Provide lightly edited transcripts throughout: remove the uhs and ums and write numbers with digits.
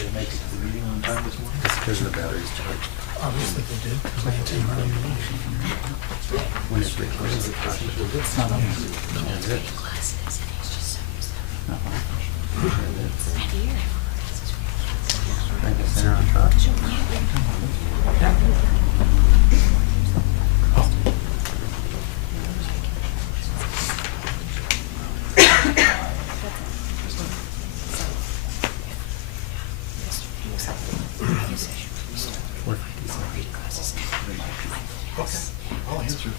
they make it to the meeting on time this morning? It's because the battery's charged. Obviously they did. When it recharges, it crashes. It's not on. No, it is. Thank you, Senator on track. I'll answer.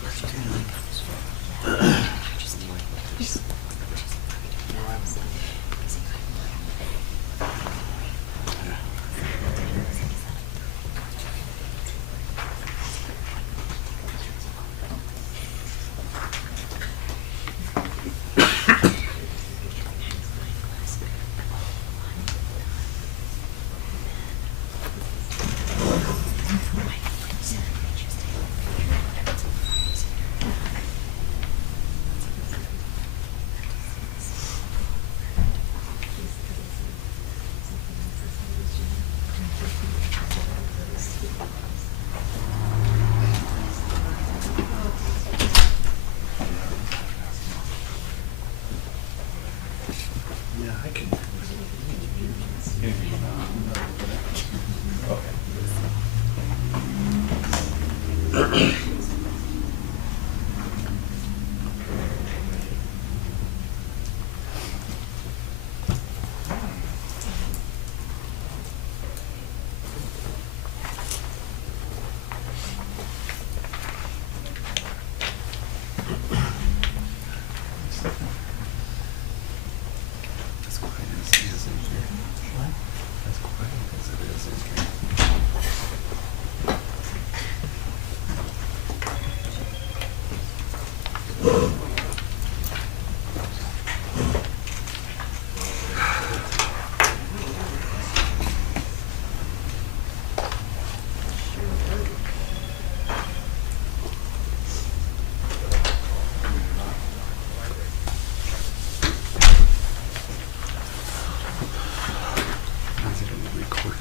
Yeah, I can. As quiet as it is in here. What? As quiet as it is in here. Is it gonna be recorded?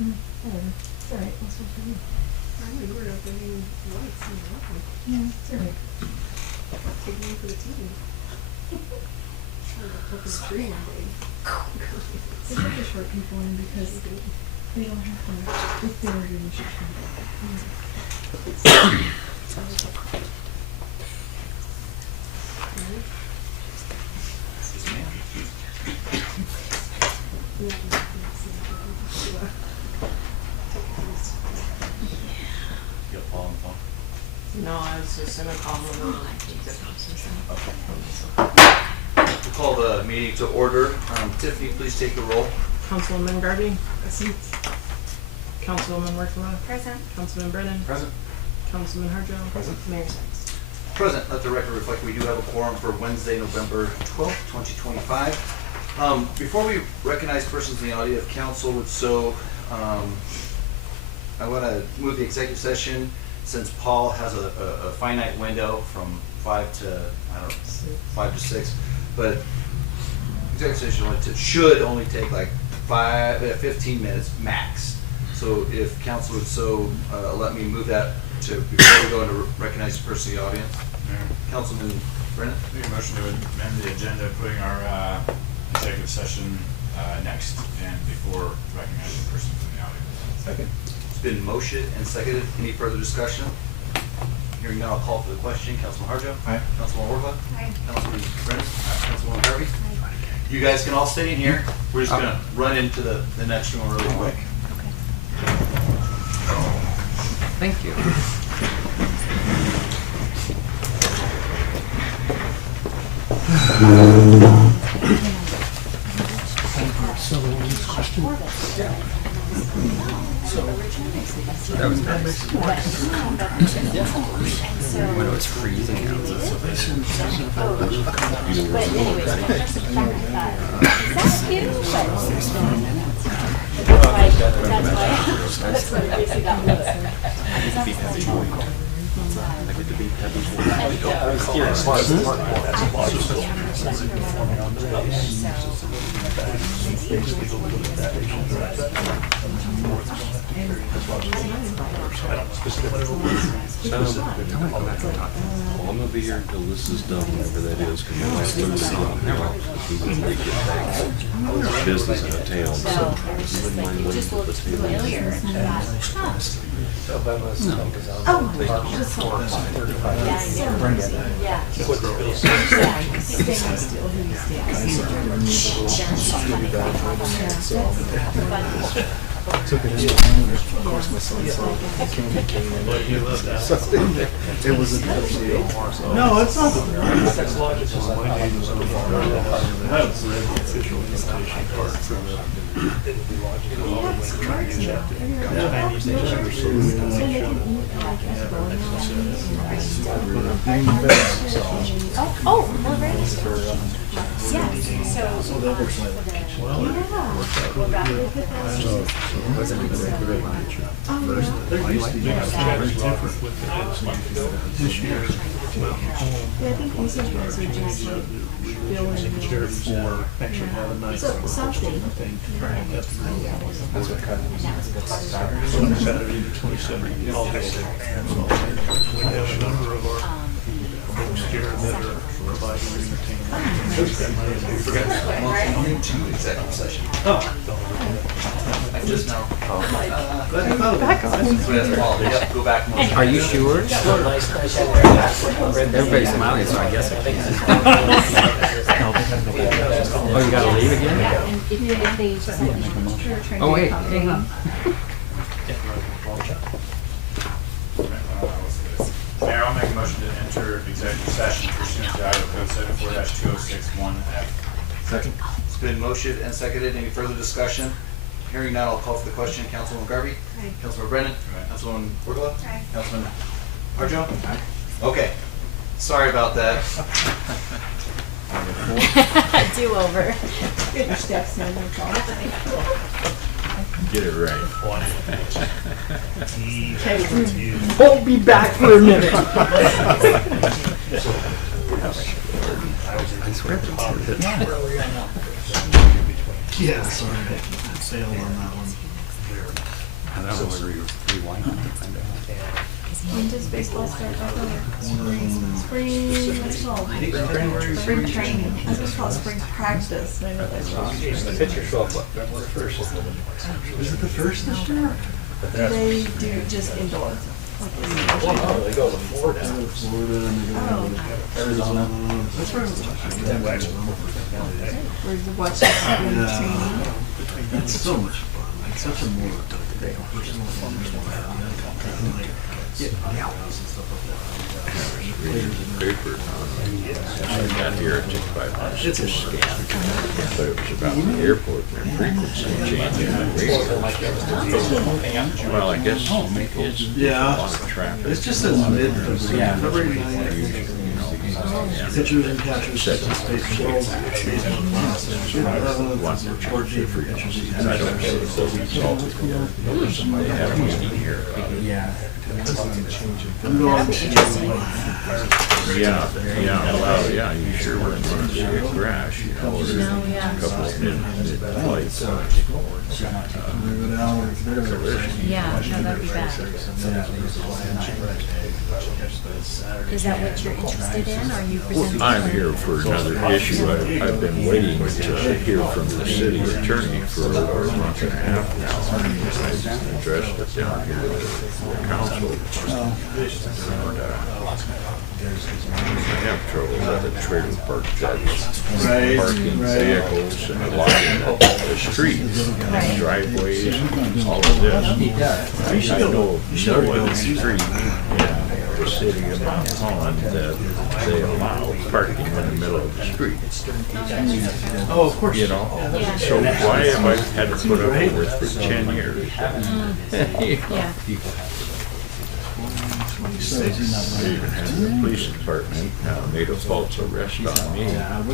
It's alright, that's what for you. I know you were opening lights and welcome. Yeah, it's alright. Taking me for the TV. Trying to look at the screen one day. They put the short people in because they don't have to, if they were doing shit. You got Paul on the phone? No, I was just gonna call them. We'll call the meeting to order. Tiffany, please take the roll. Councilwoman Garvey. Present. Councilwoman Workla. Present. Councilman Brennan. Present. Councilman Harjo. Present. Mayor Sykes. Present, let the record reflect we do have a quorum for Wednesday, November 12th, 2025. Before we recognize persons in the audience, if council would so, I want to move the executive session since Paul has a finite window from 5 to, I don't know, 5 to 6. But executive session should only take like 15 minutes max. So if council would so let me move that to before we go into recognize the person in the audience. Councilman Brennan? Make a motion to amend the agenda, putting our executive session next and before recognizing persons in the audience. Second. It's been motioned and seconded. Any further discussion? Hearing none, I'll call for the question. Councilman Harjo? Aye. Councilman Orva? Aye. Councilman Brennan? Councilman Harvey? You guys can all stay in here. We're just gonna run into the next one really quick. Thank you. So the one question. That was nice. When it was freezing out. I get to be heavy. Well, I'm gonna be here until this is done, whenever that is, because my wife's literally gone now. She wouldn't really get back. There's business in the town, so you wouldn't mind waiting for the tail. Took it in. Of course, my son saw the candy cane in it. You love that. So it was a big deal. No, it's not. That's logical. My name was on the phone. That was the official invitation card for the. It would be logical. Yeah, it's cards now. Oh, no, right. Yeah, So that works like well, there used to be different with the this year. Yeah, I think these guys are just like billing Sheriff for actually have a nice something. thing. That's what kind of. So Saturday the 27th, all day there. So we have a number of our folks here that are providing entertainment. I'm into executive session. I just know. Back on. So that's Paul. Yep, go back. Motion. Are you sure? Everybody's smiling, so I guess I can. Oh, you gotta leave again? if they just like church or Oh, wait, hang on. Mayor, I'll make a motion to enter executive session pursuant to Idaho Code 74-2061F. Second. It's been motioned and seconded. Any further discussion? Hearing none, I'll call for the question. Councilwoman Garvey? Aye. Councilman Brennan? Aye. Councilwoman Workla? Aye. Councilman Harjo? Okay. Sorry about that. do over. Get your steps in, that's all. Get it right. Hold me back for a minute. I swear to God. Yeah, sorry. Sail on that one. I don't know where you rewind it to find out. When does baseball start back over? Spring, what's it called? Spring training. I just call it spring practice. I know that's wrong. Pitcher show up February 1st. Is it the first this year? They do just indoor. Oh, they go to Florida. Florida and they go to Arizona. That's right. We're watching spring training. It's so much fun. Like such a more Paper. I got here at just 5 It's a scam. but it was about the airport and their frequency changing. Well, I guess it's Yeah. a lot of traffic. It's just as mid February 9th. Pitchers and catchers set the state shows. And I don't know if they'll be salted. They have a meeting here. Yeah. I'm going to Yeah, well, yeah, you sure wouldn't want to see a crash, you know, or a couple of mid-flights. Yeah, no, that'd be bad. Is that what you're interested in? Are you presenting? I'm here for another issue. I've been waiting to hear from the city attorney for over a month and a half now. I've addressed it down here with the council. I have trouble at the trailer park judge. Parking vehicles and blocking the streets, driveways, all of this. I know no one street. the city of Mount Holland that they allow parking in the middle of the street. Oh, of course. You know, so why have I had to put up with it for 10 years? Yeah. They even had the police department made a false arrest on me and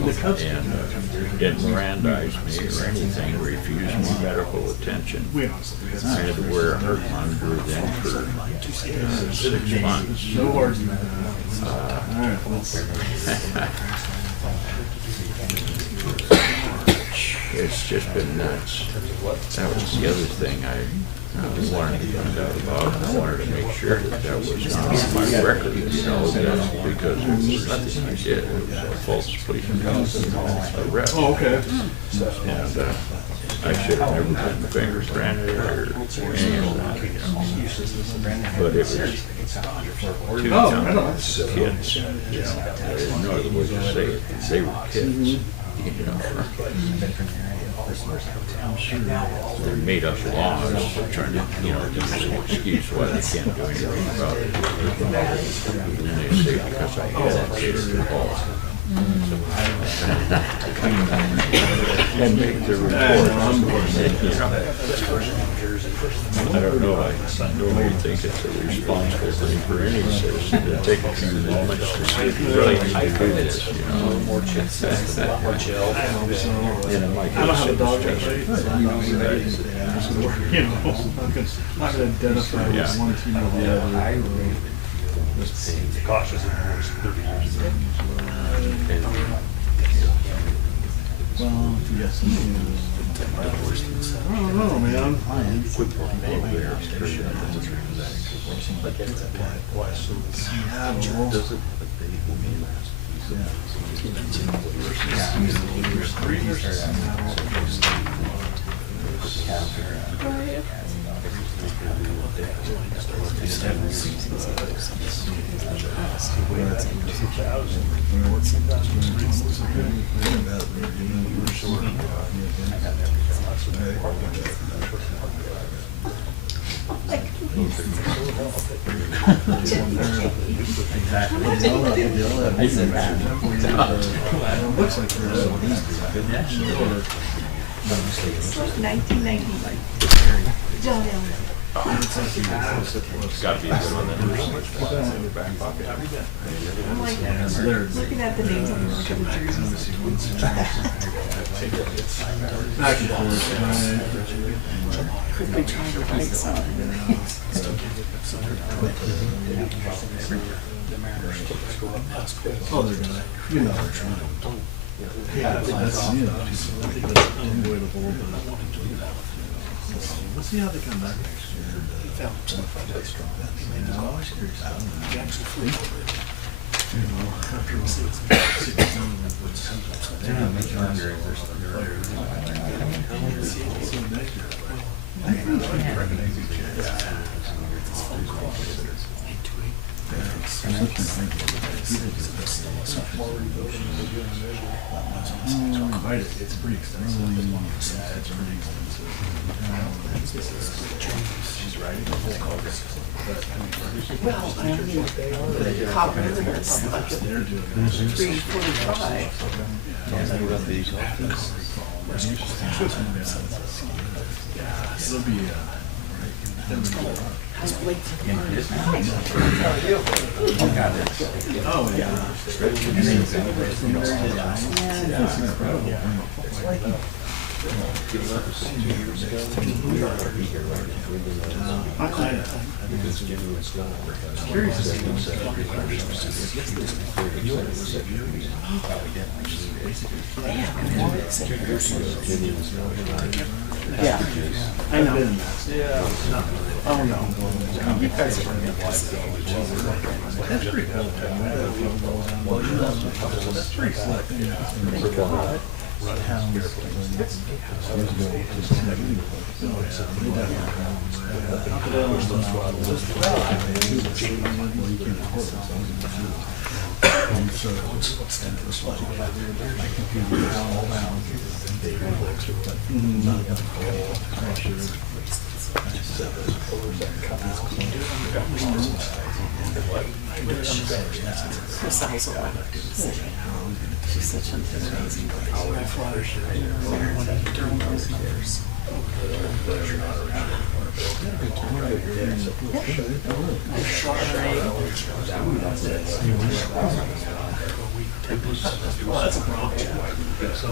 didn't Mirandize me or anything, refused me medical attention. I had to wear a heart monitor then for 6 months. It's just been nuts. That was the other thing I wanted to find out about. I wanted to make sure that that was not on my record, you know, that because it was nothing I did. It was a false police arrest. Oh, okay. And I should have never been fingerprinted or any of that, you know. But it was 2 young kids, you know. I didn't know the way to say it. They were kids, you know. They made up laws trying to, you know, use an excuse why they can't do anything about it. And they say because I had a kid involved. And make the report. I don't know, I normally think it's a responsible thing for any citizen to take a few moments to see if you really need to do this, you know. And in my I don't have a case, dog, it's just, not gonna identify with one team or the other. Cautious in the worst 30 years. Well, yes, I don't know, man. Seattle. Looks like It's like 1990, like John Allen. it's gotta be a good one then. I'm like looking at the names on the back of the jerseys. back and forth. Quickly trying to find something. Oh, they're gonna, you know, they're trying to. Yeah, that's, you know, that's unavoidable, but we'll see how they come back next year. Yeah, I'm always curious. You know, after all, 6 it's pretty expensive. It's pretty expensive. She's riding the whole car. Well, I mean, Hot River is like They're doing 345. It'll be, How's Blake? oh, yeah. Yeah, I know. Oh, no. You guys are That's pretty cool. That's pretty slick. She's such an amazing during those years. Well, that's a problem. So,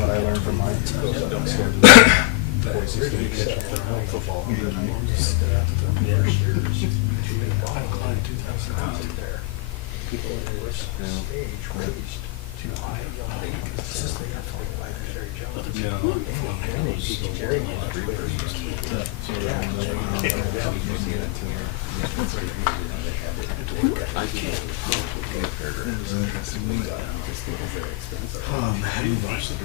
what I learned from my football. People in this age raised too high. It's just they have to like buy their very job. And they teach Jerry I can't. Oh man, you watched the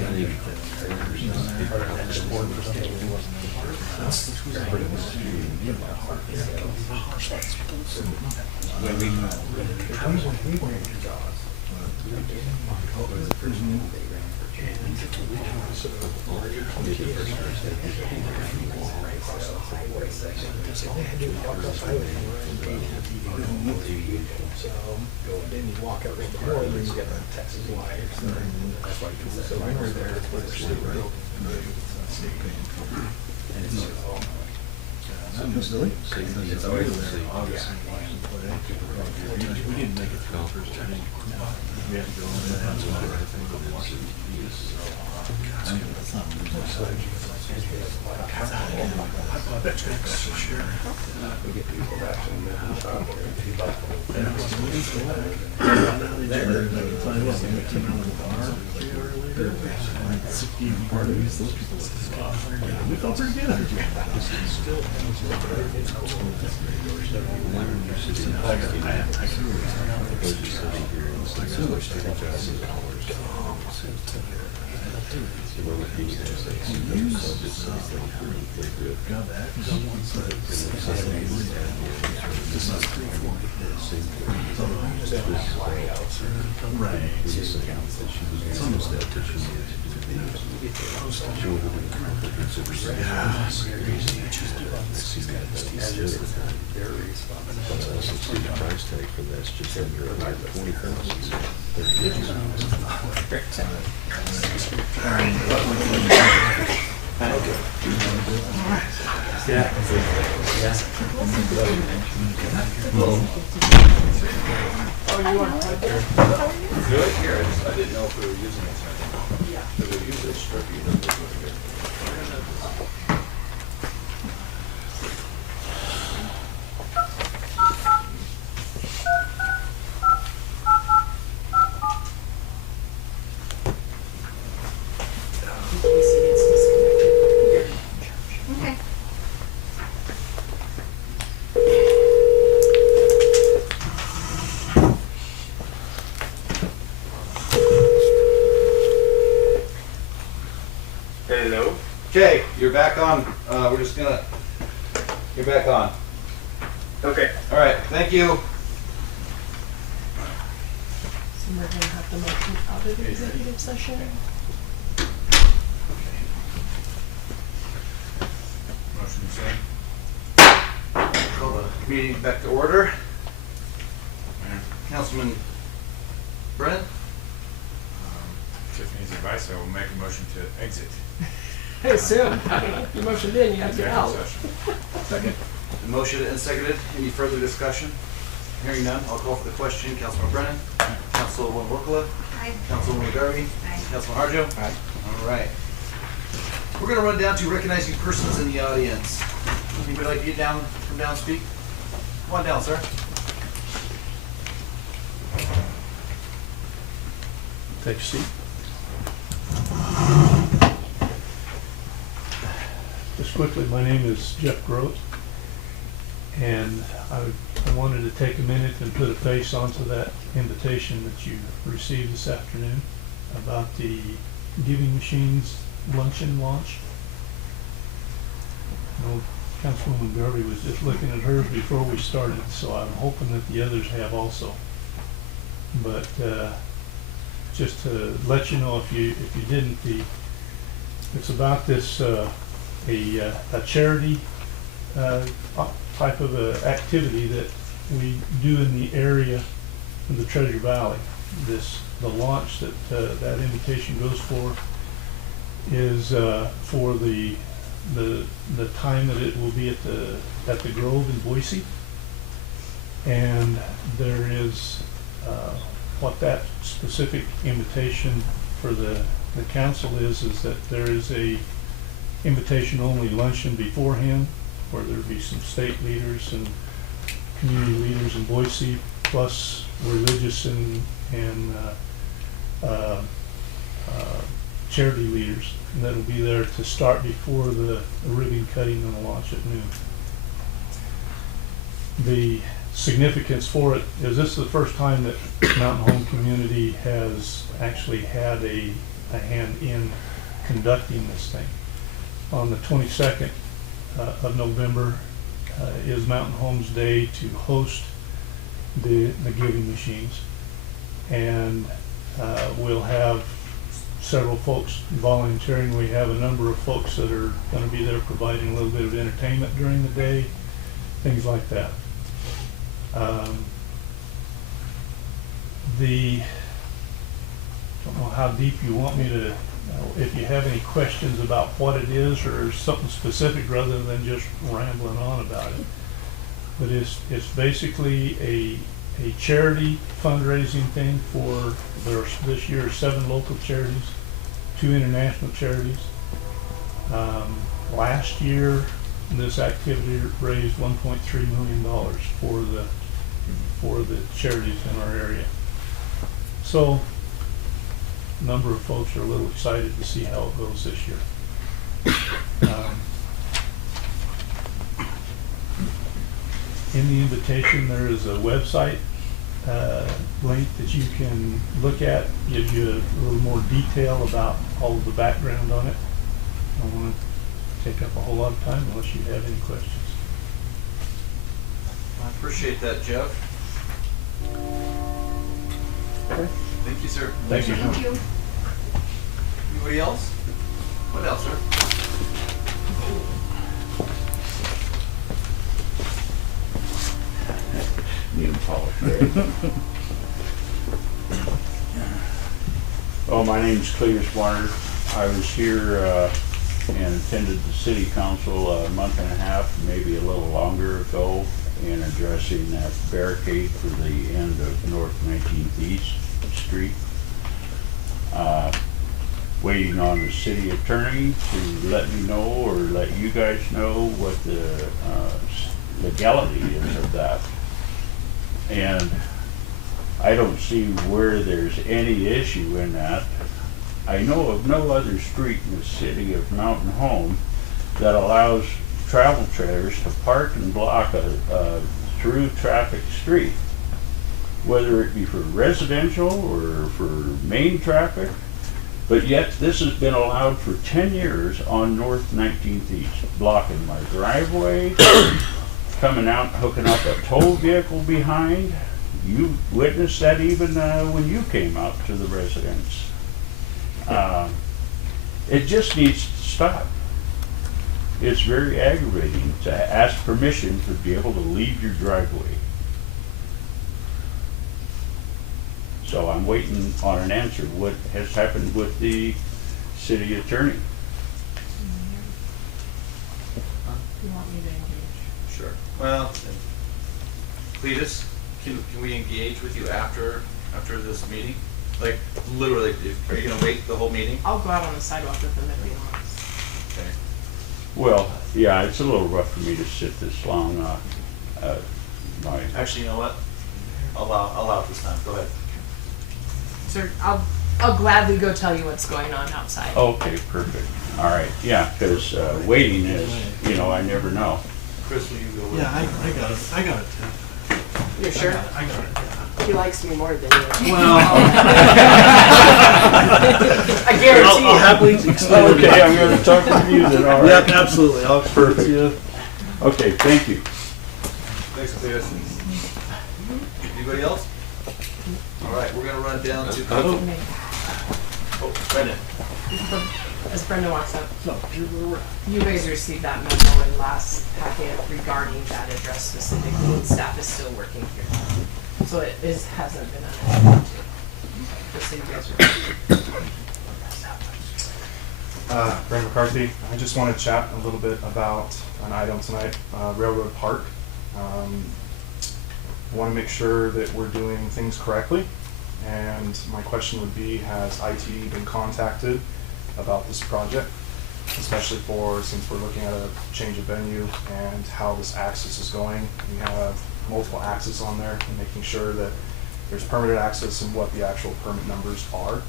then you walk out the door and you get the Texas wires. That's why you can say right there. It's where they're still building. And it's silly. It's always there. August. We didn't make it through the first time. We had to go in there. That's why I think it was. That's not that's sure. We get people back in the we felt pretty good. Price tag for that's just under Yeah. Oh, you are right there. Good here. I didn't know if we were using it. Because we usually strip you. Okay. Hello? Okay, you're back on. You're back on. Okay. All right, thank you. So we're gonna have to make it out of the executive session. Motion second. Call the meeting back to order. Councilman Brennan? Tiffany's advice, I will make a motion to exit. Hey, Sam, you motioned in, you have to get out. Executive session. Second. The motion and seconded. Any further discussion? Hearing none, I'll call for the question. Councilman Brennan? Councilwoman Workla? Aye. Councilwoman Garvey? Aye. Councilman Harjo? Aye. All right. We're gonna run down to recognizing persons in the audience. Anybody like to get down, come down, speak? Come on down, sir. Take a seat. Just quickly, my name is Jeff Grote, and I wanted to take a minute and put a face onto that invitation that you received this afternoon about the Giving Machines luncheon launch. I know Councilwoman Garvey was just looking at hers before we started, so I'm hoping that the others have also. But just to let you know, if you didn't, It's about this, a charity type of activity that we do in the area of the Treasure Valley. The launch that that invitation goes for is for the time that it will be at the Grove in Boise. And there is what that specific invitation for the council is that there is a invitation only luncheon beforehand where there'll be some state leaders and community leaders in Boise, plus religious and charity leaders, and that'll be there to start before the ribbon cutting and the launch at noon. The significance for it is this is the first time that Mountain Home Community has actually had a hand in conducting this thing. On the 22nd of November is Mountain Home's Day to host the giving machines, and we'll have several folks volunteering. We have a number of folks that are going to be there providing a little bit of entertainment during the day, things like that. Don't know how deep you want me to, if you have any questions about what it is or something specific rather than just rambling on about it. But it's basically a charity fundraising thing for, there's this year 7 local charities, 2 international charities. Last year, this activity raised $1.3 million for the charities in our area. So a number of folks are a little excited to see how it goes this year. In the invitation, there is a website link that you can look at, gives you a little more detail about all of the background on it. I don't want to take up a whole lot of time unless you have any questions. I appreciate that, Jeff. Okay. Thank you, sir. Thank you. Thank you. Anybody else? What else, sir? Need a polish. Oh, my name's Cletus Warner. I was here and attended the city council a month and a half, maybe a little longer ago, in addressing that barricade for the end of North 19th East Street. Waiting on the city attorney to let me know or let you guys know what the legality is of that. And I don't see where there's any issue in that. I know of no other street in the city of Mountain Home that allows travel trailers to park and block a through traffic street, whether it be for residential or for main traffic. But yet this has been allowed for 10 years on North 19th East, blocking my driveway, coming out, hooking up a tow vehicle behind. You witnessed that even when you came out to the residence. It just needs to stop. It's very aggravating to ask permission to be able to leave your driveway. So I'm waiting on an answer. What has happened with the city attorney? You want me to engage? Sure. Well, Cletus, can we engage with you after this meeting? Like, literally, are you gonna wait the whole meeting? I'll go out on the sidewalk with them if he wants. Okay. Well, yeah, it's a little rough for me to sit this long. Actually, you know what? I'll allow it this time. Go ahead. Sir, I'll gladly go tell you what's going on outside. Okay, perfect. All right, yeah, because waiting is, I never know. Chris, will you go with? Yeah, I got it too. You're sure? I got it, yeah. He likes me more than you. Well, I guarantee I'll you. happily explain. Okay, I'm going to talk with you then, all right. Yep, absolutely. I'll Perfect. you. Okay, thank you. Thanks, Cletus. Anybody else? All right, we're gonna run down to. Oh, Brendan. As Brenda walks up, So, here's where we're at. you guys received that memo in last packet regarding that address specifically, and staff is still working here. So it hasn't been attended to. Just so you guys are. Brent McCarthy. I just want to chat a little bit about an item tonight, Railroad Park. I want to make sure that we're doing things correctly. And my question would be, has ITE been contacted about this project? Especially since we're looking at a change of venue and how this access is going. We have multiple access on there and making sure that there's permitted access and what the actual permit numbers are.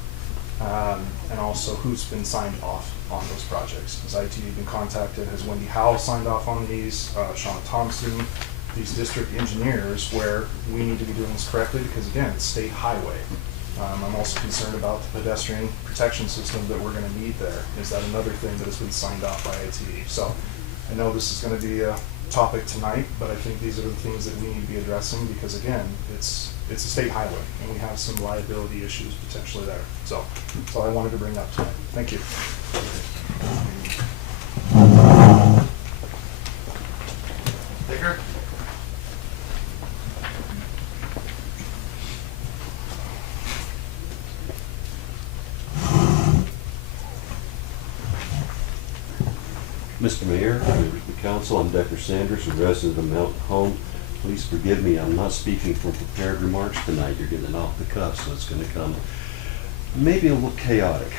And also who's been signed off on those projects. Has ITE been contacted? Has Wendy Howell signed off on these? Shauna Thompson, these district engineers, where we need to be doing this correctly because again, it's state highway. I'm also concerned about the pedestrian protection system that we're going to need there. Is that another thing that has been signed off by ITE? So I know this is going to be a topic tonight, but I think these are the things that we need to be addressing because again, it's a state highway and we have some liability issues potentially there. So that's all I wanted to bring up tonight. Thank you. Baker? Mr. Mayor, members of the council, I'm Decker Sanders, a resident of Mountain Home. Please forgive me, I'm not speaking from prepared remarks tonight. You're getting it off the cuff, so it's going to come maybe a little chaotic.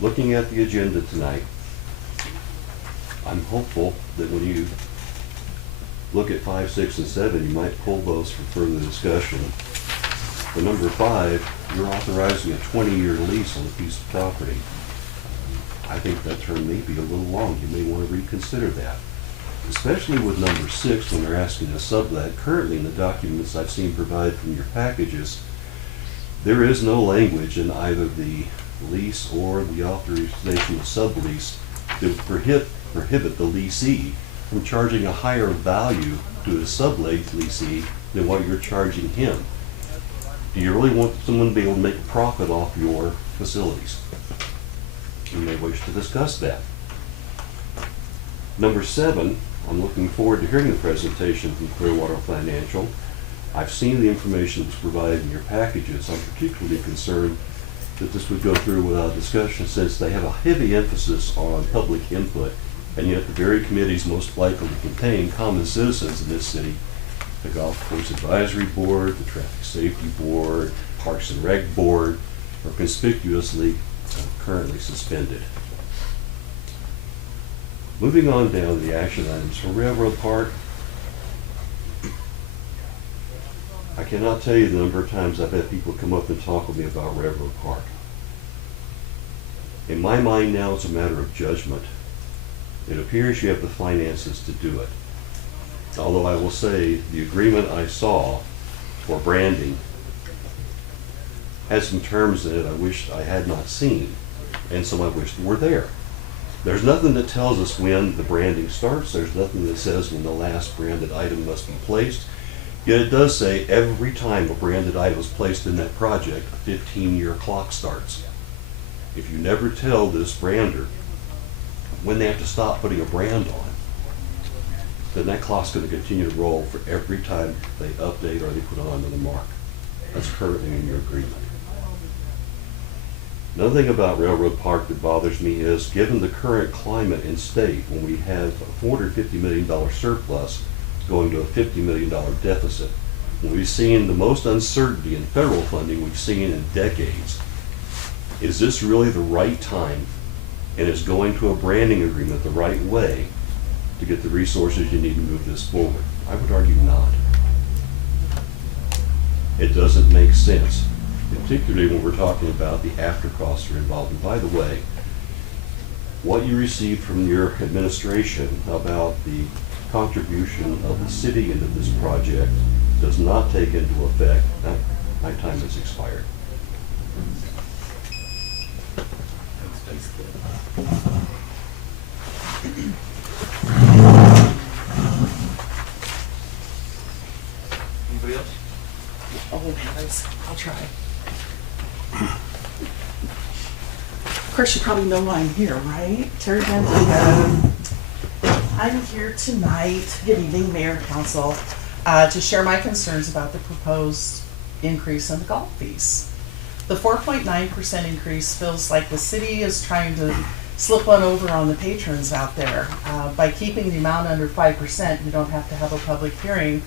Looking at the agenda tonight, I'm hopeful that when you look at 5, 6, and 7, you might pull those for further discussion. For number 5, you're authorizing a 20-year lease on a piece of property. I think that term may be a little long. You may want to reconsider that. Especially with number 6 when they're asking a sublet. Currently in the documents I've seen provided from your packages, there is no language in either the lease or the authorization of sublease that would prohibit the leasee from charging a higher value to a leasee than what you're charging him. Do you really want someone to be able to make a profit off your facilities? You may wish to discuss that. Number 7, I'm looking forward to hearing the presentation from Clearwater Financial. I've seen the information that's provided in your packages. I'm particularly concerned that this would go through without discussion since they have a heavy emphasis on public input, and yet the very committees most likely to contain common citizens in this city, the Golf Course Advisory Board, the Traffic Safety Board, Parks and Rec Board, are conspicuously currently suspended. Moving on down to the action items for Railroad Park, I cannot tell you the number of times I've had people come up and talk with me about Railroad Park. In my mind now, it's a matter of judgment. It appears you have the finances to do it. Although I will say the agreement I saw for branding has some terms in it I wish I had not seen, and some I wished were there. There's nothing that tells us when the branding starts. There's nothing that says when the last branded item must be placed. Yet it does say every time a branded item is placed in that project, a 15-year clock starts. If you never tell this brander when they have to stop putting a brand on, then that clock's going to continue to roll for every time they update or they put on another mark. That's currently in your agreement. Another thing about Railroad Park that bothers me is, given the current climate in state, when we have a $450 million surplus going to a $50 million deficit, when we've seen the most uncertainty in federal funding we've seen in decades, is this really the right time, and is going to a branding agreement the right way to get the resources you need to move this forward? I would argue not. It doesn't make sense, particularly when we're talking about the after costs that are involved. And by the way, what you received from your administration about the contribution of the city into this project does not take into effect. My time has expired. Anybody else? Oh, nice. I'll try. course, you probably know why I'm here, right? Terry Benzica. I'm here tonight, good evening, Mayor and Council, to share my concerns about the proposed increase in the golf fees. The 4.9% increase feels like the city is trying to slip one over on the patrons out there. By keeping the amount under 5%, you don't have to have a public hearing.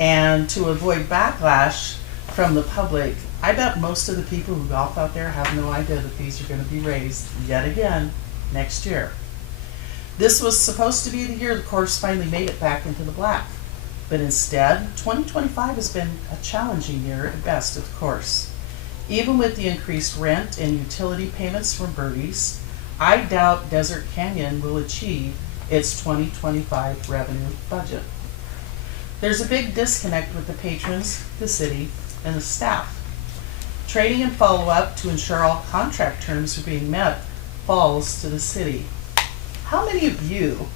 And to avoid backlash from the public, I bet most of the people who golf out there have no idea that these are going to be raised yet again next year. This was supposed to be the year the course finally made it back into the black. But instead, 2025 has been a challenging year at best of the course. Even with the increased rent and utility payments from birdies, I doubt Desert Canyon will achieve its 2025 revenue budget. There's a big disconnect with the patrons, the city, and the staff. Training and follow-up to ensure all contract terms are being met falls to the city. How many of you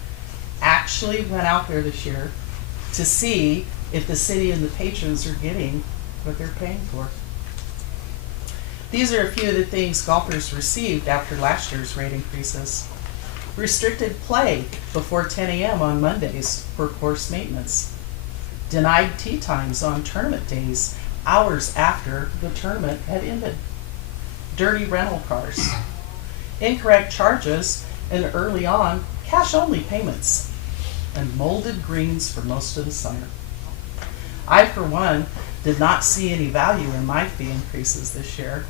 actually went out there this year to see if the city and the patrons are getting what they're paying for? These are a few of the things golfers received after last year's rate increases. Restricted play before 10 a.m. on Mondays for course maintenance. Denied tee times on tournament days hours after the tournament had ended. Dirty rental cars. Incorrect charges and early on cash-only payments. And molded greens for most of the summer. I, for one, did not see any value in my fee increases this year.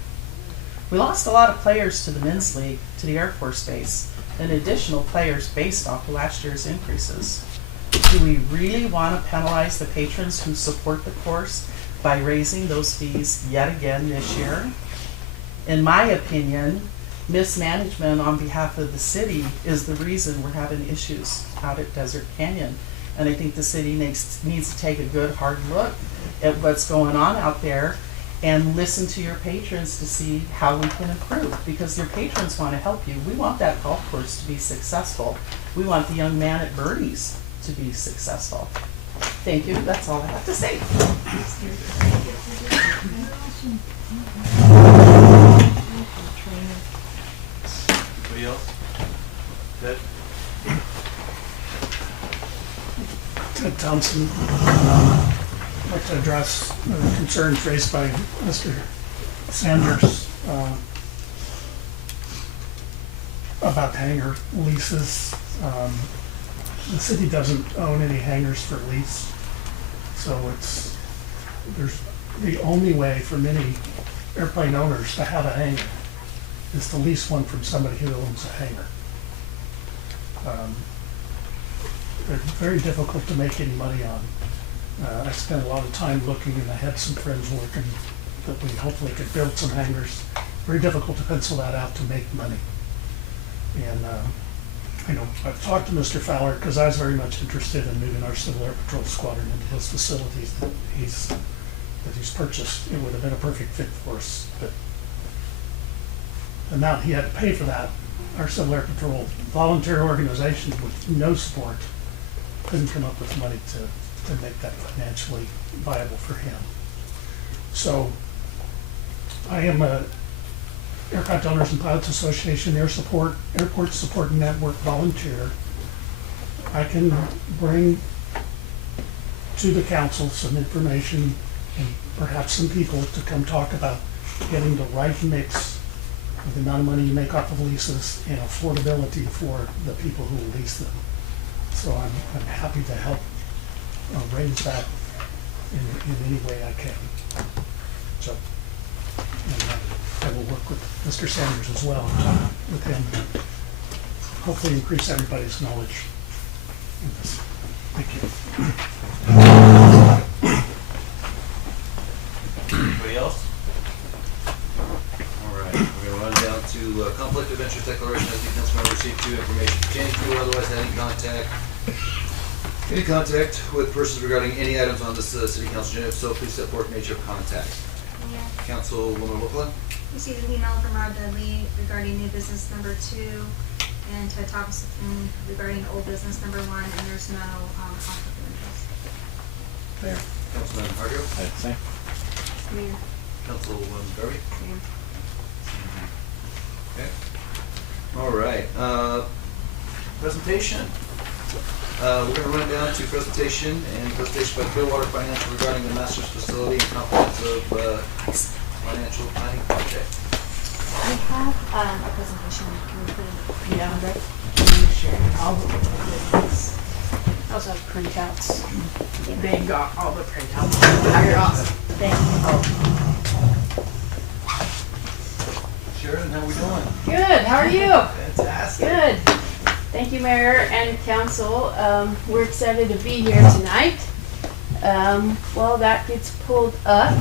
We lost a lot of players to the men's league, to the Air Force Base, and additional players based off of last year's increases. Do we really want to penalize the patrons who support the course by raising those fees yet again this year? In my opinion, mismanagement on behalf of the city is the reason we're having issues out at Desert Canyon. And I think the city needs to take a good hard look at what's going on out there and listen to your patrons to see how we can improve, because your patrons want to help you. We want that golf course to be successful. We want the young man at Birdie's to be successful. Thank you. That's all I have to say. Anybody else? Ted? Ted Thompson. I'd like to address concerns raised by Mr. Sanders about hangar leases. The city doesn't own any hangars for lease, so there's the only way for many airplane owners to have a hangar is to lease one from somebody who owns a hangar. They're very difficult to make any money on. I spent a lot of time looking, and I had some friends working that we hopefully could build some hangars. Very difficult to pencil that out to make money. And I know I've talked to Mr. Fowler because I was very much interested in moving our Civil Air Patrol squadron into his facilities that he's purchased. It would have been a perfect fit for us, but the amount he had to pay for that, our Civil Air Patrol volunteer organization with no support couldn't come up with money to make that financially viable for him. So I am a Aircraft Owners and Pilots Association Airport Support Network volunteer. I can bring to the council some information and perhaps some people to come talk about getting the right mix of the amount of money you make off of leases and affordability for the people who will lease them. So I'm happy to help raise that in any way I can. So, and I will work with Mr. Sanders as well, and talk with him, and hopefully increase everybody's knowledge in this. Thank you. Anybody else? All right, we're gonna run down to conflict of interest declaration. As the council member received two information pertaining to or otherwise had any contact with persons regarding any items on this city council agenda. If so, please set forth nature of contact. Yeah. Councilwoman Wilkland? Received an email from Rod Dudley regarding new business number 2 and Ted Thompson regarding old business number 1, and there's no conflict of interest. Mayor. Councilman Harjo? I'd say. Mayor. Councilwoman Garvey? Mayor. Okay. All right, presentation. We're gonna run down to presentation by Clearwater Financial regarding the master's facility and comprehensive financial planning project. We have a presentation. Can we put it in? Yeah. Right? I also have printouts. They got all the printouts. You're awesome. Thank you. Sharon, how we doing? Good, how are you? Fantastic. Good. Thank you, Mayor and Council. We're excited to be here tonight. While that gets pulled up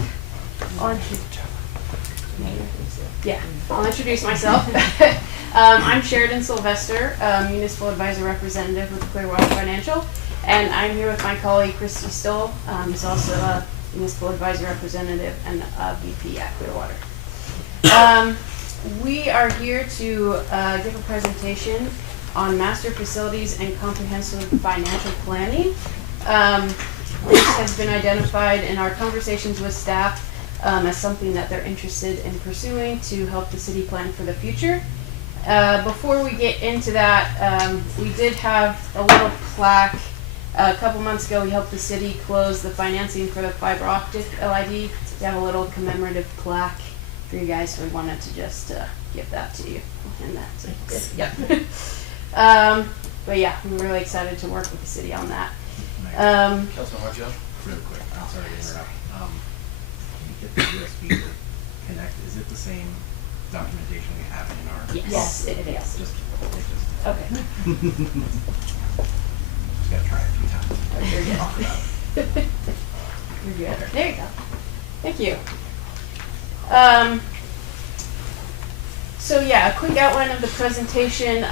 on. Yeah, I'll introduce myself. I'm Sheridan Sylvester, Municipal Advisor Representative with Clearwater Financial, and I'm here with my colleague Christy Stoll, who's also a Municipal Advisor Representative and a VP at Clearwater. We are here to give a presentation on master facilities and comprehensive financial planning. This has been identified in our conversations with staff as something that they're interested in pursuing to help the city plan for the future. Before we get into that, we did have a little plaque. A couple months ago, we helped the city close the financing for the fiber optic LID. We have a little commemorative plaque for you guys, so we wanted to just give that to you. And that's it. Yeah. But yeah, I'm really excited to work with the city on that. Councilman Harjo? Real quick, I'm sorry to interrupt. Can you get the USB to connect? Is it the same documentation we have in our? Yes, it is. Just Okay. Just gotta try it a few times. You're good. Talk about it. You're good. There you go. Thank you. So yeah, a quick outline of the presentation.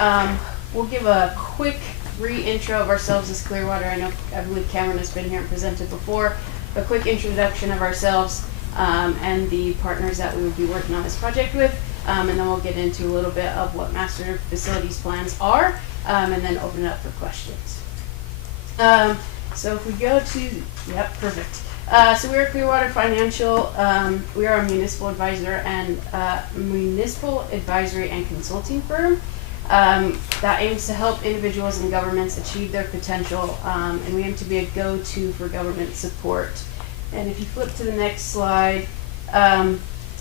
We'll give a quick re-intro of ourselves as Clearwater. I believe Cameron has been here and presented before. A quick introduction of ourselves and the partners that we would be working on this project with. And then we'll get into a little bit of what master facilities plans are, and then open it up for questions. So if we go to, yep, perfect. So we're Clearwater Financial. We are a municipal advisor and municipal advisory and consulting firm that aims to help individuals and governments achieve their potential, and we aim to be a go-to for government support. And if you flip to the next slide,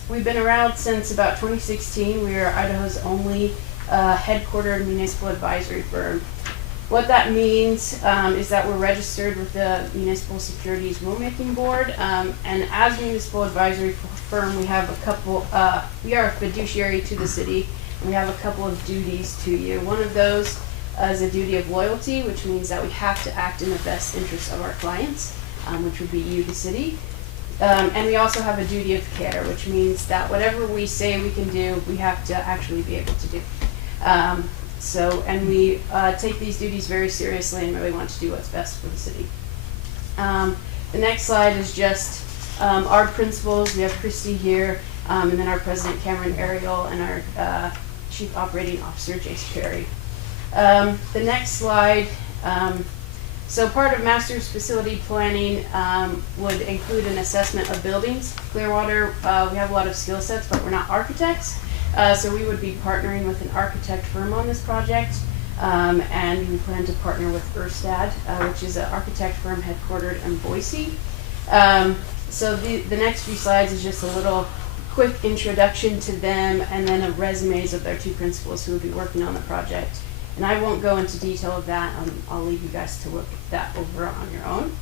we've been around since about 2016. We are Idaho's only headquartered municipal advisory firm. What that means is that we're registered with the Municipal Securities Rulemaking Board, and as a municipal advisory firm, we have a couple. We are a fiduciary to the city, and we have a couple of duties to you. One of those is a duty of loyalty, which means that we have to act in the best interest of our clients, which would be you, the city. And we also have a duty of care, which means that whatever we say we can do, we have to actually be able to do. And we take these duties very seriously and really want to do what's best for the city. The next slide is just our principals. We have Christy here, and then our president, Cameron Ariel, and our chief operating officer, Jace Perry. The next slide, so part of master's facility planning would include an assessment of buildings. Clearwater, we have a lot of skill sets, but we're not architects. So we would be partnering with an architect firm on this project, and we plan to partner with Erstad, which is an architect firm headquartered in Boise. So the next few slides is just a little quick introduction to them, and then a resumes of their two principals who will be working on the project. And I won't go into detail of that. I'll leave you guys to look at that over on your own.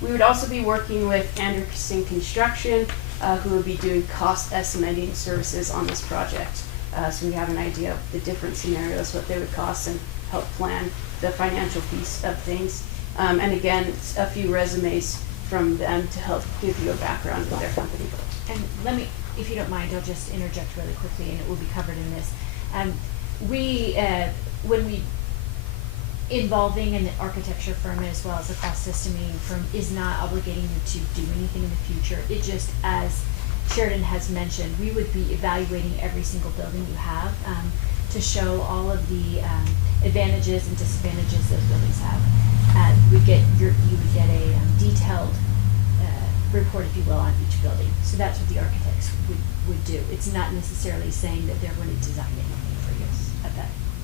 We would also be working with Anderson Construction, who would be doing cost estimating services on this project. So we have an idea of the different scenarios, what they would cost, and help plan the financial piece of things. And again, a few resumes from them to help give you a background of their company. And let me, if you don't mind, I'll just interject really quickly, and it will be covered in this. When we involving an architecture firm as well as a cost estimating firm is not obligating you to do anything in the future. It just, as Sheridan has mentioned, we would be evaluating every single building you have to show all of the advantages and disadvantages those buildings have. You would get a detailed report, if you will, on each building. So that's what the architects would do. It's not necessarily saying that they're going to design anything for you.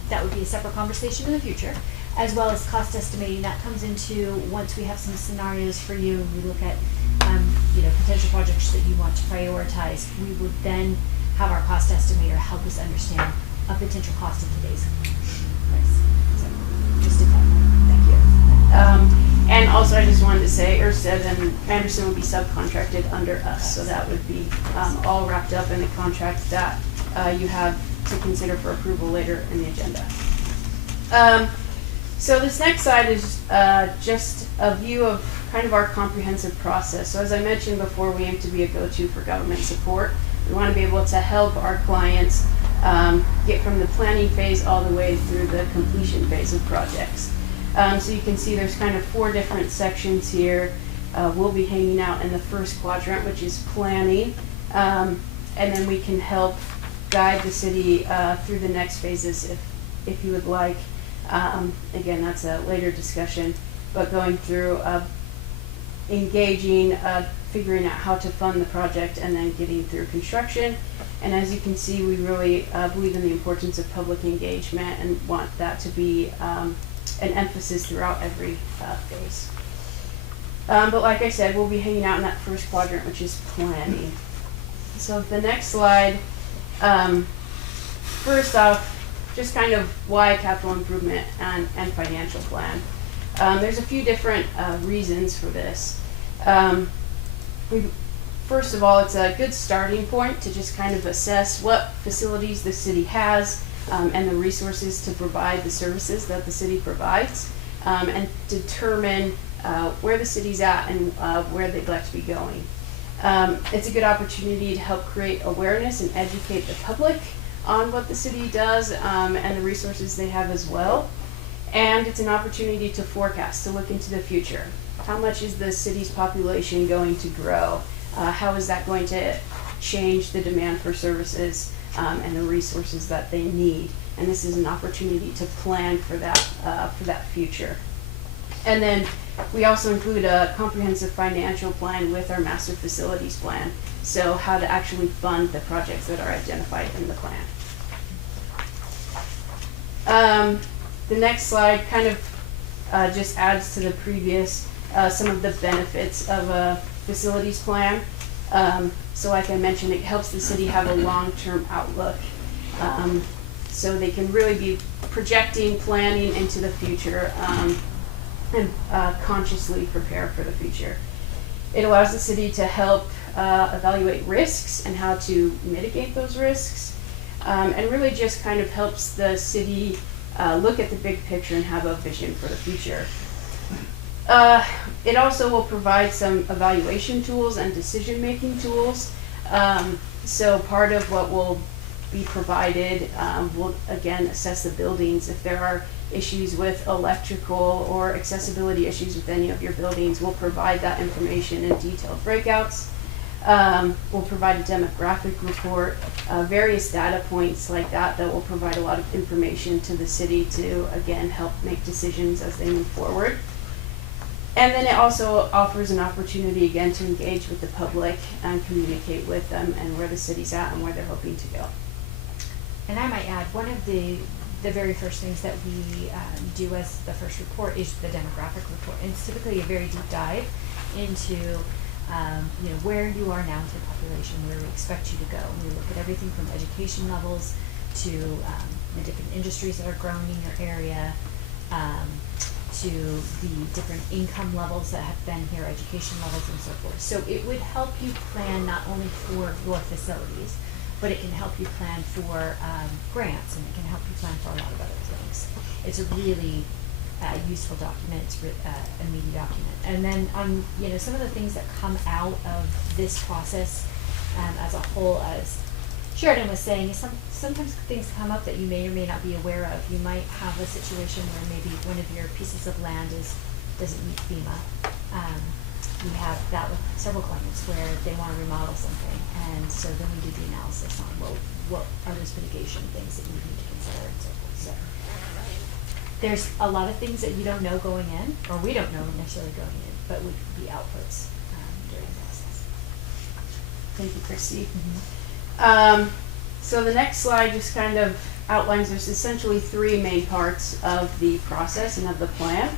that would be a separate conversation in the future, as well as cost estimating. That comes into once we have some scenarios for you and we look at, potential projects that you want to prioritize. We would then have our cost estimator help us understand a potential cost of today's price. So, just a thank you. And also, I just wanted to say, Ørsted and Anderson would be subcontracted under us, so that would be all wrapped up in the contract that you have to consider for approval later in the agenda. So this next slide is just a view of kind of our comprehensive process. So as I mentioned before, we aim to be a go-to for government support. We want to be able to help our clients get from the planning phase all the way through the completion phase of projects. So you can see there's kind of 4 different sections here. We'll be hanging out in the first quadrant, which is planning, and then we can help guide the city through the next phases if you would like. Again, that's a later discussion, but going through engaging, figuring out how to fund the project, and then getting through construction. And as you can see, we really believe in the importance of public engagement and want that to be an emphasis throughout every phase. But like I said, we'll be hanging out in that first quadrant, which is planning. So the next slide, first off, just kind of why capital improvement and financial plan. There's a few different reasons for this. First of all, it's a good starting point to just kind of assess what facilities the city has and the resources to provide the services that the city provides, and determine where the city's at and where they'd like to be going. It's a good opportunity to help create awareness and educate the public on what the city does and the resources they have as well. And it's an opportunity to forecast, to look into the future. How much is the city's population going to grow? How is that going to change the demand for services and the resources that they need? And this is an opportunity to plan for that future. And then we also include a comprehensive financial plan with our master facilities plan. So how to actually fund the projects that are identified in the plan. The next slide kind of just adds to the previous some of the benefits of a facilities plan. So like I mentioned, it helps the city have a long-term outlook. So they can really be projecting, planning into the future, and consciously prepare for the future. It allows the city to help evaluate risks and how to mitigate those risks, and really just kind of helps the city look at the big picture and have a vision for the future. It also will provide some evaluation tools and decision-making tools. So part of what will be provided will again assess the buildings. If there are issues with electrical or accessibility issues with any of your buildings, we'll provide that information in detailed breakouts. We'll provide a demographic report, various data points like that will provide a lot of information to the city to, again, help make decisions as they move forward. And then it also offers an opportunity, again, to engage with the public and communicate with them and where the city's at and where they're hoping to go. And I might add, one of the very first things that we do as the first report is the demographic report. And it's typically a very deep dive into where you are now to the population, where we expect you to go. And we look at everything from education levels to the different industries that are growing in your area, to the different income levels that have been here, education levels, and so forth. So it would help you plan not only for your facilities, but it can help you plan for grants, and it can help you plan for a lot of other things. It's a really useful document. It's a meaty document. And then on some of the things that come out of this process as a whole, as Sheridan was saying, is sometimes things come up that you may or may not be aware of. You might have a situation where maybe one of your pieces of land doesn't meet FEMA. We have that with several clients where they want to remodel something, and so then we do the analysis on what are those mitigation things that you need to consider and so forth. So there's a lot of things that you don't know going in, or we don't know necessarily going in, but would be outputs during the process. Thank you, Christy. Mm-hmm. So the next slide just kind of outlines there's essentially three main parts of the process and of the plan.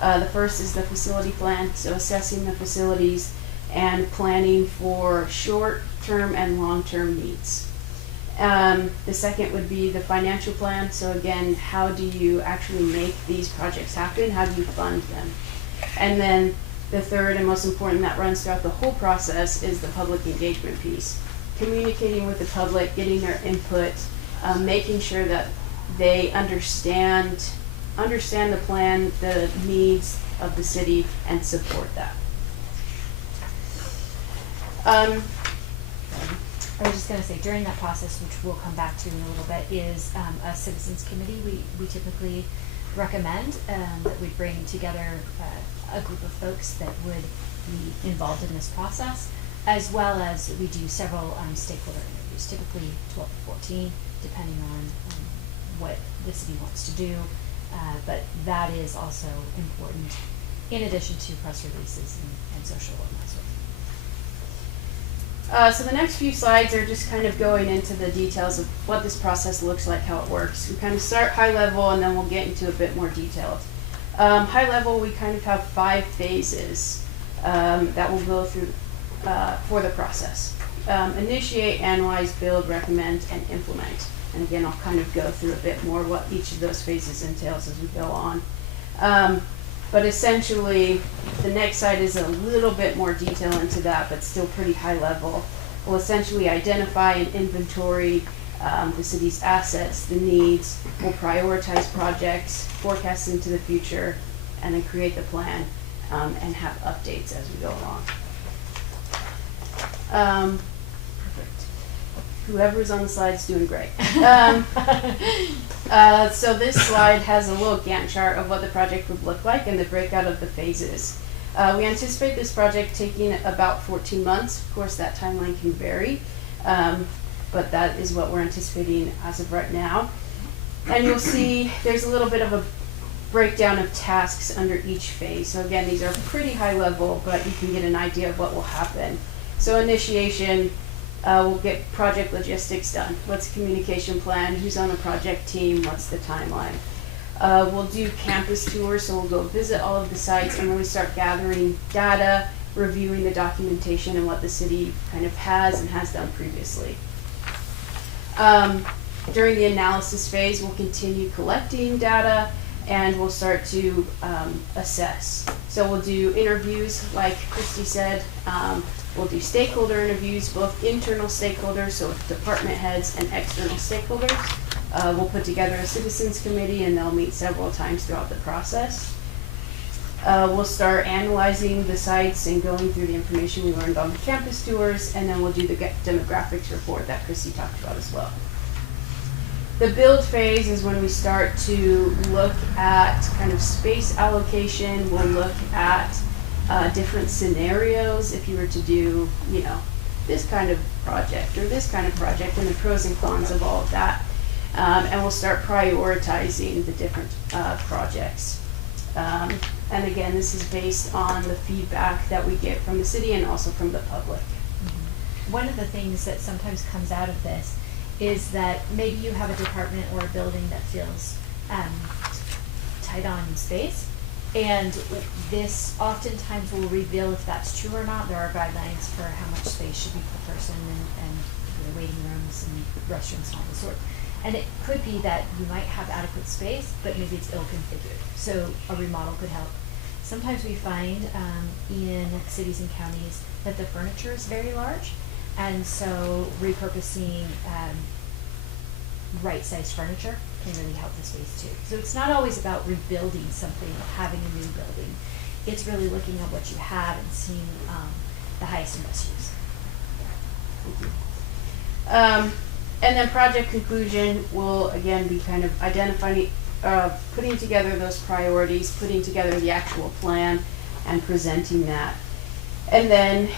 The first is the facility plan, so assessing the facilities and planning for short-term and long-term needs. The second would be the financial plan, so again, how do you actually make these projects happen? How do you fund them? And then the third and most important that runs throughout the whole process is the public engagement piece. Communicating with the public, getting their input, making sure that they understand the plan, the needs of the city, and support that. I was just going to say, during that process, which we'll come back to in a little bit, is a citizens committee. We typically recommend that we bring together a group of folks that would be involved in this process, as well as we do several stakeholder interviews, typically 12 to 14, depending on what the city wants to do. But that is also important, in addition to press releases and social and that sort of thing. So the next few slides are just kind of going into the details of what this process looks like, how it works. We kind of start high level and then we'll get into a bit more detailed. High level, we kind of have 5 phases that we'll go through for the process. Initiate, analyze, build, recommend, and implement. And again, I'll kind of go through a bit more what each of those phases entails as we go on. But essentially, the next slide is a little bit more detail into that, but still pretty high level. We'll essentially identify and inventory the city's assets, the needs. We'll prioritize projects, forecast into the future, and then create the plan and have updates as we go along. Perfect. Whoever's on the slide's doing great. So this slide has a little Gantt chart of what the project would look like and the breakout of the phases. We anticipate this project taking about 14 months. Of course, that timeline can vary, but that is what we're anticipating as of right now. And you'll see there's a little bit of a breakdown of tasks under each phase. So again, these are pretty high level, but you can get an idea of what will happen. So initiation, we'll get project logistics done. What's the communication plan? Who's on the project team? What's the timeline? We'll do campus tours, so we'll go visit all of the sites and really start gathering data, reviewing the documentation and what the city kind of has and has done previously. During the analysis phase, we'll continue collecting data and we'll start to assess. So we'll do interviews, like Christy said. We'll do stakeholder interviews, both internal stakeholders, so department heads, and external stakeholders. We'll put together a citizens committee and they'll meet several times throughout the process. We'll start analyzing the sites and going through the information we learned on the campus tours, and then we'll do the demographics report that Christy talked about as well. The build phase is when we start to look at kind of space allocation. We'll look at different scenarios if you were to do, you know, this kind of project or this kind of project, and the pros and cons of all of that. And we'll start prioritizing the different projects. And again, this is based on the feedback that we get from the city and also from the public. Mm-hmm. One of the things that sometimes comes out of this is that maybe you have a department or a building that feels tight on space, and this oftentimes will reveal if that's true or not. There are guidelines for how much space should be per person, and you know, waiting rooms and restrooms and all the sort. And it could be that you might have adequate space, but maybe it's ill-configured. So a remodel could help. Sometimes we find in cities and counties that the furniture is very large, and so repurposing right-sized furniture can really help the space too. So it's not always about rebuilding something, having a new building. It's really looking at what you have and seeing the highest and best use. And then project conclusion will again be kind of identifying, putting together those priorities, putting together the actual plan, and presenting that. And then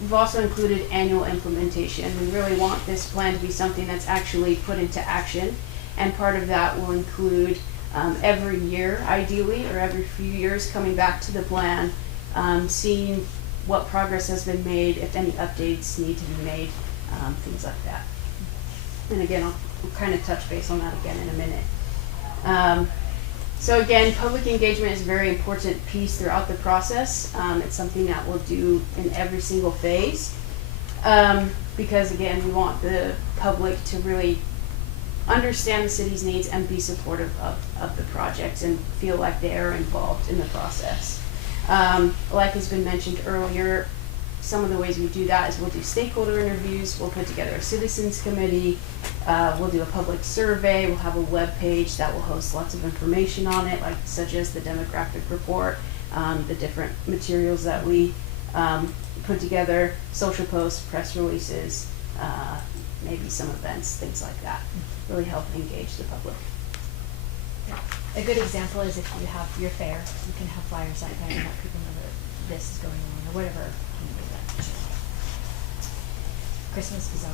we've also included annual implementation. We really want this plan to be something that's actually put into action, and part of that will include every year, ideally, or every few years, coming back to the plan, seeing what progress has been made, if any updates need to be made, things like that. And again, we'll kind of touch base on that again in a minute. So again, public engagement is a very important piece throughout the process. It's something that we'll do in every single phase. Because again, we want the public to really understand the city's needs and be supportive of the project and feel like they are involved in the process. Like has been mentioned earlier, some of the ways we do that is we'll do stakeholder interviews, we'll put together a citizens committee, we'll do a public survey, we'll have a web page that will host lots of information on it, like such as the demographic report, the different materials that we put together, social posts, press releases, maybe some events, things like that. Really help engage the public. A good example is if you have your fair, you can have flyers out there and let people know that this is going on, or whatever community event. Christmas bazaar.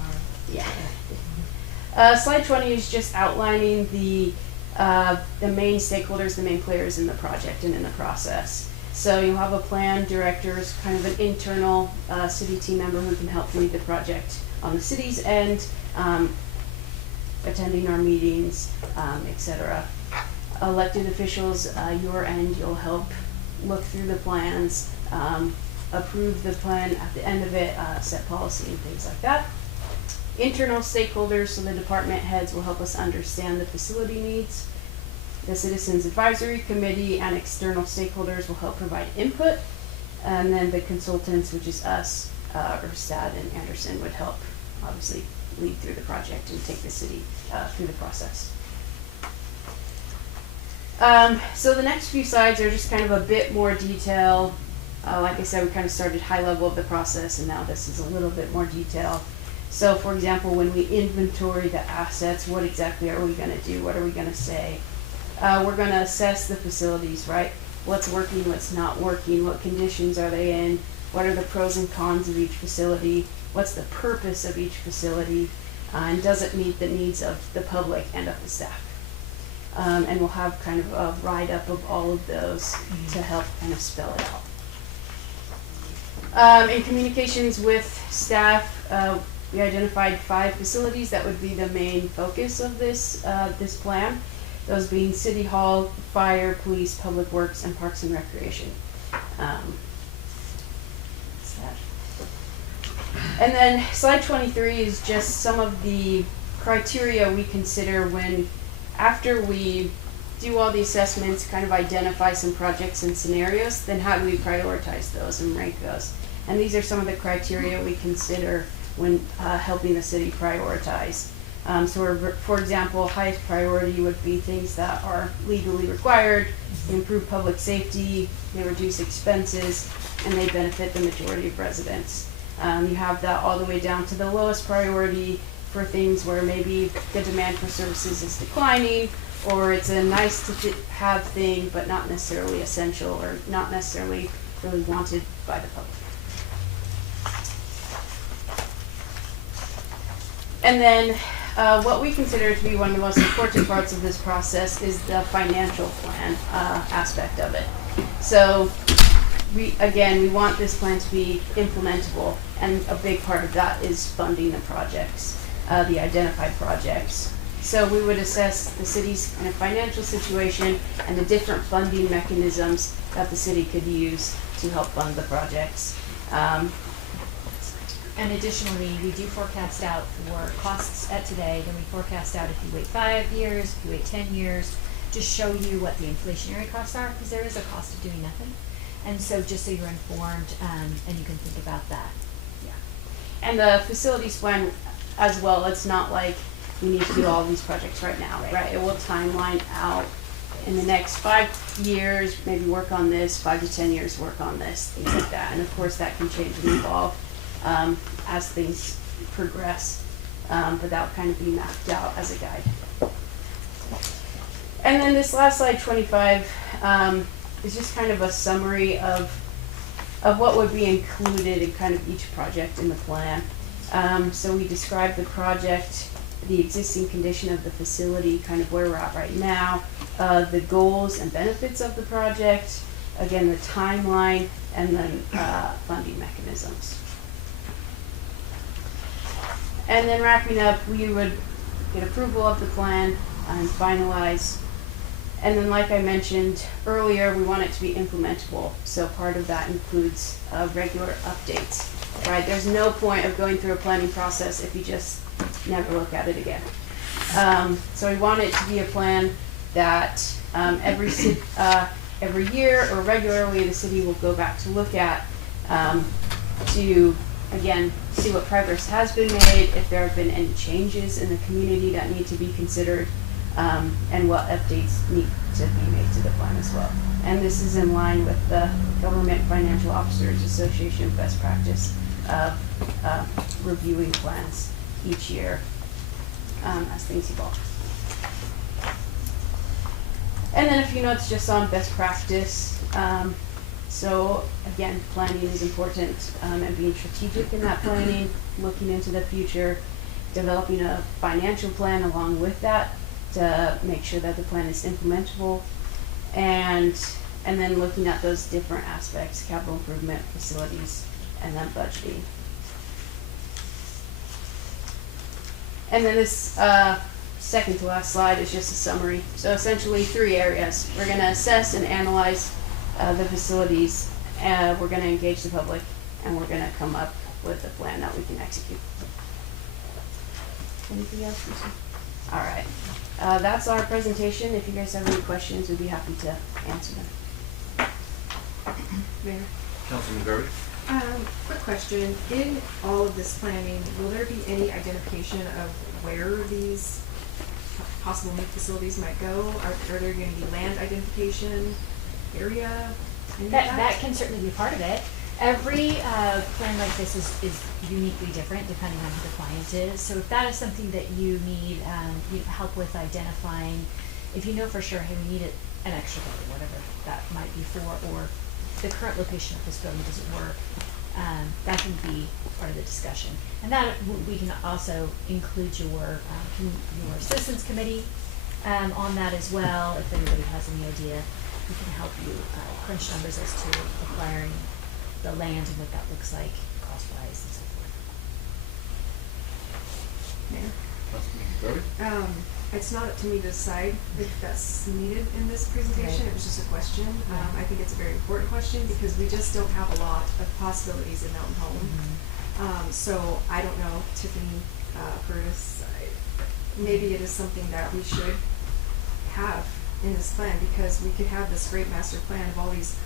Yeah. Slide 20 is just outlining the main stakeholders, the main players in the project and in the process. So you'll have a plan, directors, kind of an internal city team member who can help lead the project on the city's end, attending our meetings, etc. Elected officials, your end, you'll help look through the plans, approve the plan at the end of it, set policy and things like that. Internal stakeholders, so the department heads will help us understand the facility needs. The Citizens Advisory Committee and external stakeholders will help provide input. And then the consultants, which is us, Erstad and Anderson, would help obviously lead through the project and take the city through the process. So the next few slides are just kind of a bit more detail. Like I said, we kind of started high level of the process, and now this is a little bit more detail. So for example, when we inventory the assets, what exactly are we going to do? What are we going to say? We're going to assess the facilities, right? What's working, what's not working, what conditions are they in, what are the pros and cons of each facility, what's the purpose of each facility, and does it meet the needs of the public and of the staff? And we'll have kind of a write-up of all of those to help kind of spell it out. In communications with staff, we identified 5 facilities that would be the main focus of this plan. Those being City Hall, Fire, Police, Public Works, and Parks and Recreation. And then slide 23 is just some of the criteria we consider when, after we do all the assessments, kind of identify some projects and scenarios, then how do we prioritize those and rank those? And these are some of the criteria we consider when helping the city prioritize. For example, highest priority would be things that are legally required, they improve public safety, they reduce expenses, and they benefit the majority of residents. You have that all the way down to the lowest priority for things where maybe the demand for services is declining, or it's a nice to have thing, but not necessarily essential or not necessarily really wanted by the public. And then what we consider to be one of the most important parts of this process is the financial plan aspect of it. So we want this plan to be implementable, and a big part of that is funding the projects, the identified projects. So we would assess the city's kind of financial situation and the different funding mechanisms that the city could use to help fund the projects. And additionally, we do forecast out for costs at today, then we forecast out if you wait 5 years, if you wait 10 years, just show you what the inflationary costs are, because there is a cost of doing nothing. And so just so you're informed, and you can think about that. Yeah. And the facilities plan as well, it's not like we need to do all these projects right now, right? It will timeline out in the next 5 years, maybe work on this, 5 to 10 years, work on this, things like that. And of course that can change and evolve as things progress, but that will kind of be mapped out as a guide. And then this last slide, 25, is just kind of a summary of what would be included in kind of each project in the plan. So we describe the project, the existing condition of the facility, kind of where we're at right now, the goals and benefits of the project, again the timeline, and then funding mechanisms. And then wrapping up, we would get approval of the plan and finalize. And then, like I mentioned earlier, we want it to be implementable. So part of that includes regular updates, right? There's no point of going through a planning process if you just never look at it again. So we want it to be a plan that every year or regularly the city will go back to look at to, again, see what progress has been made, if there have been any changes in the community that need to be considered, and what updates need to be made to the plan as well. And this is in line with the Government Financial Officers Association best practice of reviewing plans each year as things evolve. And then a few notes just on best practice. So again, planning is important, and being strategic in that planning, looking into the future, developing a financial plan along with that to make sure that the plan is implementable, and then looking at those different aspects, capital improvement, facilities, and then budgeting. And then this second to last slide is just a summary. So essentially 3 areas. We're going to assess and analyze the facilities, we're going to engage the public, and we're going to come up with a plan that we can execute. Anything else? All right. That's our presentation. If you guys have any questions, we'd be happy to answer them. Mayor? Councilman Garvey? Quick question. In all of this planning, will there be any identification of where these possible new facilities might go? Are there going to be land identification, area? That can certainly be part of it. Every plan like this is uniquely different depending on who the client is. So if that is something that you need help with identifying, if you know for sure, hey, we need an extra building, whatever that might be for, or the current location of this building doesn't work, that can be part of the discussion. And that we can also include your citizens committee on that as well. If anybody has any idea, we can help you crunch numbers as to acquiring the land and what that looks like cost-wise and so forth. Mayor? Councilman Garvey? It's not up to me to decide if that's needed in this presentation. It was just a question. I think it's a very important question because we just don't have a lot of possibilities in Mountain Home. So I don't know, Tiffany, Curtis, maybe it is something that we should have in this plan, because we could have this great master plan of all these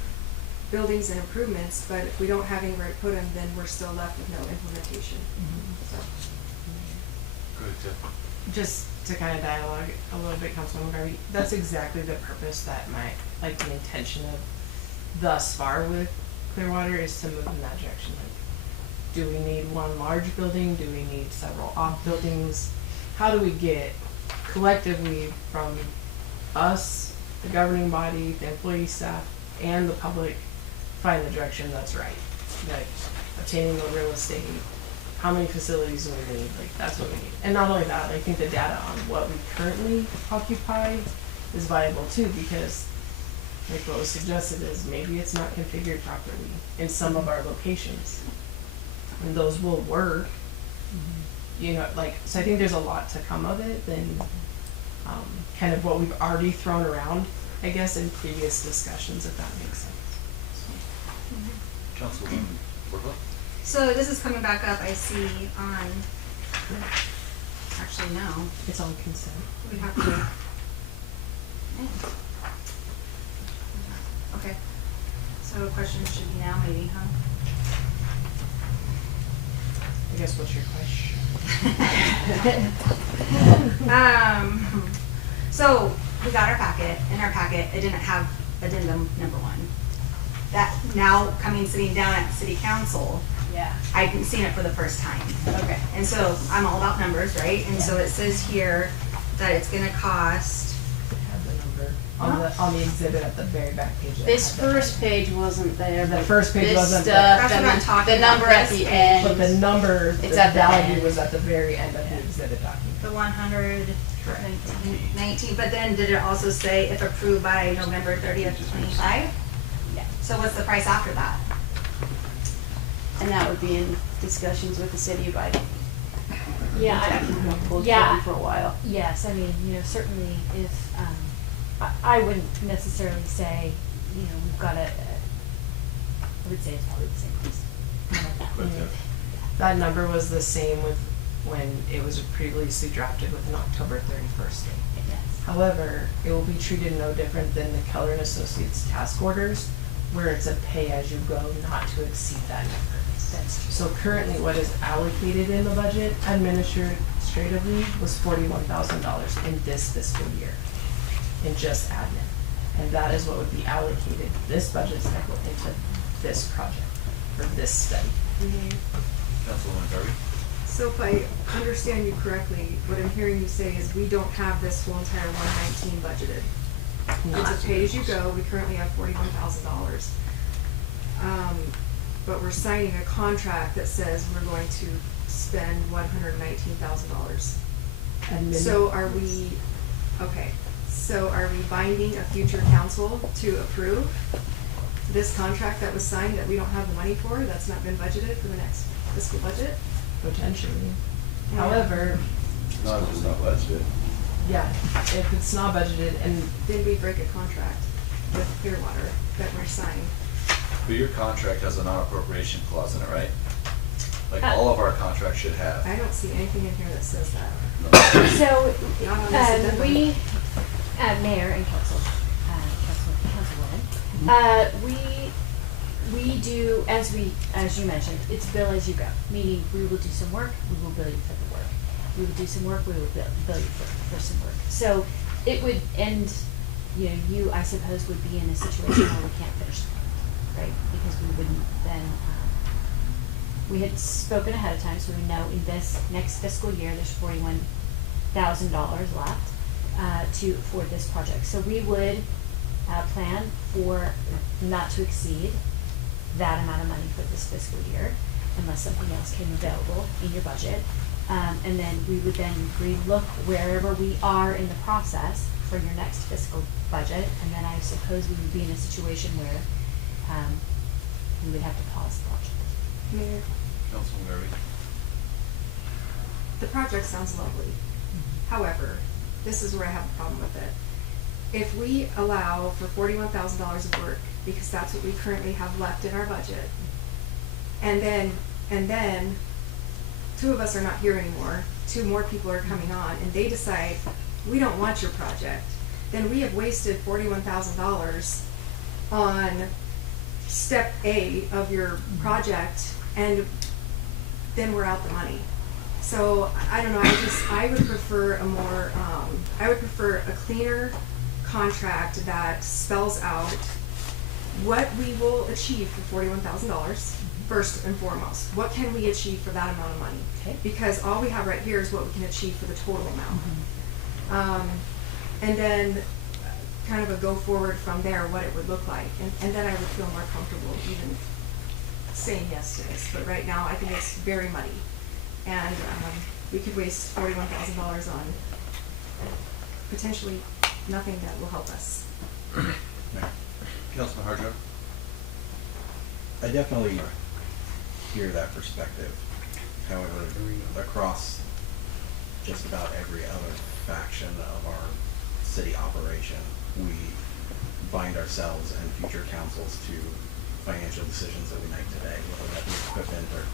buildings and improvements, but if we don't have anywhere to put them, then we're still left with no implementation. So. Go ahead, Tiff. Just to kind of dialogue a little bit, Councilwoman Garvey, that's exactly the purpose that the intention of thus far with Clearwater is to move in that direction. Like, do we need one large building? Do we need several off buildings? How do we get collectively from us, the governing body, the employee staff, and the public find the direction that's right? Like obtaining the real estate, how many facilities do we need? Like that's what we need. And not only that, I think the data on what we currently occupy is viable too, because like what was suggested is maybe it's not configured properly in some of our locations. And those will work. You know, like, so I think there's a lot to come of it than kind of what we've already thrown around, I guess, in previous discussions, if that makes sense. Councilwoman Bordeaux? So this is coming back up, I see on, actually no, It's on consent. we have to. Okay, so a question should be now maybe, huh? I guess what's your question? So we got our packet. In our packet, it didn't have addendum number 1. That now sitting down at city council, Yeah. I've seen it for the first time. Okay. And so I'm all about numbers, right? And so it says here that it's gonna cost, Have the number on the exhibit at the very back page. that This had that. first page wasn't there. The but first page this wasn't stuff, there. That's what and I'm talking the about, number at this the page. end. But the number, the It's at the value end. was at the very end of the exhibit document. the 100, Correct. 19, but then did it also say if approved by November 30th, 25? Yeah. So what's the price after that? And that would be in discussions with the city by Yeah, yeah. For a while. Yes, I mean, certainly if, I wouldn't necessarily say, we've got I would say it's probably the same price. That number was the same with when it was previously drafted with an October 31st date. Yes. However, it will be treated no different than the Keller and Associates task orders, where it's a pay-as-you-go, not to exceed that number. That's true. So currently what is allocated in the budget administratively was $41,000 in this fiscal year, in just admin. And that is what would be allocated this budget cycle into this project, or this study. Councilwoman Darby? So if I understand you correctly, what I'm hearing you say is we don't have this whole entire 119 budgeted. It's a pay-as-you-go, we currently have $41,000. But we're signing a contract that says we're going to spend $119,000. So are we, okay, so are we binding a future council to approve this contract that was signed that we don't have the money for, that's not been budgeted for the next fiscal budget? Potentially. Yeah. However, No, it's not budgeted. yeah, if it's not budgeted and Then we break a contract with Clearwater that we're signing. But your contract has a non-appropriation clause in it, right? Like all of our contracts should have. I don't see anything in here that says that. So, Not on this addendum. we, Mayor and Councilwoman, we do, as you mentioned, it's bill as you go, meaning we will do some work, we will bill you for the work. We will do some work, we will bill you for some work. So it would end, you, I suppose, would be in a situation where we can't finish the work, right? Because we wouldn't then, we had spoken ahead of time, so we know in this next fiscal year, there's $41,000 left for this project. So we would plan for not to exceed that amount of money for this fiscal year, unless something else came available in your budget. And then we would then relook wherever we are in the process for your next fiscal budget, and then I suppose we would be in a situation where we would have to pause the project. Mayor, Councilwoman Darby? the project sounds lovely. However, this is where I have a problem with it. If we allow for $41,000 of work, because that's what we currently have left in our budget, and then 2 of us are not here anymore, 2 more people are coming on, and they decide, we don't want your project, then we have wasted $41,000 on step A of your project, and then we're out the money. So, I don't know, I would prefer a cleaner contract that spells out what we will achieve for $41,000, first and foremost. What can we achieve for that amount of money? Okay. Because all we have right here is what we can achieve for the total amount. And then kind of a go forward from there, what it would look like. And then I would feel more comfortable even saying yes to this. But right now, I think it's very muddy. And we could waste $41,000 on potentially nothing that will help us. Councilman Harjo? I definitely hear that perspective. However, across just about every other faction of our city operation, we bind ourselves and future councils to financial decisions that we make today, whether that be equipment or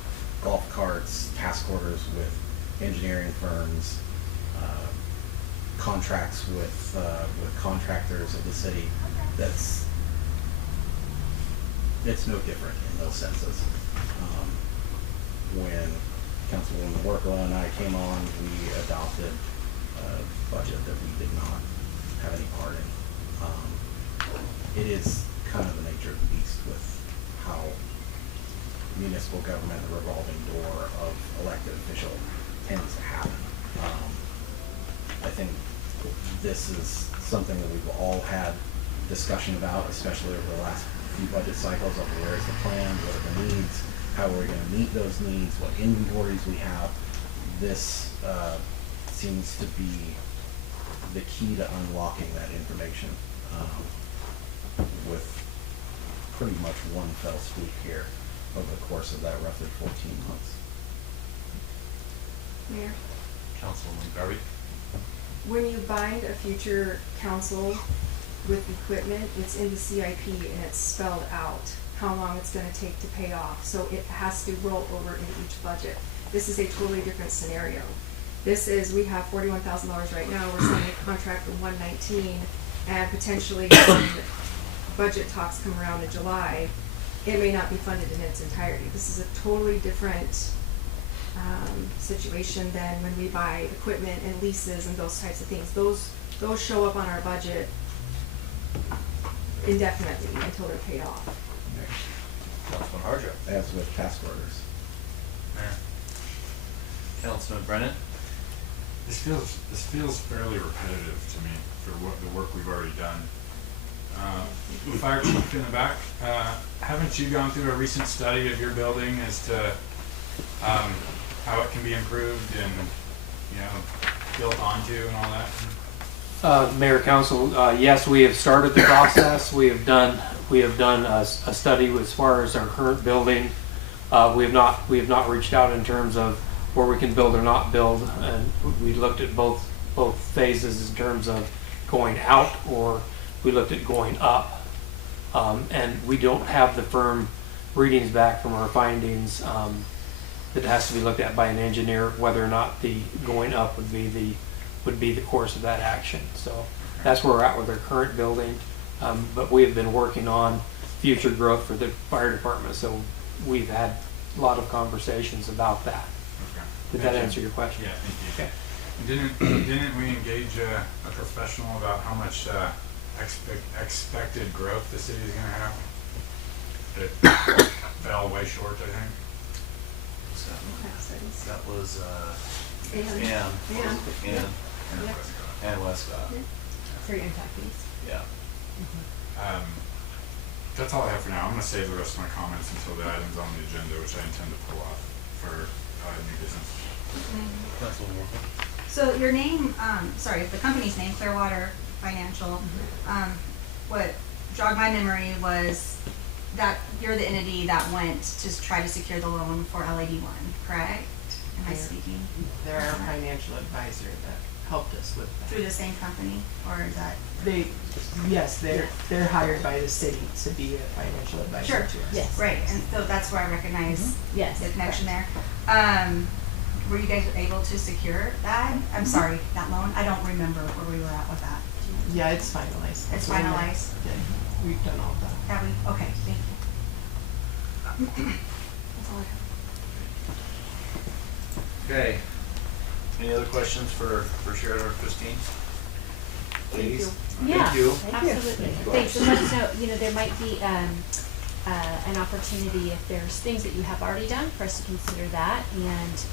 golf carts, task orders with engineering firms, contracts with contractors of the city. It's no different in those senses. When Councilwoman Workla and I came on, we adopted a budget that we did not have any part in. It is kind of the nature of the beast with how municipal government, the revolving door of elected official tends to happen. I think this is something that we've all had discussion about, especially over the last few budget cycles, of where's the plan, what are the needs, how are we going to meet those needs, what inventories we have. This seems to be the key to unlocking that information with pretty much one fell swoop here over the course of that roughly 14 months. Mayor? Councilwoman Garvey? When you bind a future council with equipment, it's in the CIP and it's spelled out how long it's gonna take to pay off, so it has to roll over into each budget. This is a totally different scenario. This is, we have $41,000 right now, we're signing a contract for 119, and potentially when budget talks come around in July, it may not be funded in its entirety. This is a totally different situation than when we buy equipment and leases and those types of things. Those show up on our budget indefinitely until they're paid off. Councilman Harjo? As with task orders. Mayor, Councilman Brennan? this feels fairly repetitive to me for the work we've already done. Fire chief in the back, haven't you gone through a recent study of your building as to how it can be improved and, you know, built onto and all that? Mayor, Council, yes, we have started the process. We have done a study as far as our current building. We have not reached out in terms of where we can build or not build, and we looked at both phases in terms of going out, or we looked at going up. And we don't have the firm readings back from our findings. It has to be looked at by an engineer whether or not the going up would be the course of that action. So that's where we're at with our current building. But we have been working on future growth for the fire department, so we've had a lot of conversations about that. Okay. Did that answer your question? Yeah, thank you. Okay. Didn't we engage a professional about how much expected growth the city is going to have? It fell way short, I think. That was, And and Westcott. For your impact fees. Yeah. That's all I have for now. I'm going to save the rest of my comments until the item's on the agenda, which I intend to pull off for new business. Councilman Warfel? So your name, the company's name, Clearwater Financial, what jogged my memory was that you're the entity that went to try to secure the loan for LAD1, correct? Am I speaking? They're our financial advisor that helped us with that. Through the same company, or is that? They're hired by the city to be a financial advisor Sure. to us. Yes. Right, and so that's where I recognize Yes. the connection there. Were you guys able to secure that? I'm sorry, that loan? I don't remember where we were at with that. Yeah, it's finalized. It's finalized? Yeah, we've done all that. Have we? Okay, thank you. That's all I have. Okay. Any other questions for Sharon or Christine? Ladies? Yeah, Thank you. absolutely. Thanks, and let us know, there might be an opportunity if there's things that you have already done for us to consider that, and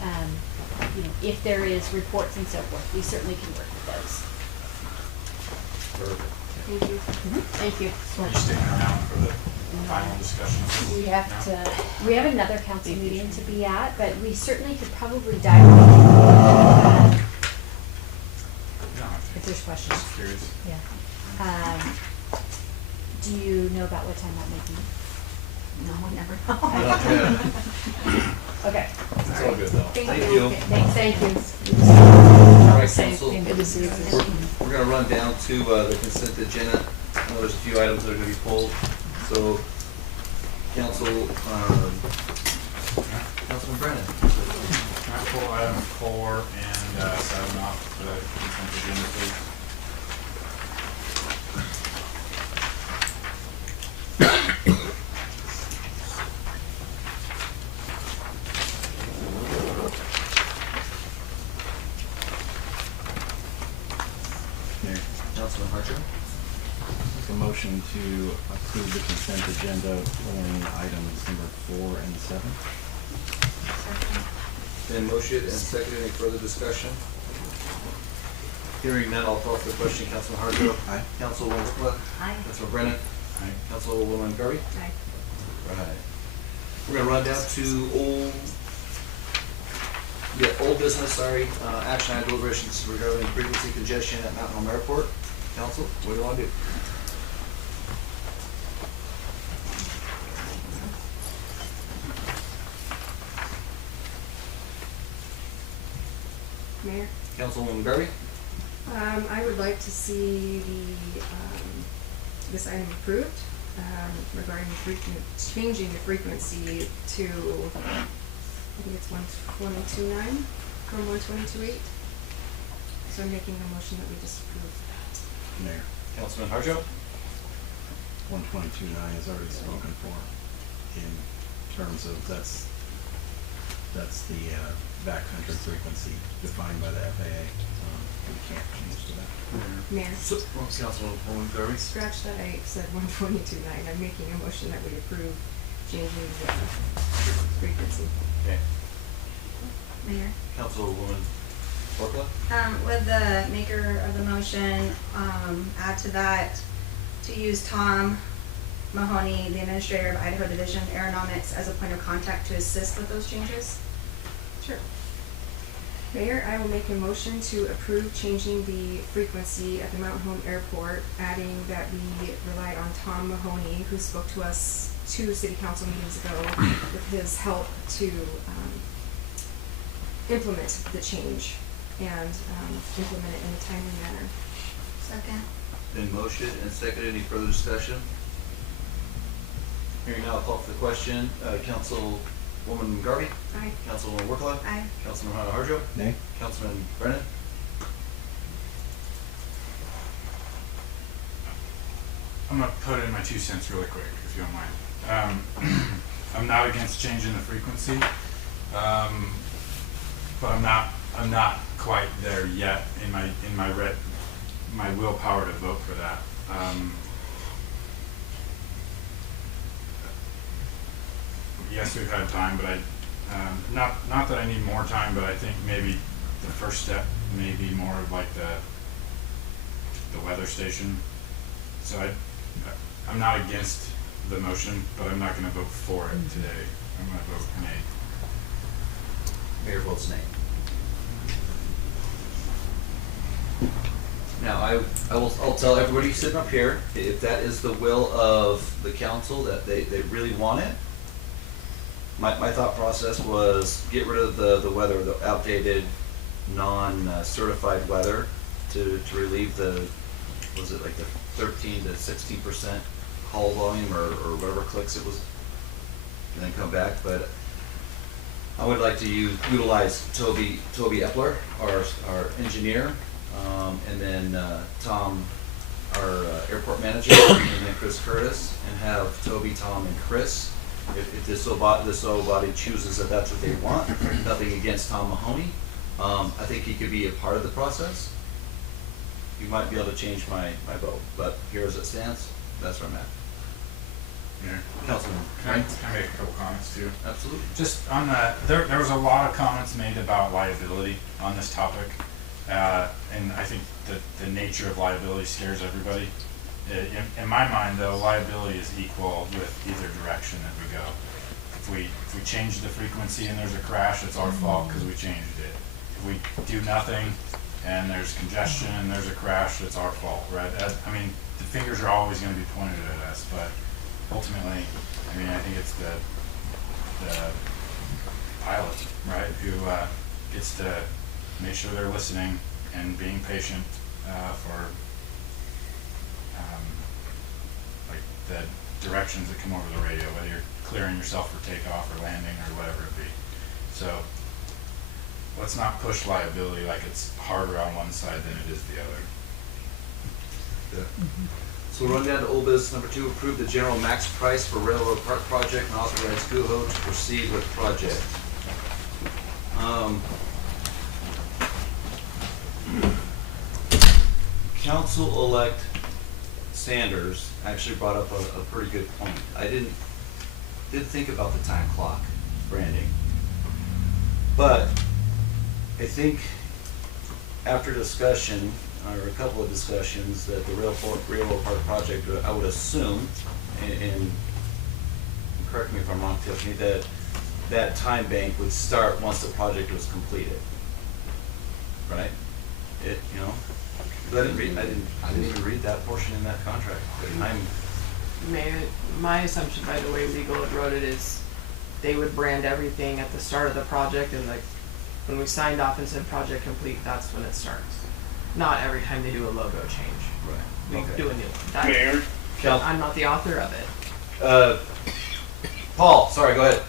if there is reports and so forth, we certainly can work with those. Perfect. Thank you. Thank you. Are you sticking around for the final discussion? We have another council meeting to be at, but we certainly could probably dive into if there's questions. Just curious. Yeah. Do you know about what time that may be? No, we never know. Okay. It's all good though. Thank you. Thank you. All right, council. We're gonna run down to the consent agenda. I know there's a few items that are gonna be pulled. So, Councilman Brennan. Can I pull item 4 and 7 off the consent agenda, please? Mayor, Councilman Hartshorn? make a motion to approve the consent agenda on items number 4 and 7. Then motion and second. Any further discussion? Hearing none, I'll call for the question. Councilman Hartshorn? Aye. Councilwoman Whitla? Aye. Councilman Brennan? Aye. Councilwoman Garvey? Aye. Right. We're gonna run down to old business, action item deliberations regarding frequency congestion at Mountain Home Airport. Council, what do you wanna do? Mayor? Councilwoman Garvey? I would like to see this item approved, regarding changing the frequency to, I think it's 122.9 from 122.8. So I'm making a motion that we disapprove that. Mayor, Councilman Harjo? 122.9 is already spoken for in terms of that's the backcountry frequency defined by the FAA. We can't change to that. Mayor, Councilwoman Garvey? scratch that I said 122.9. I'm making a motion that we approve changing the frequency. Okay. Mayor? Councilwoman Orkla? Would the maker of the motion, add to that to use Tom Mahoney, the administrator of Idaho Division of Aeronautics, as a point of contact to assist with those changes? Sure. Mayor, I will make a motion to approve changing the frequency at the Mount Home Airport, adding that we rely on Tom Mahoney, who spoke to us 2 city council meetings ago, with his help to implement the change and implement it in a timely manner. Second. Been motioned and seconded. Any further discussion? Hearing now, I'll call for the question. Councilwoman Garvey? Aye. Councilwoman Workla? Aye. Councilman Harjo? Nay? Councilman Brennan? I'm gonna put in my 2 cents really quick, if you don't mind. I'm not against changing the frequency, but I'm not quite there yet in my willpower to vote for that. Yes, we've had time, but not that I need more time, but I think maybe the first step may be more of like the weather station. So I'm not against the motion, but I'm not gonna vote for it today. I'm gonna vote nay. Mayor votes nay. Now, I'll tell everybody sitting up here, if that is the will of the council, that they really want it. My thought process was get rid of the weather, the outdated, non-certified weather to relieve was it like the 13 to 16% call volume or whatever clicks it was, and then come back. But I would like to utilize Toby Epler, our engineer, and then Tom, our airport manager, and then Chris Curtis, and have Toby, Tom, and Chris. If this old body chooses that that's what they want, nothing against Tom Mahoney. I think he could be a part of the process. You might be able to change my vote, but here as it stands, that's where I'm at. Yeah. Councilman, Can I make a couple comments too? absolutely. Just on the, there was a lot of comments made about liability on this topic, and I think that the nature of liability scares everybody. In my mind, though, liability is equal with either direction that we go. If we change the frequency and there's a crash, it's our fault because we changed it. If we do nothing and there's congestion and there's a crash, it's our fault, right? I mean, the fingers are always going to be pointed at us, but ultimately, I mean, I think it's the pilot, right, who gets to make sure they're listening and being patient for like the directions that come over the radio, whether you're clearing yourself for takeoff or landing or whatever it be. So let's not push liability like it's harder on one side than it is the other. Yeah. So we'll run down to old business number 2, approve the general max price for Railroad Park project and authorize GUHO to proceed with project. Council-elect Sanders actually brought up a pretty good point. I didn't think about the time clock branding, but I think after discussion, or a couple of discussions, that the Railroad Park project, I would assume, and correct me if I'm wrong, Tiffany, that time bank would start once the project was completed, right? I didn't even read that portion in that contract. My assumption, by the way legal had wrote it, is they would brand everything at the start of the project, and when we signed off and said project complete, that's when it starts. Not every time they do a logo change. Right. We Okay. do a new one. Mayor? Cal- I'm not the author of it. Paul, sorry, go ahead.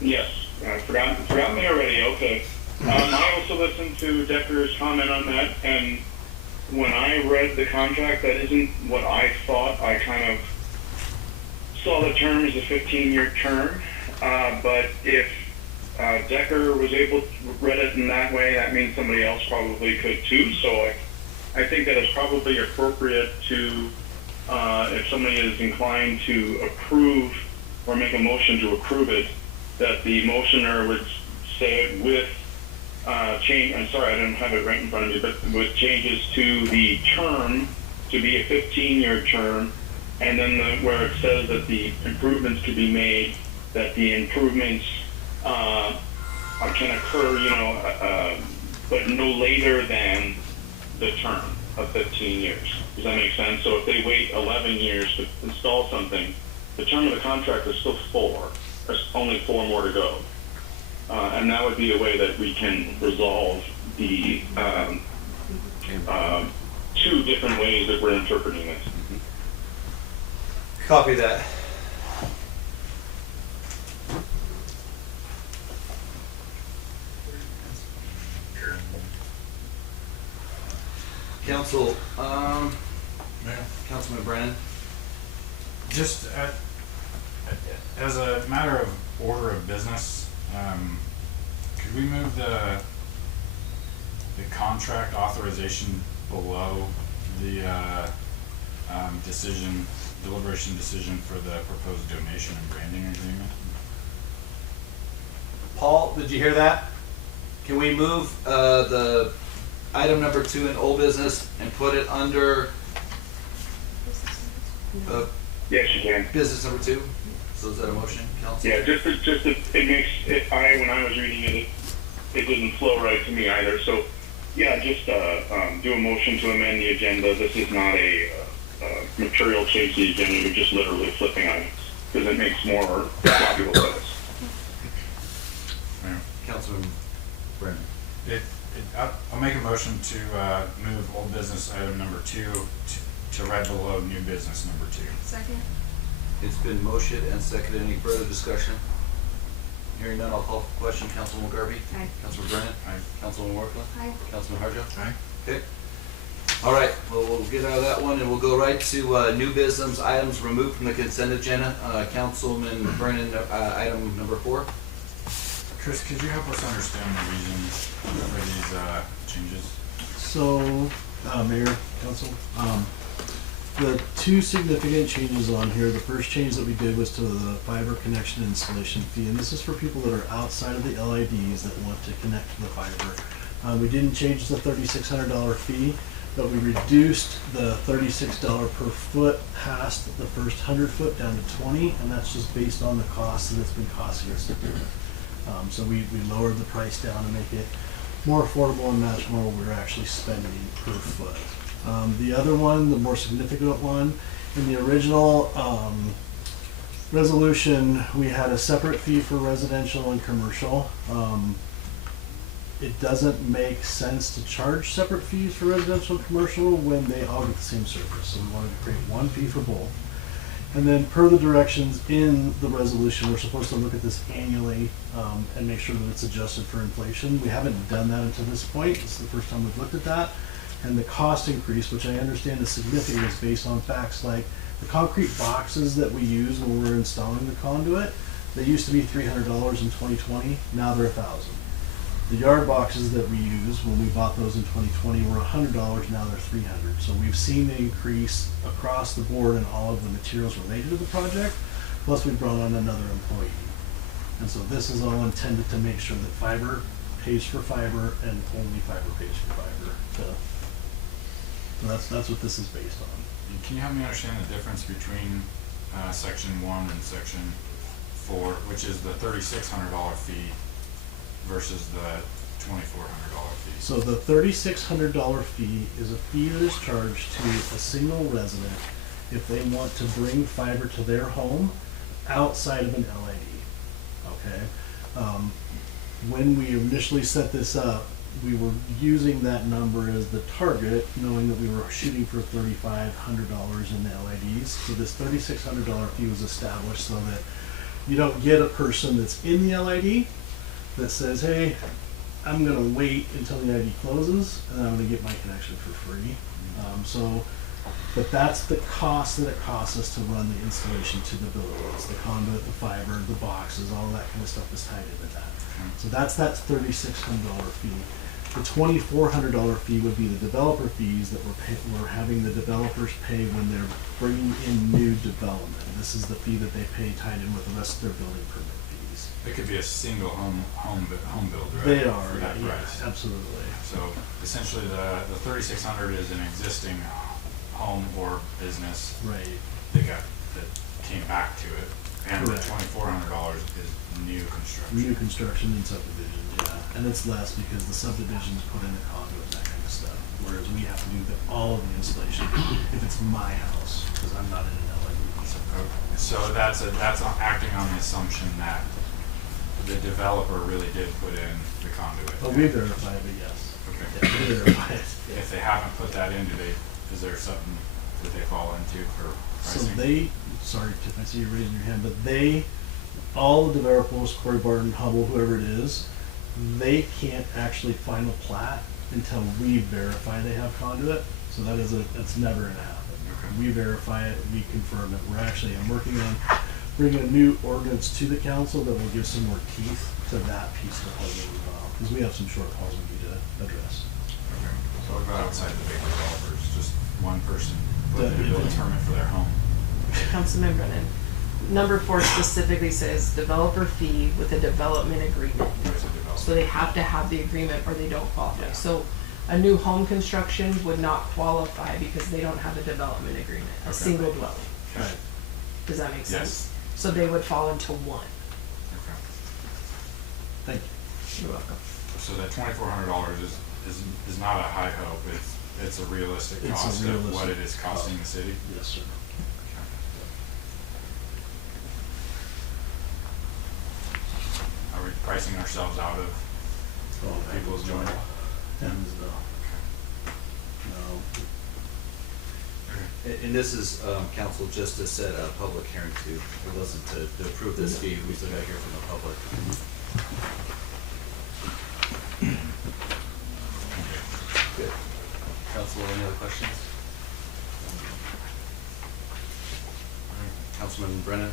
Yes, I forgot me already, okay. I also listened to Decker's comment on that, and when I read the contract, that isn't what I thought. I kind of saw the term as a 15-year term, but if Decker was able to read it in that way, that means somebody else probably could too, so I think that it's probably appropriate to, if somebody is inclined to approve or make a motion to approve it, that the motioner would say it with change, I'm sorry, I don't have it right in front of me, but with changes to the term to be a 15-year term, and then where it says that the improvements could be made, that the improvements can occur, but no later than the term of 15 years. Does that make sense? So if they wait 11 years to install something, the term of the contract is still 4. There's only 4 more to go. And that would be a way that we can resolve the 2 different ways that we're interpreting this. Copy that. Council, Councilman Brennan. Just as a matter of order of business, could we move the contract authorization below the deliberation decision for the proposed donation and branding agreement? Paul, did you hear that? Can we move the item number 2 in old business and put it under Yes, you can. business number 2? So is that a motion, Council? Yeah, just it makes it. When I was reading it, it didn't flow right to me either. So, yeah, just do a motion to amend the agenda. This is not a material change to the agenda. You're just literally flipping items because it makes more logical sense. Councilman Brennan. I'll make a motion to move old business item number 2 to right below new business number 2. Second. It's been motioned and seconded. Any further discussion? Hearing none, I'll call for the question. Councilman Garvey? Aye. Councilman Brennan? Aye. Councilman Workman? Aye. Councilman Harjo? Aye. Okay. All right, well, we'll get out of that one and we'll go right to new business items removed from the consent agenda. Councilman Brennan, item number 4. Chris, could you help us understand the reasons for these changes? So, Mayor, Council, the 2 significant changes on here, the first change that we did was to the fiber connection installation fee, and this is for people that are outside of the LIDs that want to connect to the fiber. We didn't change the $3,600 fee, but we reduced the $36 per foot past the first 100 foot down to 20, and that's just based on the cost that it's been costing us to do it. So we lowered the price down to make it more affordable and match more what we're actually spending per foot. The other one, the more significant one, in the original resolution, we had a separate fee for residential and commercial. It doesn't make sense to charge separate fees for residential and commercial when they all get the same service. So we wanted to create one fee for both. And then per the directions in the resolution, we're supposed to look at this annually and make sure that it's adjusted for inflation. We haven't done that until this point. It's the first time we've looked at that. And the cost increase, which I understand is significant, is based on facts like the concrete boxes that we use when we're installing the conduit. They used to be $300 in 2020, now they're $1,000. The yard boxes that we use when we bought those in 2020 were $100, now they're $300. So we've seen the increase across the board in all of the materials related to the project, plus we brought on another employee. And so this is all intended to make sure that fiber pays for fiber and only fiber pays for fiber. So that's what this is based on. Can you help me understand the difference between section 1 and section 4, which is the $3,600 fee versus the $2,400 fee? So the $3,600 fee is a fee that is charged to a single resident if they want to bring fiber to their home outside of an LID. Okay? when we initially set this up, we were using that number as the target, knowing that we were shooting for $3,500 in the LIDs. So this $3,600 fee was established so that you don't get a person that's in the LID that says, hey, I'm gonna wait until the ID closes and then I'm gonna get my connection for free. But that's the cost that it costs us to run the installation to the building. It's the conduit, the fiber, the boxes, all that kind of stuff is tied into that. So that's that $3,600 fee. The $2,400 fee would be the developer fees that we're having the developers pay when they're bringing in new development. This is the fee that they pay tied in with the rest of their building permit fees. It could be a single home build, right? They are, For that yeah, price. absolutely. So essentially the 3,600 is an existing home or business. Right. That came back to it. And Correct. the $2,400 is new construction. New construction and subdivision, yeah. And it's less because the subdivisions put in the conduit and that kind of stuff. Whereas we have to do all of the installation if it's my house, because I'm not in an LID. So that's acting on the assumption that the developer really did put in the conduit. But we verify it, but yes. Okay. Yeah, we verify it. If they haven't put that in, is there something that they fall into for So pricing? sorry Tiff, I see you raising your hand, but all the developers, Corey Barton, Hubble, whoever it is, they can't actually final plat until we verify they have conduit. So that's never gonna happen. Okay. We verify it, we confirm it. I'm working on bringing a new ordinance to the council that will give some more teeth to that piece of the puzzle as well, because we have some shortfalls we need to address. Okay. So what about outside the big developers? Just one person putting in a The- building permit for their home? Councilman Brennan, number 4 specifically says developer fee with a development agreement. There's a developer. So they have to have the agreement or they don't qualify. Yeah. So a new home construction would not qualify because they don't have a development agreement, a Okay. single dwelling. Okay. Does that make sense? Yes. So they would fall into one. Okay. Thank you. You're welcome. So that $2,400 is not a high hope. It's a realistic It's a cost of what realistic it is costing the city. Yes, sir. Are we pricing ourselves out of people's joint? Heavens no. No. And this is, council, just to set a public hearing to approve this fee, we still gotta hear from the public. Good. Council, any other questions? Councilman Brennan?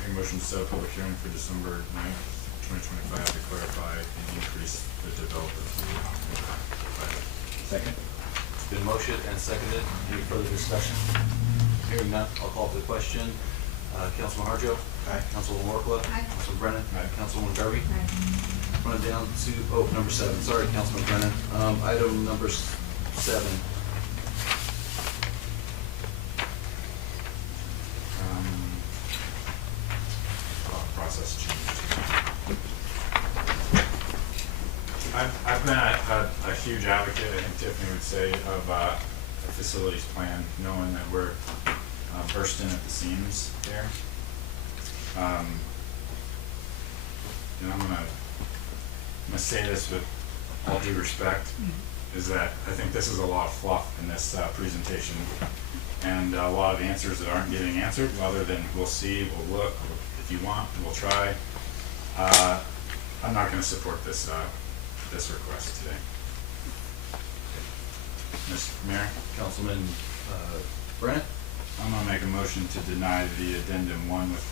Make a motion to set a public hearing for December 9th, 2025 to clarify and increase the developer fee. Second. It's been motioned and seconded. Any further discussion? Hearing none, I'll call for the question. Councilman Harjo? Aye. Councilwoman Workla? Aye. Councilman Brennan? Aye. Councilwoman Garvey? Run down to, number 7, sorry, Councilman Brennan. Item number 7. Process change. I've been a huge advocate, I think Tiffany would say, of a facilities plan, knowing that we're bursting at the seams here. And I'm gonna say this with all due respect, is that I think this is a lot of fluff in this presentation, and a lot of answers that aren't getting answered, other than we'll see, we'll look, if you want, we'll try. I'm not gonna support this request today. Mr. Mayor, Councilman Brennan? I'm gonna make a motion to deny the addendum 1 with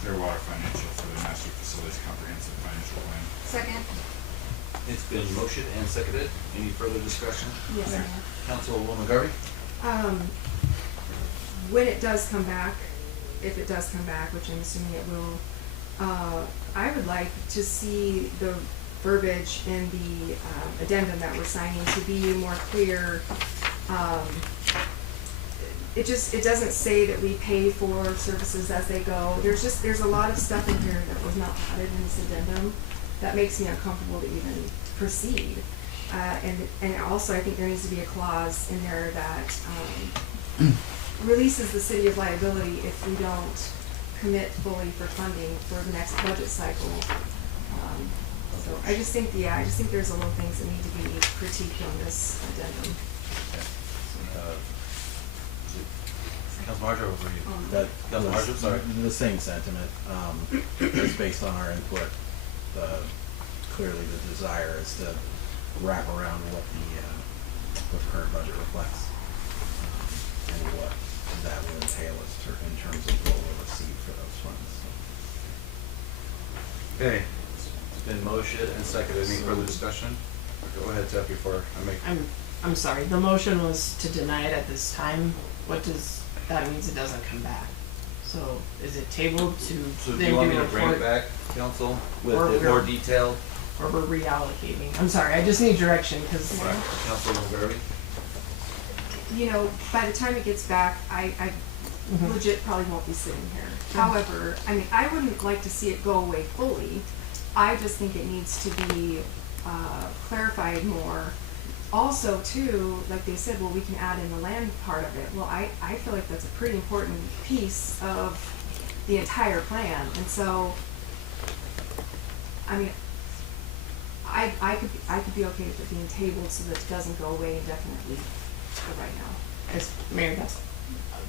Clearwater Financial for the Master Facilities Comprehensive Financial Plan. Second. It's been motioned and seconded. Any further discussion? Yes, ma'am. Councilwoman Garvey? When it does come back, if it does come back, which I'm assuming it will, I would like to see the verbiage in the addendum that we're signing to be more clear. It doesn't say that we pay for services as they go. There's a lot of stuff in here that was not added in this addendum that makes me uncomfortable to even proceed. And also I think there needs to be a clause in there that releases the city of liability if we don't commit fully for funding for the next budget cycle. So I just think, I just think there's a little things that need to be critiqued on this addendum. Councilman Harjo, were you? That Councilman was Harjo, sorry. the same sentiment, is based on our input. Clearly the desire is to wrap around what the current budget reflects, and what that will entail in terms of what we'll receive for those funds. Okay, it's been motioned and seconded. Any further discussion? Go ahead, Tef, before I make. I'm sorry, the motion was to deny it at this time. What does, that means it doesn't come back. So is it tabled to So do then you want do me a to bring it report? back, council, with Or it we're- more detailed? Or we're reallocating? I'm sorry, I just need direction, because Right, Councilman Garvey? You know, by the time it gets back, I legit probably won't be sitting here. However, I mean, I wouldn't like to see it go away fully. I just think it needs to be clarified more. Also, too, like they said, well, we can add in the land part of it. Well, I feel like that's a pretty important piece of the entire plan. And so, I mean, I could be okay with it being tabled so that it doesn't go away indefinitely for right now. as Mayor, that's,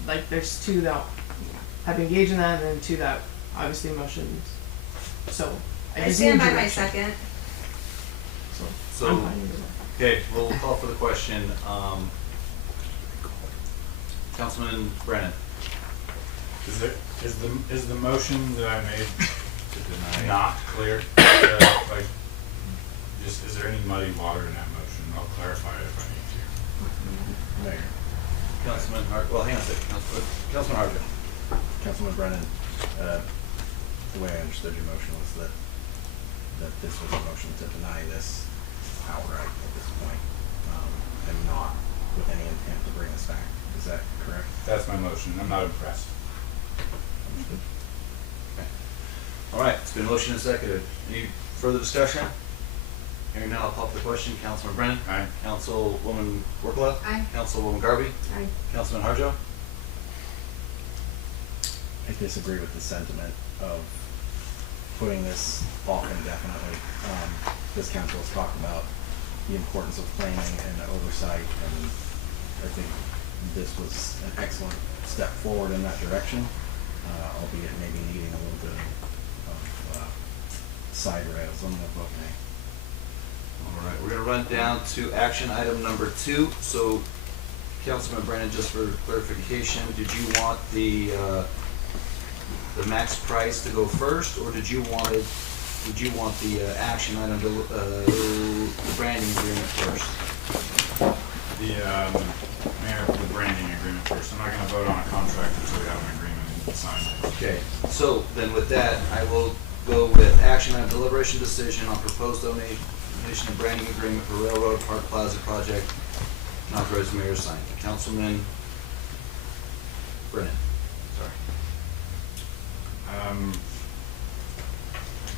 like, there's two that have engaged in that, and then two that obviously motions. So I just stand need by my direction. second. So, I'm fine either way. okay, we'll call for the question. Councilman Brennan? Is the motion that I made To deny. not clear? Like, just, is there any muddy water in that motion? I'll clarify it if I need to. Mayor, Councilman Hart, well, hang on a second, Councilman Harjo. Councilman Brennan, the way I understood your motion was that this was a motion to deny this outright at this point, and not with any intent to bring us back. Is that correct? That's my motion. I'm not impressed. Understood. Okay. All right, it's been motioned and seconded. Any further discussion? Hearing none, I'll call for the question. Councilman Brennan? Aye. Councilwoman Workla? Aye. Councilwoman Garvey? Aye. Councilman Harjo? I disagree with the sentiment of putting this off indefinitely. This council has talked about the importance of planning and oversight, and I think this was an excellent step forward in that direction, albeit maybe needing a little bit of side rails on the book. All right, we're gonna run down to action item number 2. So, Councilman Brennan, just for clarification, did you want the max price to go first, or did you want the action item, the branding agreement first? The Mayor, the branding agreement first. I'm not going to vote on a contract until we have an agreement signed. Okay, so then with that, I will go with action item deliberation decision on proposed donation and branding agreement for Railroad Park Plaza project. And authorize the mayor to sign. Councilman Brennan, sorry.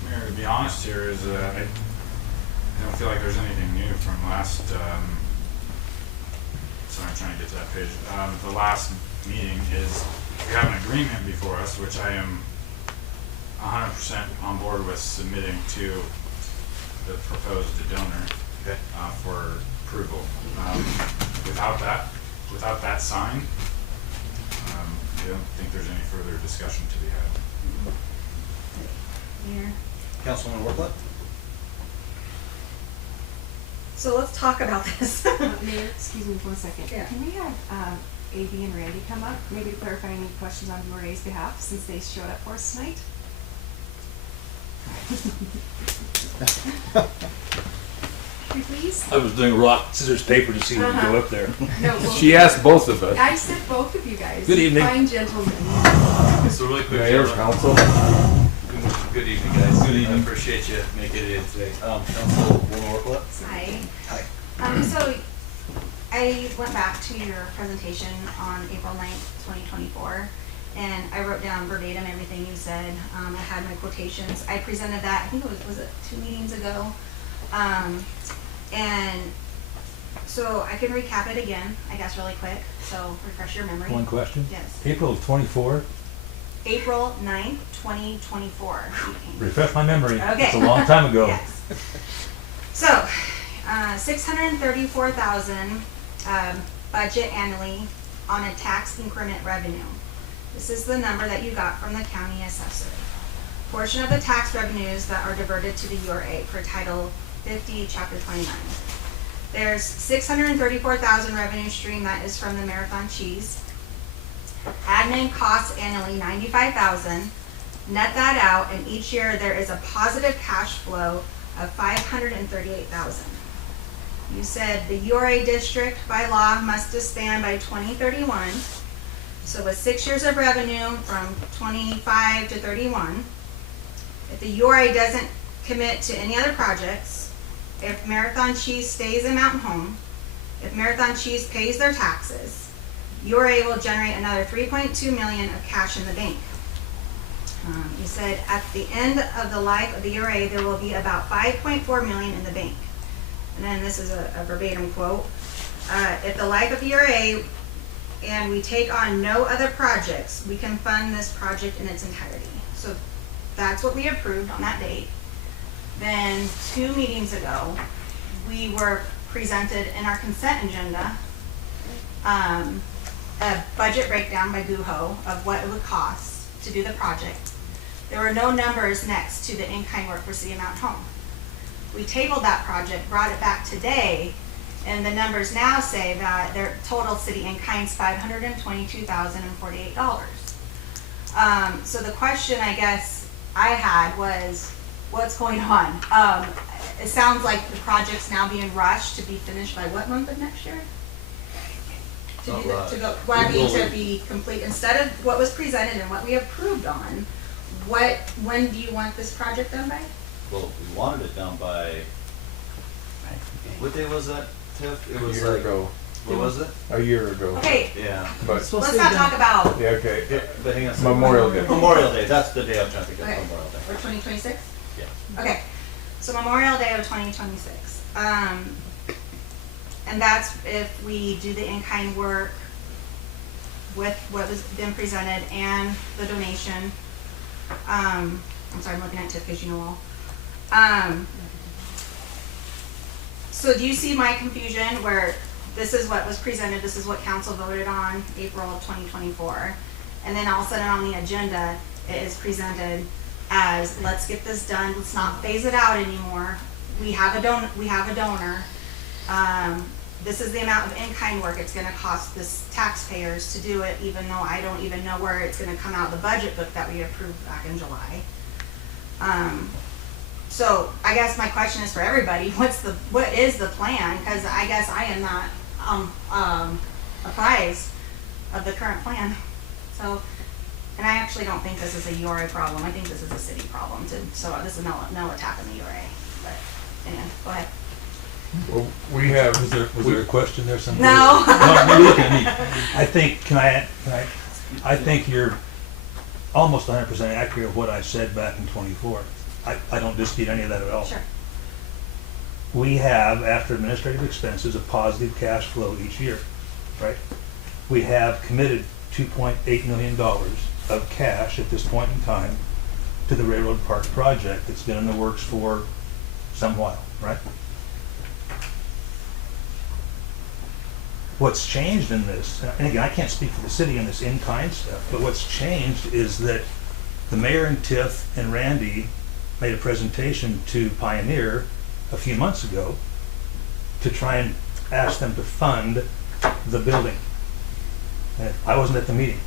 Mayor, to be honest here, is I don't feel like there's anything new from last. Sorry, I'm trying to get to that page. The last meeting is we have an agreement before us, which I am 100% on board with submitting to the proposed donor for approval. Without that sign, I don't think there's any further discussion to be had. Mayor. Councilwoman Workla? So let's talk about this. Mayor, excuse me for 1 second. Yeah. Can we have AB and Randy come up, maybe to clarify any questions on Blue Ray's behalf, since they showed up for us tonight? Can we please? I was doing rock, scissors, paper to see who would go up there. No, well, She asked both of us. I said both of you guys. Good evening. Fine gentlemen. So really quick, Mayor, council. Good evening, guys. Good evening. I appreciate you making it in today. Councilwoman Workla? Hi. Hi. So I went back to your presentation on April 9th, 2024, and I wrote down verbatim everything you said. I had my quotations. I presented that, I think it was it 2 meetings ago? And so I can recap it again, I guess, really quick, so refresh your memory. One question. Yes. April of 24, April 9th, 2024 meeting. Refresh my memory. Okay. It's a long time ago. Yes. So, 634,000 budget annually on a tax increment revenue. This is the number that you got from the county assessor. Portion of the tax revenues that are diverted to the URA per Title 50, Chapter 29. There's 634,000 revenue stream that is from the Marathon Cheese. Admin costs annually 95,000. Net that out, and each year there is a positive cash flow of 538,000. You said the URA district by law must disband by 2031. So with 6 years of revenue from 25 to 31, if the URA doesn't commit to any other projects, if Marathon Cheese stays in Mountain Home, if Marathon Cheese pays their taxes, URA will generate another 3.2 million of cash in the bank. You said at the end of the life of the URA, there will be about 5.4 million in the bank. And then this is a verbatim quote. If the life of the URA and we take on no other projects, we can fund this project in its entirety. So that's what we approved on that date. Then 2 meetings ago, we were presented in our consent agenda a budget breakdown by GUHO of what it would cost to do the project. There were no numbers next to the in-kind work for City of Mountain Home. We tabled that project, brought it back today, and the numbers now say that their total city in-kind is $522,048. So the question I guess I had was, what's going on? It sounds like the project's now being rushed to be finished by what month of next year? To be complete, instead of what was presented and what we approved on, when do you want this project done by? Well, we wanted it done by, what day was that, Tiff? It was A year like, ago. what was it? A year ago. Okay, Yeah. But, let's not talk about, yeah, okay. But hang on a second. Memorial Day. Memorial Day, that's the day I'm trying to think of, okay, Memorial Day. or 2026? Yeah. Okay, so Memorial Day of 2026. And that's if we do the in-kind work with what has been presented and the donation. I'm sorry, I'm looking at Tiff because you know all. So do you see my confusion where this is what was presented, this is what council voted on April of 2024, and then all of a sudden on the agenda it is presented as, let's get this done, let's not phase it out anymore. We have a donor. This is the amount of in-kind work it's going to cost this taxpayers to do it, even though I don't even know where it's going to come out of the budget book that we approved back in July. So I guess my question is for everybody: what is the plan? Because I guess I am not apprised of the current plan. So, and I actually don't think this is a URA problem. I think this is a city problem. So this is no attack on the URA. But anyway, go ahead. Well, we have. Was there a question there somewhere? No. No, look at me. I think. I think you're almost 100% accurate of what I said back in 24. I don't dispute any of that at all. Sure. We have, after administrative expenses, a positive cash flow each year, right? We have committed $2.8 million of cash at this point in time to the Railroad Park project that's been in the works for some while, right? What's changed in this, and again, I can't speak for the city in this in-kind stuff, but what's changed is that the mayor and Tiff and Randy made a presentation to Pioneer a few months ago to try and ask them to fund the building. And I wasn't at the meeting.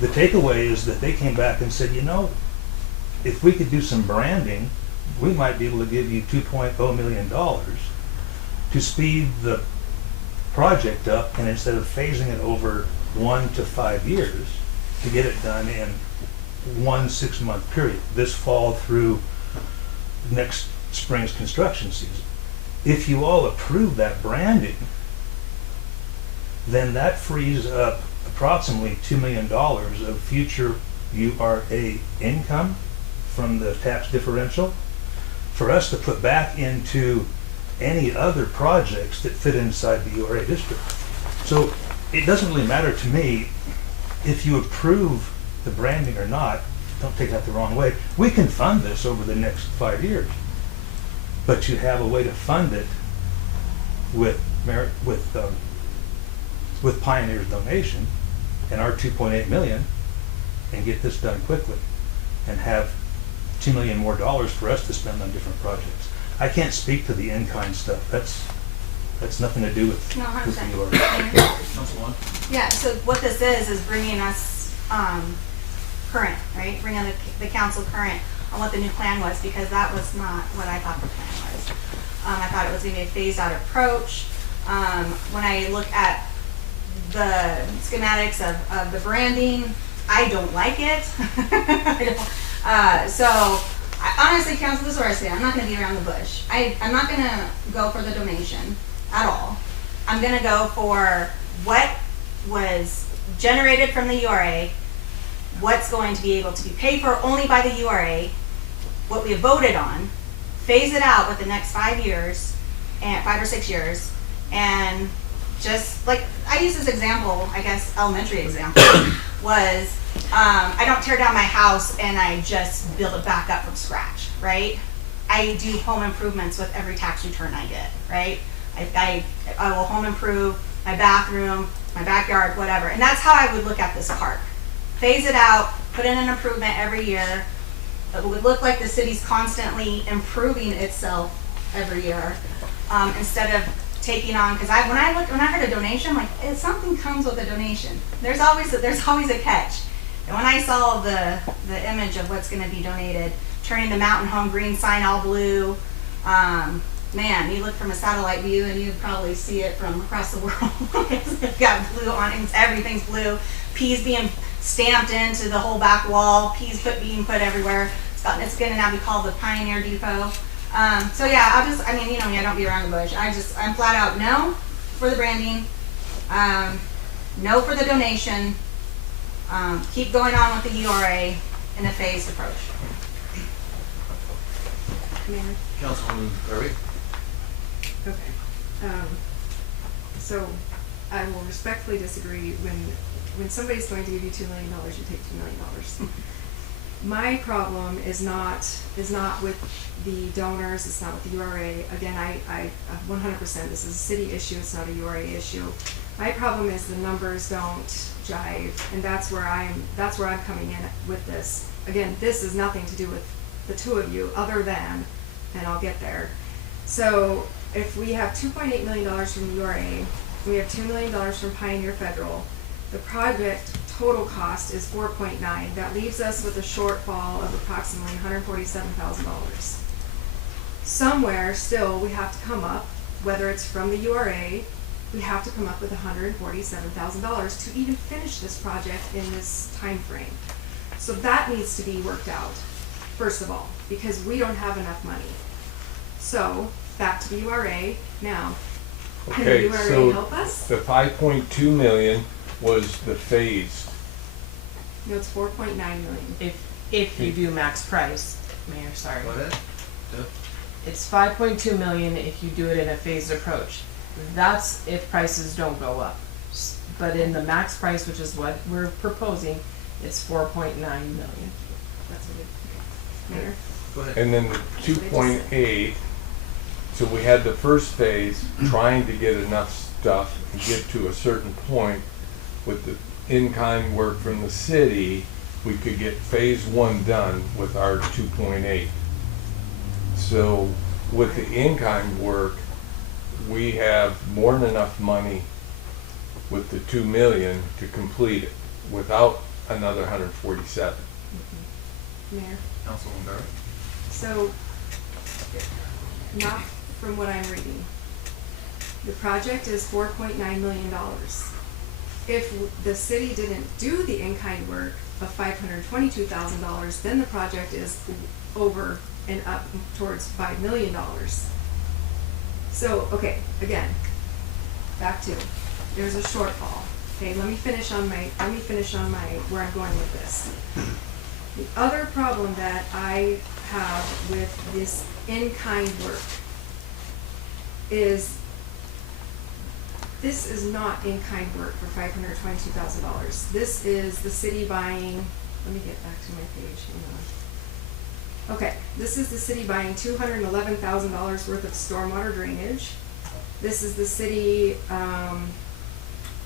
The takeaway is that they came back and said, you know, if we could do some branding, we might be able to give you $2.0 million to speed the project up, and instead of phasing it over 1 to 5 years, to get it done in 1 6-month period, this fall through next spring's construction season. If you all approve that branding, then that frees up approximately $2 million of future URA income from the tax differential for us to put back into any other projects that fit inside the URA district. So it doesn't really matter to me if you approve the branding or not, don't take that the wrong way. We can fund this over the next 5 years, but you have a way to fund it with Pioneer's donation and our 2.8 million, and get this done quickly, and have $2 million more for us to spend on different projects. I can't speak to the in-kind stuff. That's nothing to do with No, who 100%. you are. Councilwoman? Yeah, so what this is bringing us, current, right? Bringing the council current on what the new plan was, because that was not what I thought the plan was. I thought it was gonna be a phased out approach. When I look at the schematics of the branding, I don't like it. Honestly, council, this is where I stand. I'm not gonna beat around the bush. I'm not gonna go for the donation at all. I'm gonna go for what was generated from the URA, what's going to be able to be paid for only by the URA, what we have voted on, phase it out with the next 5 years, and 5 or 6 years, and just like, I use this example, I guess elementary example, was I don't tear down my house and I just build it back up from scratch, right? I do home improvements with every tax return I get, right? I will home improve my bathroom, my backyard, whatever. And that's how I would look at this park. Phase it out, put in an improvement every year. It would look like the city's constantly improving itself every year, instead of taking on, because when I heard a donation, like, something comes with a donation. There's always a catch. And when I saw the image of what's going to be donated, turning the Mountain Home green sign all blue, man, you look from a satellite view and you'd probably see it from across the world. It's got blue on it, everything's blue. Peas being stamped into the whole back wall, peas being put everywhere. It's going to now be called the Pioneer Depot. So yeah, I don't beat around the bush. I'm flat out no for the branding, no for the donation, keep going on with the URA in a phased approach. Mayor? Councilwoman Garvey? Okay. So I will respectfully disagree. When somebody's going to give you $2 million, you take $2 million. My problem is not with the donors, it's not with the URA. Again, I 100%, this is a city issue, it's not a URA issue. My problem is the numbers don't jive, and that's where I'm coming in with this. Again, this is nothing to do with the two of you, other than, and I'll get there. So if we have $2.8 million from the URA, we have $2 million from Pioneer Federal, the project total cost is 4.9. That leaves us with a shortfall of approximately $147,000. Somewhere still we have to come up, whether it's from the URA, we have to come up with $147,000 to even finish this project in this time frame. So that needs to be worked out, first of all, because we don't have enough money. So back to the URA now. Can the URA help us? The 5.2 million was the phased. No, it's 4.9 million. If you do max price, Mayor, sorry. Go ahead. Yep. It's 5.2 million if you do it in a phased approach. That's if prices don't go up. But in the max price, which is what we're proposing, it's 4.9 million. That's what it, Mayor? Go ahead. And then the 2.8, so we had the first phase trying to get enough stuff to get to a certain point with the in-kind work from the city, we could get phase 1 done with our 2.8. So with the in-kind work, we have more than enough money with the 2 million to complete it without another 147. Mayor? Councilwoman Garvey? So, not from what I'm reading. The project is $4.9 million. If the city didn't do the in-kind work of $522,000, then the project is over and up towards $5 million. So, okay, again, back to, there's a shortfall. Okay, let me finish on where I'm going with this. The other problem that I have with this in-kind work is this is not in-kind work for $522,000. This is the city buying let me get back to my page, hang on. Okay, this is the city buying $211,000 worth of stormwater drainage. This is the city,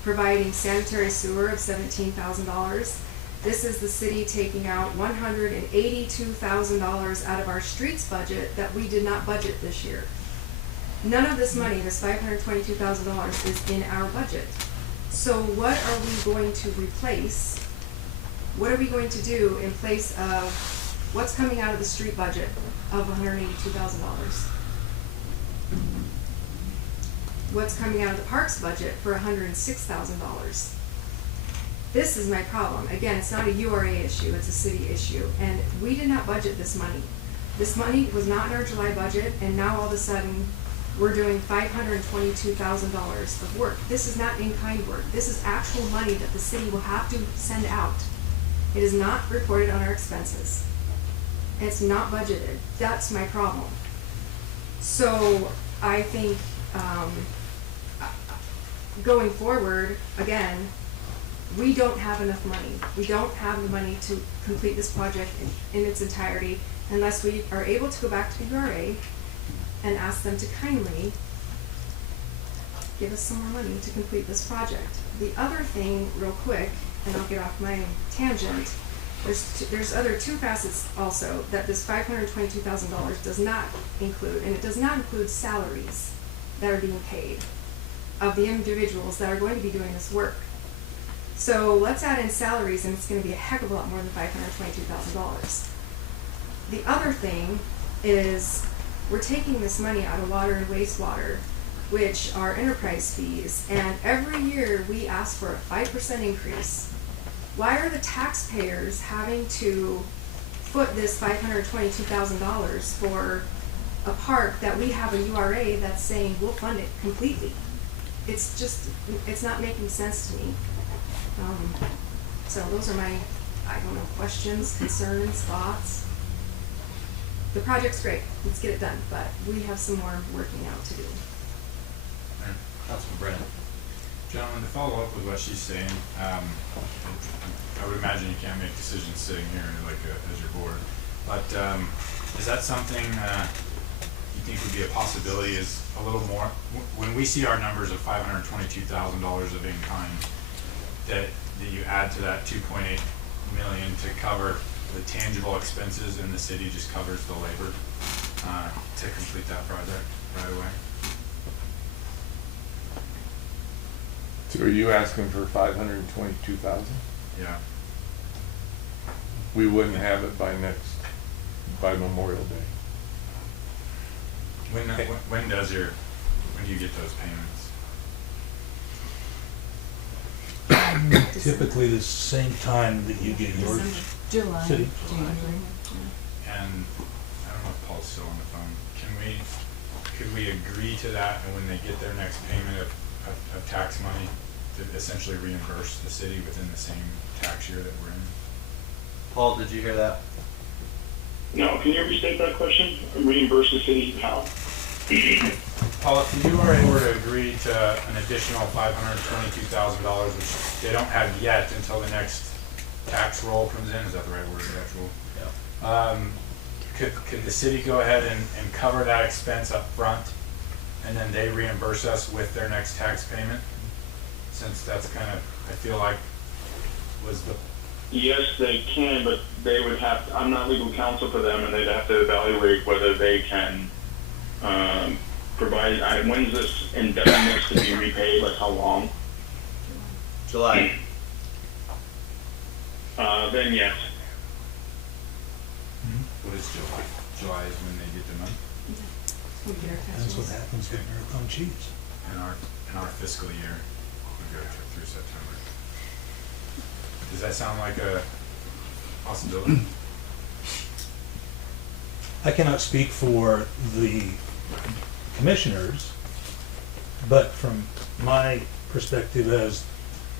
providing sanitary sewer of $17,000. This is the city taking out $182,000 out of our streets budget that we did not budget this year. None of this money, this $522,000, is in our budget. So what are we going to replace? What are we going to do in place of what's coming out of the street budget of $182,000? What's coming out of the parks budget for $106,000? This is my problem. Again, it's not a URA issue, it's a city issue. And we did not budget this money. This money was not in our July budget, and now all of a sudden, we're doing $522,000 of work. This is not in-kind work. This is actual money that the city will have to send out. It is not reported on our expenses. It's not budgeted. That's my problem. So I think going forward, again, we don't have enough money. We don't have the money to complete this project in its entirety unless we are able to go back to the URA and ask them to kindly give us some more money to complete this project. The other thing, real quick, and I'll get off my tangent, there's other two facets also that this $522,000 does not include, and it does not include salaries that are being paid of the individuals that are going to be doing this work. So let's add in salaries, and it's going to be a heck of a lot more than $522,000. The other thing is we're taking this money out of water and wastewater, which are enterprise fees, and every year we ask for a 5% increase. Why are the taxpayers having to foot this $522,000 for a park that we have a URA that's saying we'll fund it completely? It's just, it's not making sense to me. So those are my, I don't know, questions, concerns, thoughts. The project's great, let's get it done, but we have some more working out to do. Councilman Brennan. Gentlemen, to follow up with what she's saying, I would imagine you can't make decisions sitting here as your board, but is that something you think would be a possibility? Is a little more when we see our numbers of $522,000 of in-kind, that you add to that 2.8 million to cover the tangible expenses, and the city just covers the labor to complete that project right away. So are you asking for 522,000? Yeah. We wouldn't have it by Memorial Day. When do you get those payments? Typically the same time that you get yours. July. City. January. And I don't know if Paul's still on the phone. Could we agree to that, and when they get their next payment of tax money, to essentially reimburse the city within the same tax year that we're in? Paul, did you hear that? No, can you restate that question? Reimburse the city how? Paul, if you are able to agree to an additional $522,000, which they don't have yet until the next tax roll comes in, is that the right word, tax roll? Yeah. Could the city go ahead and cover that expense up front, and then they reimburse us with their next tax payment? Since that's kind of, I feel like, was the... Yes, they can, but they would have to, I'm not legal counsel for them, and they'd have to evaluate whether they can provide, when's this indebtedness to be repaid, like how long? July. Then yes. What is July? July is when they get the money? We get our tax That's what rolls. happens with Marathon Cheese. In our fiscal year, we go through September. Does that sound like a possibility? I cannot speak for the commissioners, but from my perspective as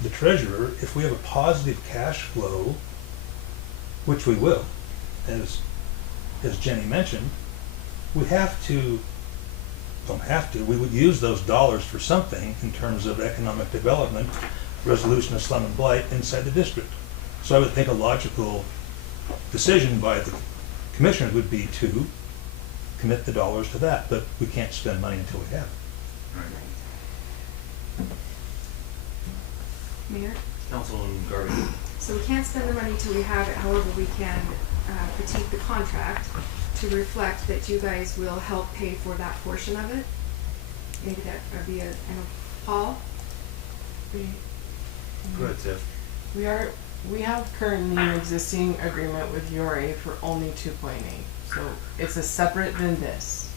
the treasurer, if we have a positive cash flow, which we will, as Jenny mentioned, we would use those dollars for something in terms of economic development, resolution of slum and blight inside the district. So I would think a logical decision by the commissioners would be to commit the dollars to that, but we can't spend money until we have it. Mayor? Councilman Garvey. So we can't spend the money till we have it, however, we can critique the contract to reflect that you guys will help pay for that portion of it. Maybe that would be I know, Paul? Go ahead, Tiff. We have currently an existing agreement with URA for only 2.8, so it's a separate than this,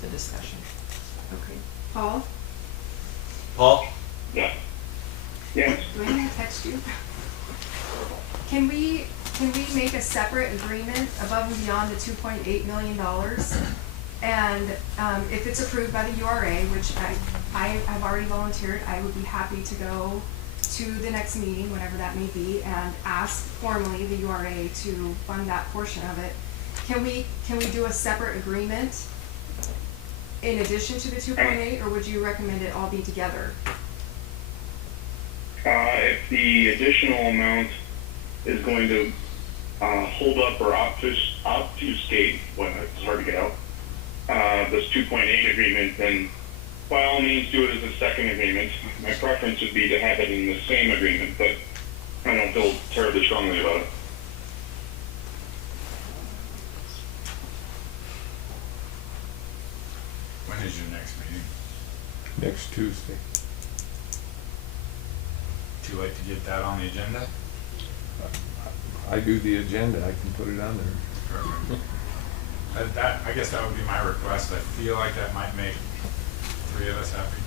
the discussion. Okay. Paul? Paul? Yeah. Yes. Do I need to text you? Can we make a separate agreement above and beyond the $2.8 million? And if it's approved by the URA, which I have already volunteered, I would be happy to go to the next meeting, whenever that may be, and ask formally the URA to fund that portion of it. Can we do a separate agreement in addition to the 2.8, or would you recommend it all be together? If the additional amount is going to hold up or obfuscate, well, it's hard to get out, this 2.8 agreement, then by all means do it as a second agreement. My preference would be to have it in the same agreement, but I don't feel terribly strongly about it. When is your next meeting? Next Tuesday. Too late to get that on the agenda? I do the agenda, I can put it on there. Perfect. I guess that would be my request. I feel like that might make 3 of us happy.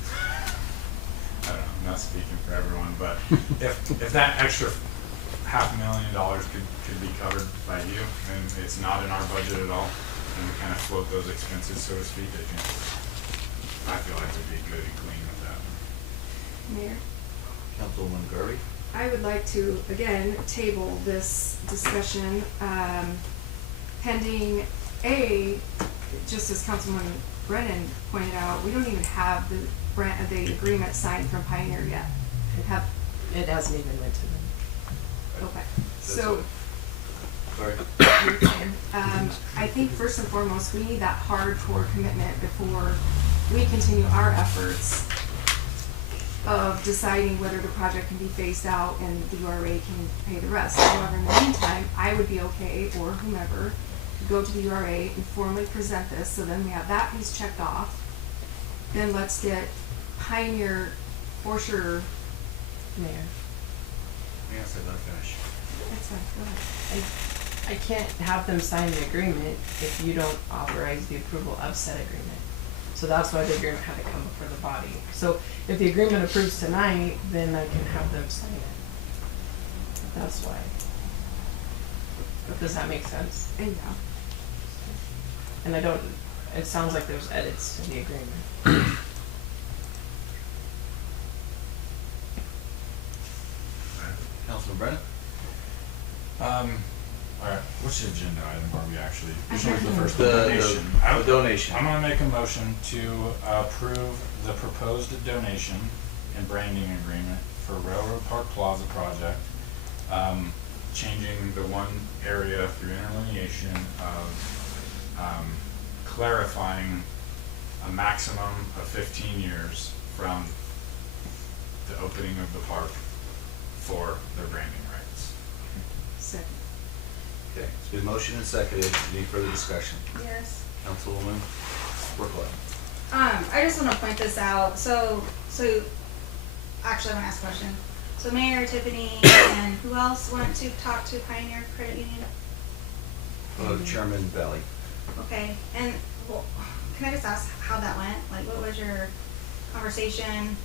I don't know, I'm not speaking for everyone, but if that extra $500,000 could be covered by you, and it's not in our budget at all, and we kind of float those expenses, so to speak, I feel like we'd be good and clean with that. Mayor? Councilwoman Garvey. I would like to, again, table this discussion pending just as Councilman Brennan pointed out, we don't even have the agreement signed from Pioneer yet. It hasn't even went to them. Okay, so. Sorry. I think first and foremost, we need that hardcore commitment before we continue our efforts of deciding whether the project can be phased out and the URA can pay the rest. However, in the meantime, I would be okay, or whomever, to go to the URA and formally present this, so then we have that piece checked off. Then let's get Pioneer for sure. Mayor. Yes, I let her finish. That's fine, go ahead. I can't have them sign the agreement if you don't authorize the approval of said agreement. So that's why the agreement had to come before the body. So if the agreement approves tonight, then I can have them sign it. That's why. Does that make sense? Yeah. And it sounds like there's edits to the agreement. Councilman Brennan? All right, which agenda item are we actually? Usually The first The donation. the donation. I'm gonna make a motion to approve the proposed donation and branding agreement for Railroad Park Plaza project, changing the one area through interlineation of clarifying a maximum of 15 years from the opening of the park for their branding rights. Second. Okay, it's been motioned and seconded. Any further discussion? Yes. Councilwoman Workla. I just want to point this out. So actually, I want to ask a question. So Mayor Tiffany and who else went to talk to Pioneer Credit Union? Chairman Valley. Okay, and well, can I just ask how that went? Like, what was your conversation?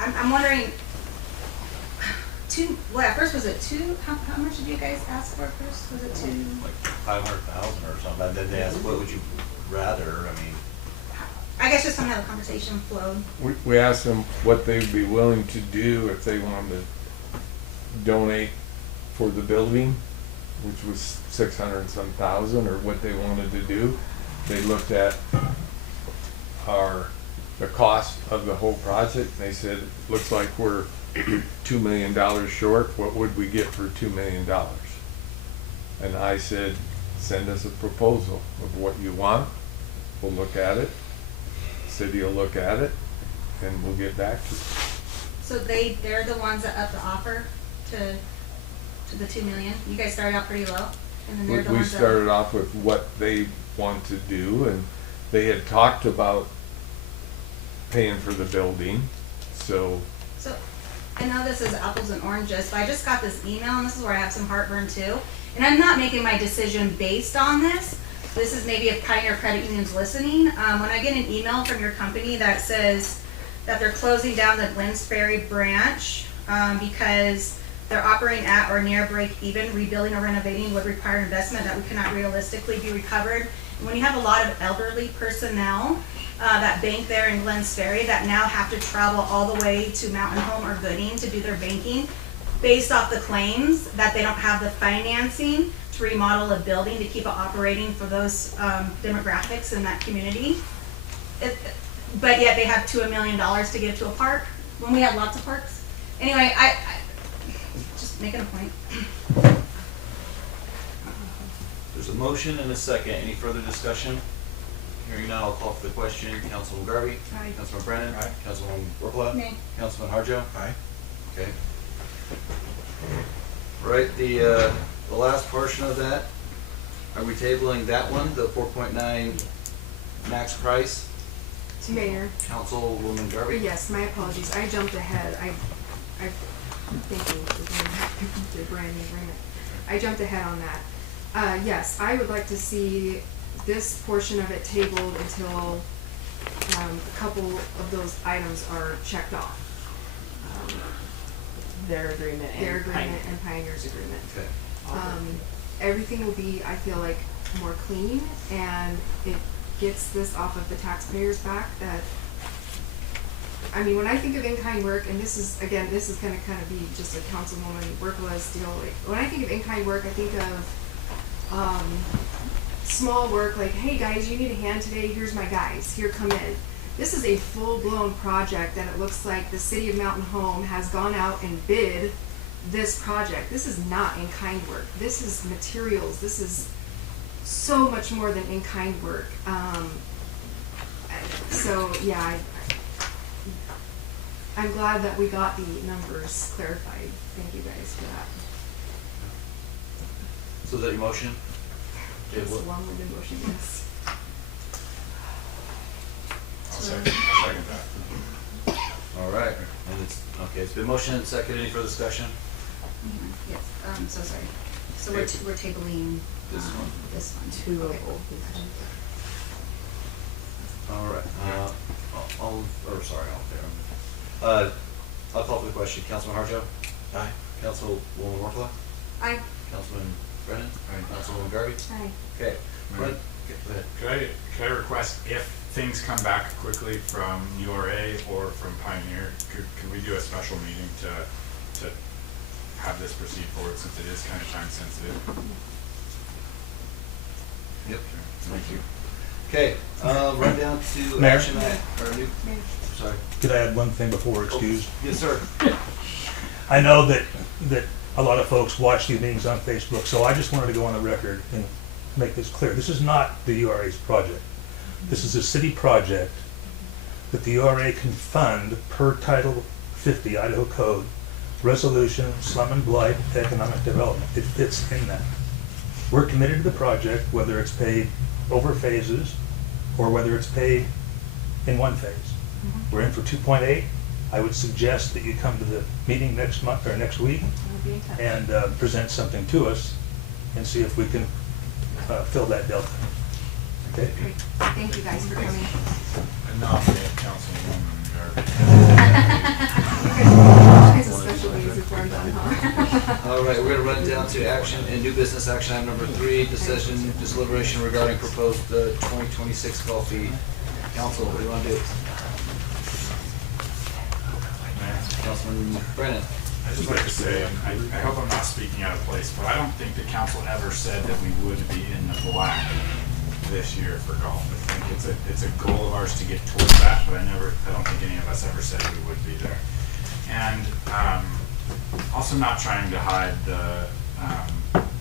I'm wondering. At first was it two? How much did you guys ask for first? Was it two? Like 500,000 or something. And then they asked, what would you rather? I mean, I guess just somehow the conversation flowed. We asked them what they'd be willing to do if they wanted to donate for the building, which was 600 and some thousand, or what they wanted to do. They looked at our the cost of the whole project. They said, looks like we're $2 million short. What would we get for $2 million? And I said, send us a proposal of what you want. We'll look at it. City will look at it, and we'll get back to you. So they're the ones that up the offer to the 2 million? You guys started out pretty low, and then they're the We ones that. started off with what they want to do, and they had talked about paying for the building, so. So, I know this is apples and oranges, but I just got this email, and this is where I have some heartburn too. And I'm not making my decision based on this. This is maybe if Pioneer Credit Union's listening. When I get an email from your company that says that they're closing down the Glenns Ferry branch because they're operating at or near break even, rebuilding or renovating would require investment that we cannot realistically be recovered. And when you have a lot of elderly personnel that bank there in Glenns Ferry that now have to travel all the way to Mountain Home or Gooding to do their banking, based off the claims that they don't have the financing to remodel a building to keep it operating for those demographics in that community. But yet they have $2 million to give to a park when we have lots of parks. Anyway, I just making a point. There's a motion and a second. Any further discussion? Hearing none, I'll call for the question. Councilman Garvey? Aye. Councilman Brennan? Aye. Councilwoman Workla? Nay. Councilman Harjo? Aye. Okay. Right, the last portion of that, are we tabling that one, the 4.9 max price? Mayor, Councilwoman Garvey? yes, my apologies, I jumped ahead, I'm thinking the brand new agreement. I jumped ahead on that. Yes, I would like to see this portion of it tabled until a couple of those items are checked off. Their agreement and Their agreement Pioneer. and Pioneer's agreement. Okay. Everything will be, I feel like, more clean, and it gets this off of the taxpayers' back. That, I mean, when I think of in-kind work, and this is gonna kind of be just a councilwoman workless deal. Like, when I think of in-kind work, I think of small work, like, hey guys, you need a hand today. Here's my guys. Here, come in. This is a full-blown project that it looks like the city of Mountain Home has gone out and bid this project. This is not in-kind work. This is materials. This is so much more than in-kind work. So yeah, I'm glad that we got the numbers clarified. Thank you guys for that. So is that your motion? It's a long-winded motion, yes. I'll second that. All right, and it's been motioned and seconded. Any further discussion? Yes, so sorry. So we're tabling This one. This one. Two Okay. of both. All right, I'll call for the question. Councilman Harjo? Aye. Councilwoman Workla? Aye. Councilman Brennan? Aye. Councilwoman Garvey? Hi. Okay. Right. Go ahead. Could I request, if things come back quickly from URA or from Pioneer, could we do a special meeting to have this proceed forward, since it is kind of time sensitive? Yep, thank you. Okay, run down to Mayor? action or new, sorry. Could I add one thing before we're excused? Yes, sir. I know that a lot of folks watch these meetings on Facebook, so I just wanted to go on the record and make this clear. This is not the URA's project. This is a city project that the URA can fund per Title 50 Idaho Code, Resolution Slum and Blight Economic Development. It fits in that. We're committed to the project, whether it's paid over phases or whether it's paid in one phase. We're in for 2.8. I would suggest that you come to the meeting next month or next week I'll be in touch. and present something to us and see if we can fill that delta. Okay? Great. Thank you guys for coming. I nominate Councilwoman Garvey. It's a special meeting before I'm done, huh? All right, we're gonna run down to action and new business action item number 3, decision, deliberation regarding proposed 2026 golf fee. Council, what do you wanna do? Councilman Brennan. I'd just like to say, and I hope I'm not speaking out of place, but I don't think the council ever said that we would be in the black this year for golf. I think it's a goal of ours to get towards that, but I don't think any of us ever said we would be there. And also not trying to hide the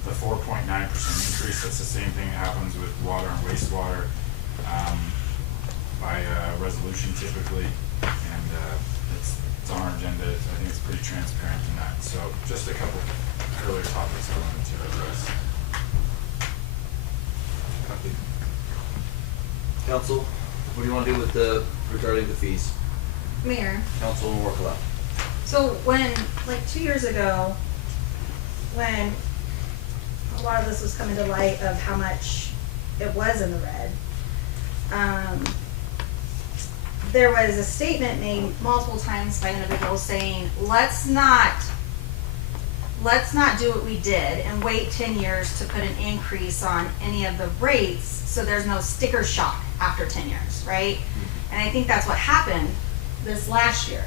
4.9% increase. That's the same thing that happens with water and wastewater by resolution typically, and it's on our agenda. I think it's pretty transparent in that. So just a couple earlier topics I wanted to address. Council, what do you want to do with regarding the fees? Mayor, Councilman Workla. so when, like 2 years ago, when a lot of this was coming to light of how much it was in the red, there was a statement made multiple times by individuals saying, let's not do what we did and wait 10 years to put an increase on any of the rates so there's no sticker shock after 10 years, right? And I think that's what happened this last year,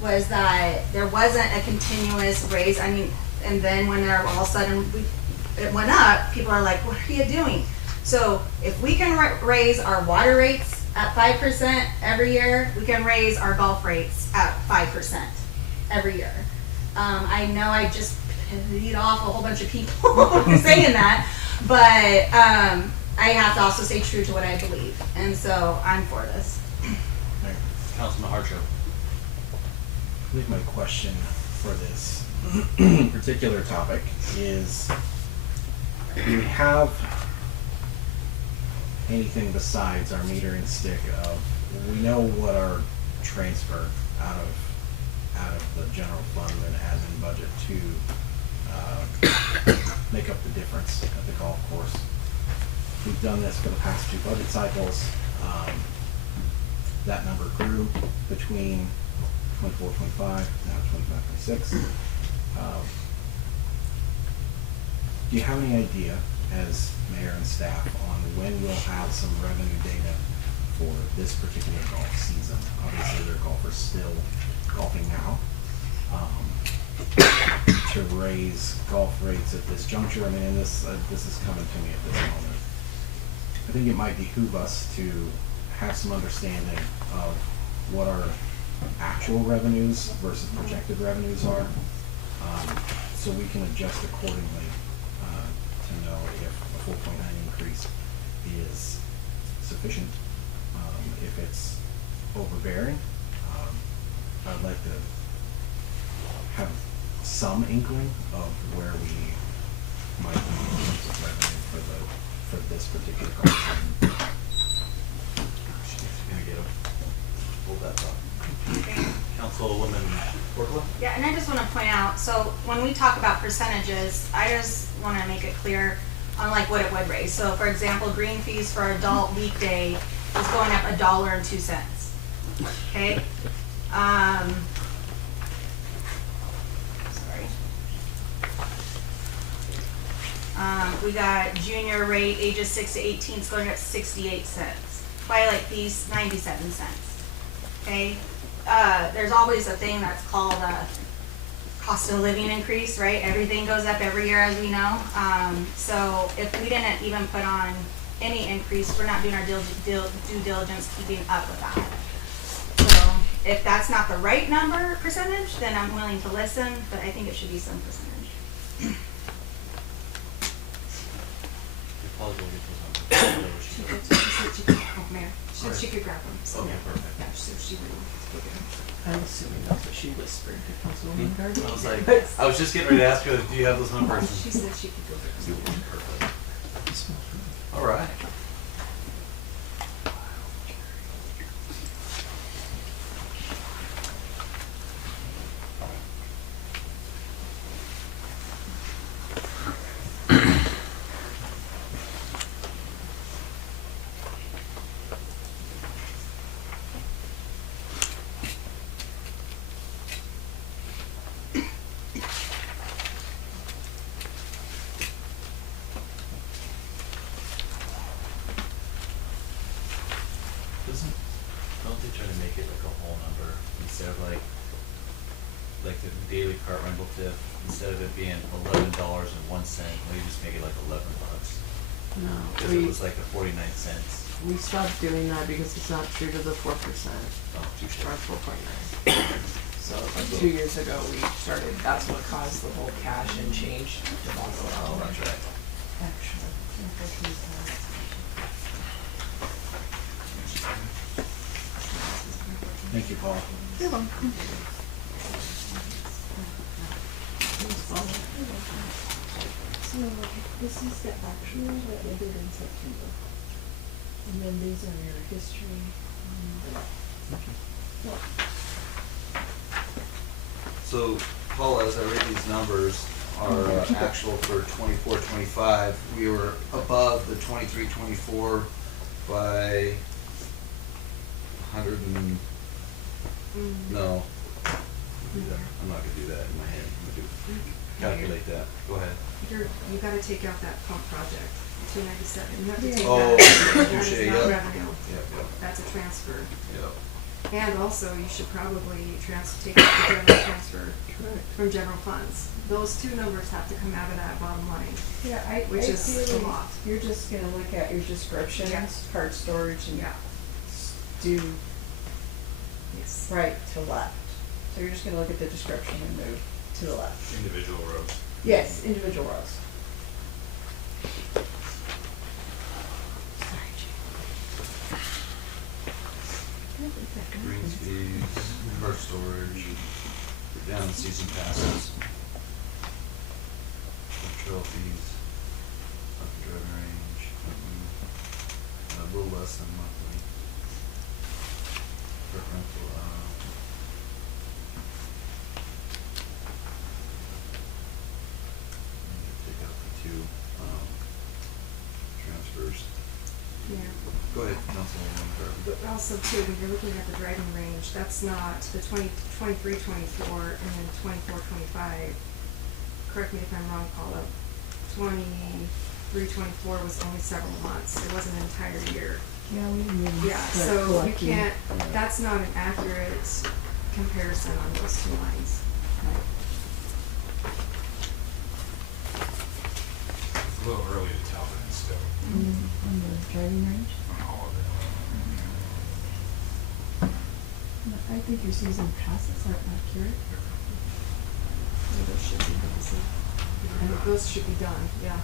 was that there wasn't a continuous raise. I mean, and then when all of a sudden it went up, people are like, what are you doing? So if we can raise our water rates at 5% every year, we can raise our golf rates at 5% every year. I know I just lead off a whole bunch of people saying that, but I have to also stay true to what I believe, and so I'm for this. Councilman Hartshow. I believe my question for this particular topic is, do we have anything besides our metering stick of, we know what our transfer out of the general fund and admin budget to make up the difference at the golf course? We've done this for the past 2 budget cycles. That number grew between 24, 25, now 25, 26. Do you have any idea, as mayor and staff, on when we'll have some revenue data for this particular golf season? Obviously, there are golfers still golfing now. To raise golf rates at this juncture, I mean, and this is coming to me at this moment. I think it might behoove us to have some understanding of what our actual revenues versus projected revenues are, so we can adjust accordingly to know if a 4.9 increase is sufficient. If it's overbearing, I'd like to have some inkling of where we might be in terms of revenue for this particular season. She's gonna get hold that thought. Councilwoman Workla. Yeah, and I just want to point out, so when we talk about percentages, I just want to make it clear on like what it would raise. So for example, green fees for adult weekday is going up $1.02. Okay. We got junior rate, ages 6 to 18, is going up 68 cents. Twilight fees, 97 cents. Okay. There's always a thing that's called a cost of living increase, right? Everything goes up every year, as we know. So if we didn't even put on any increase, we're not doing our due diligence keeping up with that. So if that's not the right number percentage, then I'm willing to listen, but I think it should be some percentage. She said she could, oh, Mayor, she said she could grab them. So Okay, perfect. yeah, she said she would take them. I'm assuming that's what she whispered to Councilwoman Garvey. I was like, I was just getting ready to ask her, do you have those numbers? She said she could go get them. Perfect. All right. Don't they try to make it like a whole number instead of like the daily cart rental tip, instead of it being $11.01, we just make it like $11? No, Because it was like the 49 cents. we stopped doing that because it's not true to the 4%, Oh, touche. or 4.9. So like 2 years ago, we started, that's what caused the whole cash and change debacle. Oh, that's right. Thank you, Paul. You're welcome. So this is the actual that ended in September. And then these are your history. So, Paul, as I read these numbers, our actual for 24-25, we were above the 23-24 by 100 and, no. I'm not gonna do that in my head. I'm gonna calculate that. Go ahead. You gotta take out that pump project, 297. You have to take Oh, that. touche, That is yep. not revenue. Yep. That's a transfer. Yep. And also, you should probably take out the general transfer from general funds. Those two numbers have to come out of that bottom line. Yeah, which is a lot. You're just gonna look at your descriptions, Yeah. part storage, and Yeah. do Yes. right to left. So you're just gonna look at the description and move to the left. Individual rows. Yes, individual rows. Greens fees, cart storage, down season passes, trail fees, up the driving range, a little less than monthly. Truck rental, take out the two, transfers. Yeah. Go ahead, Councilwoman Garvey. But also too, when you're looking at the driving range, that's not the 23, 24, and then 24, 25. Correct me if I'm wrong, Paula. 23, 24 was only several months. It wasn't an entire year. Yeah, we moved. Yeah, so you can't, that's not an accurate comparison on those two lines. It's a little early to tell, but it's still On the driving range? on all of it. I think your season passes aren't accurate. Those should be done. And those should be done, yeah.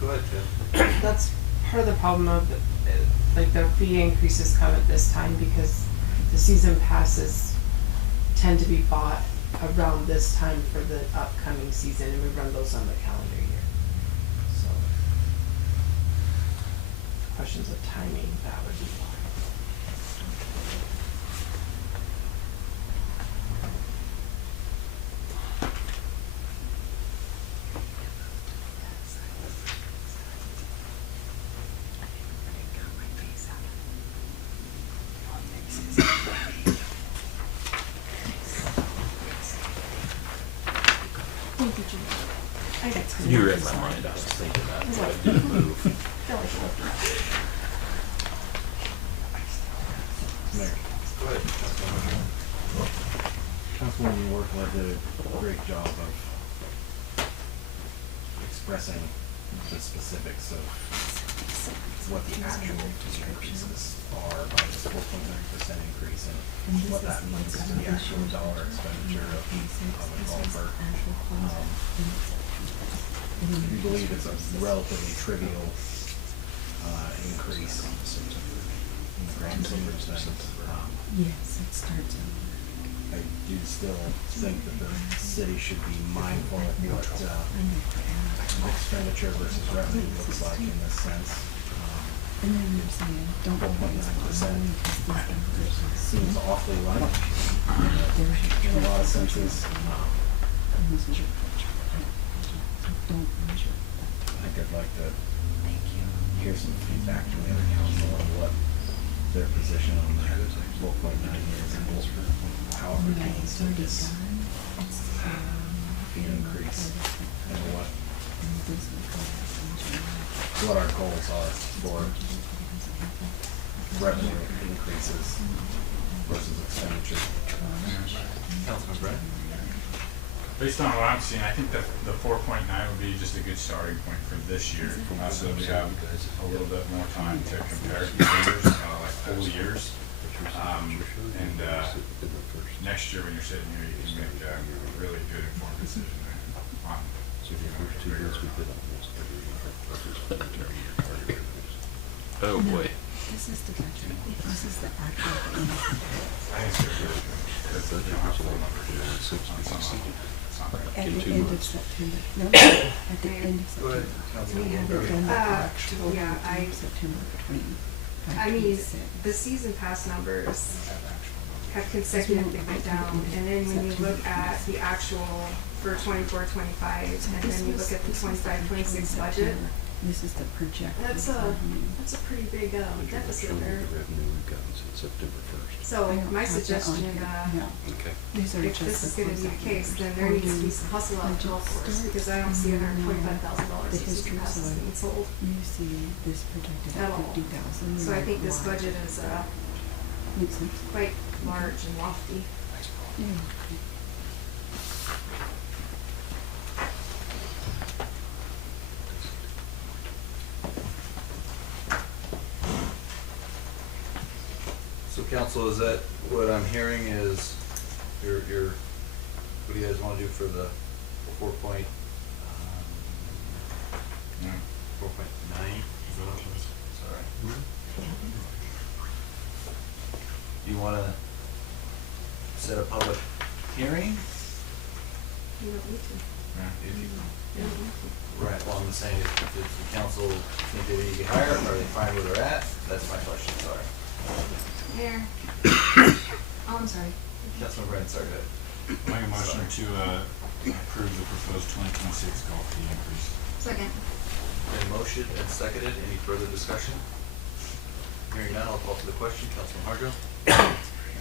Go ahead, Jeff. That's part of the problem of, like, the fee increases come at this time because the season passes tend to be bought around this time for the upcoming season, and we run those on the calendar year. So, questions of timing, that would be why. Thank you, Jim. I got to. You read my mind, I was thinking that, but I didn't move. Mayor. Go ahead, Councilwoman. Councilwoman Workla did a great job of expressing the specifics of what the actual increases are by this 4.9% increase and what that means to the actual dollar expenditure of a golfer. We believe it's a relatively trivial increase in the grand scheme of things. Yes, it starts over. I do still think that the city should be mindful of what expenditure versus revenue looks like in this sense. And then you're saying, don't go by this 4.9% because these numbers seems awfully light in a lot of senses. and this was your culture. Don't measure that. I think I'd like to hear some feedback from the other council on what their position on that 4.9 is and how it pertains to this fee increase and what our goals are for revenue increases versus expenditure. Councilman Brett? Based on what I'm seeing, I think that the 4.9 would be just a good starting point for this year. So we have a little bit more time to compare years, like full years. Next year when you're sitting here, you can make a really good informed decision on Oh boy. This is the budget. This is the actual thing. I think it's really good. That's a full number. At the end of September. No, at the end of Go ahead, September. We Councilwoman haven't Garvey. done the Uh, actual yeah, I- until September 20. I mean, the season pass numbers have consecutively been down, and then when you look at the actual for 24-25, and then you look at the 25-26 budget, This is the projected. that's a pretty big deficit there. The revenue we've gotten since September 1st. So I don't my have that on suggestion, here. No. Okay. These are if just this is the gonna be the closeout case, then numbers. there needs to be some hustle out of Budget golf course, starts because I don't see and $125,000 the of season history, passes so being sold You see this projected at at all. 50,000. So I think this budget is Makes sense. quite large and lofty. Yeah. So council, is that what I'm hearing is your, what do you guys wanna do for the 4.9? Sorry. You wanna set a public hearing? You don't need to. You don't need to. Right, well, I'm saying, if the council think they need to get higher, are they fine where they're at? That's my question, sorry. Mayor. Oh, I'm sorry. Councilman Brand, sorry, go ahead. Make a motion to approve the proposed 2026 golf fee increase. Second. Been motioned and seconded, any further discussion? Hearing none, I'll call for the question, Councilman Harjo.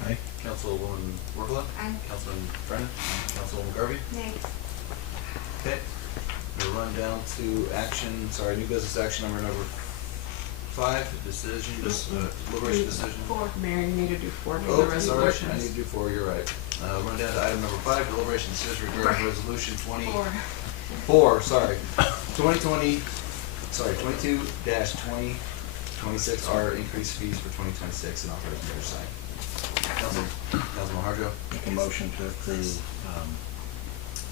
Aye. Councilwoman Workla. Aye. Councilman Brennan. Councilwoman Garvey. Nay. Okay, we'll run down to new business action number 5, decision, deliberation decision. Four. Mayor, you need to do four for the Oh, sorry, resolutions. I need to do 4, you're right. Run down to item number 5, deliberation decision regarding resolution 22-2026 R, increased fees for 2026 and authorized mayor to sign. Councilman Harjo. Make a motion to approve,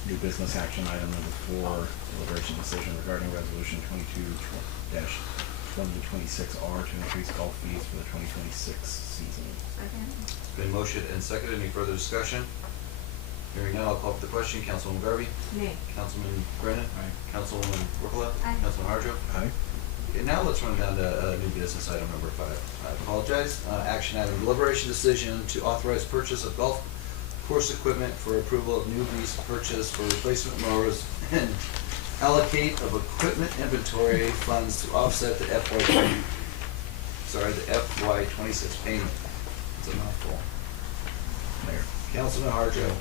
new business action item number 4, deliberation decision regarding resolution 22-2026R to increase golf fees for the 2026 season. Second. It's been motioned and seconded. Any further discussion? Hearing none, I'll call for the question. Councilwoman Garvey. Nay. Councilman Brennan. Aye. Councilwoman Workla. Aye. Councilman Harjo. Aye. Okay, now let's run down to new business item number 5. I apologize. Action item, deliberation decision to authorize purchase of golf course equipment for approval of new lease purchase for replacement mowers and allocate of equipment inventory funds to offset the FY26 payment. It's a mouthful. Mayor. Councilman Harjo.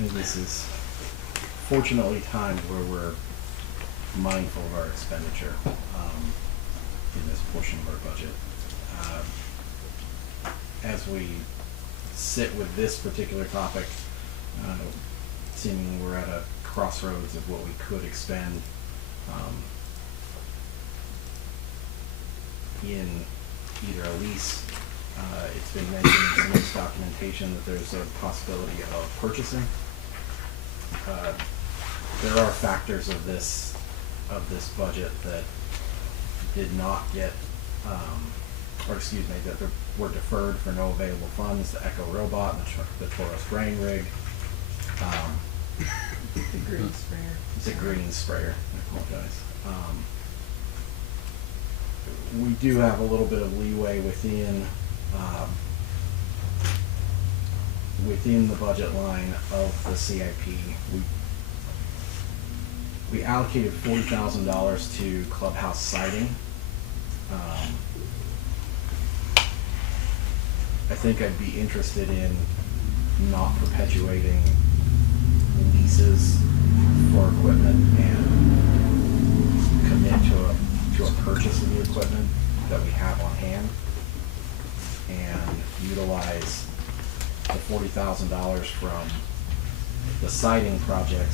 And this is fortunately timed where we're mindful of our expenditure in this portion of our budget. As we sit with this particular topic, seemingly we're at a crossroads of what we could expend in either a lease. It's been mentioned in some of this documentation that there's a possibility of purchasing. There are factors of this budget that did not get, that were deferred for no available funds: the Echo robot, the Taurus grain rig, The green sprayer. the green sprayer. I apologize. We do have a little bit of leeway within the budget line of the CIP. We allocated $40,000 to clubhouse siding. I think I'd be interested in not perpetuating leases for equipment and commit to a purchase of the equipment that we have on hand and utilize the $40,000 from the siding project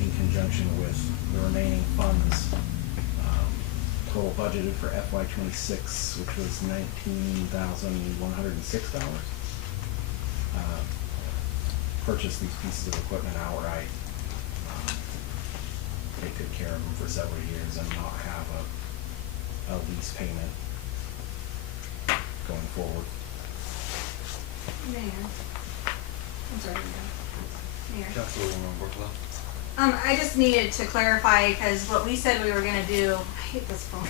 in conjunction with the remaining funds, total budgeted for FY '26, which was $19,106. Purchase these pieces of equipment outright, take good care of them for several years and not have a lease payment going forward. Mayor. I'm sorry, Mayor. Councilwoman Worklow. I just needed to clarify, because what we said we were gonna do, I hate this phone.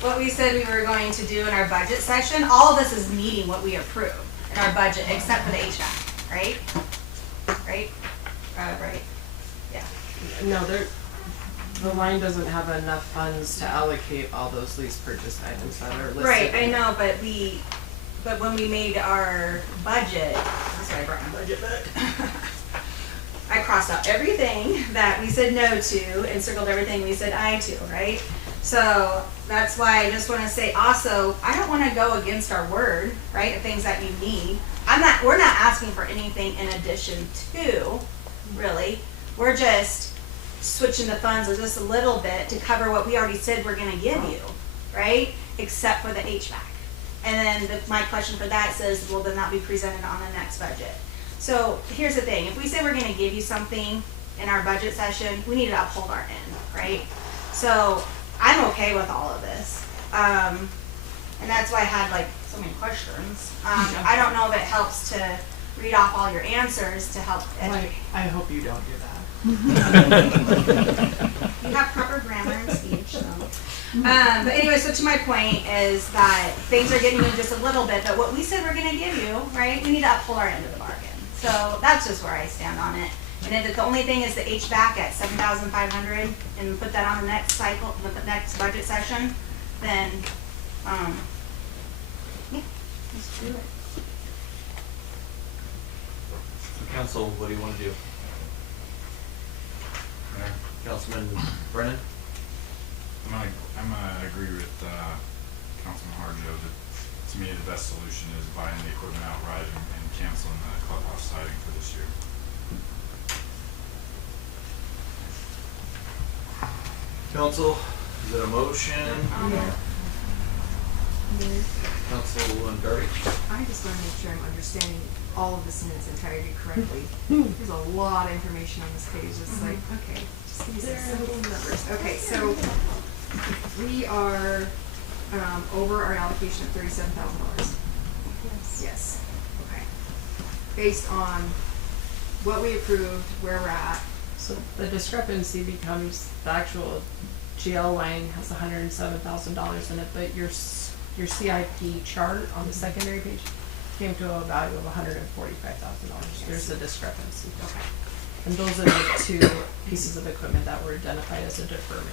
What we said we were going to do in our budget session, all of this is meeting what we approved in our budget, except for the HVAC, right? Right? Right, yeah. No, the line doesn't have enough funds to allocate all those lease purchase items that are listed. Right, I know, but when we made our budget, that's why I brought my budget book. I crossed out everything that we said no to and circled everything we said aye to, right? So that's why I just wanna say also, I don't wanna go against our word, right, of things that you need. We're not asking for anything in addition to, really. We're just switching the funds just a little bit to cover what we already said we're gonna give you, right? Except for the HVAC. And then my question for that says, will then not be presented on the next budget? So here's the thing, if we say we're gonna give you something in our budget session, we need to uphold our end, right? So I'm okay with all of this. And that's why I had like so many questions. I don't know if it helps to read off all your answers to help educate. I hope you don't do that. You have proper grammar and speech, so. But anyway, so to my point is that things are getting moved just a little bit, but what we said we're gonna give you, right, we need to uphold our end of the bargain. So that's just where I stand on it. And if the only thing is the HVAC at $7,500 and put that on the next cycle, the next budget session, then, yeah, let's do it. So council, what do you want to do? Councilman Brennan? I'm gonna agree with Councilman Harjo that to me the best solution is buying the equipment outright and canceling the clubhouse siding for this year. Council, is it a motion? Councilwoman Darby? I just want to make sure I'm understanding all of this in its entirety correctly. There's a lot of information on this page. It's like, okay, just give me some simple numbers. Okay, so we are over our allocation of $37,000. Yes. Okay. Based on what we approved, where we're at. So the discrepancy becomes the actual GL line has $107,000 in it, but your CIP chart on the secondary page came to a value of $145,000. There's a discrepancy. Okay. And those are the two pieces of equipment that were identified as a deferment,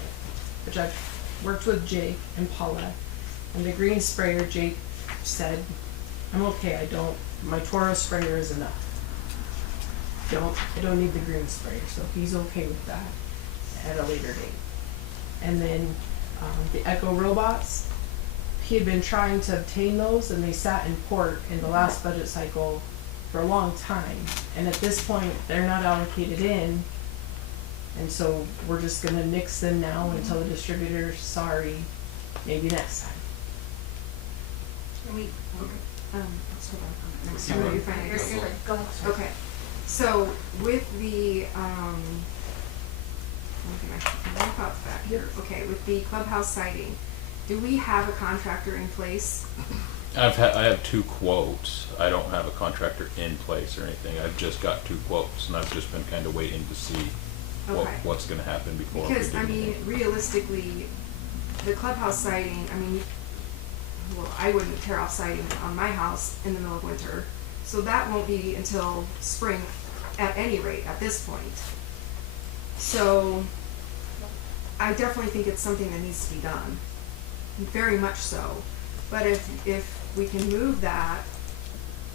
which I've worked with Jake and Paula. And the green sprayer, Jake said, I'm okay, my Toro sprayer is enough. I don't need the green sprayer, so he's okay with that at a later date. And then the Echo robots, he had been trying to obtain those and they sat in port in the last budget cycle for a long time. And at this point, they're not allocated in. And so we're just gonna nix them now until the distributor, sorry, maybe next time. Hold on. You're good. Go ahead. Okay, so with the, with the clubhouse siding, do we have a contractor in place? I have two quotes. I don't have a contractor in place or anything. I've just got two quotes, and I've just been kind of waiting to see what's going to happen before we do Because, I mean, anything. realistically, the clubhouse siding, I mean, well, I wouldn't tear off siding on my house in the middle of winter, so that won't be until spring at any rate at this point. So I definitely think it's something that needs to be done, very much so. But if we can move that,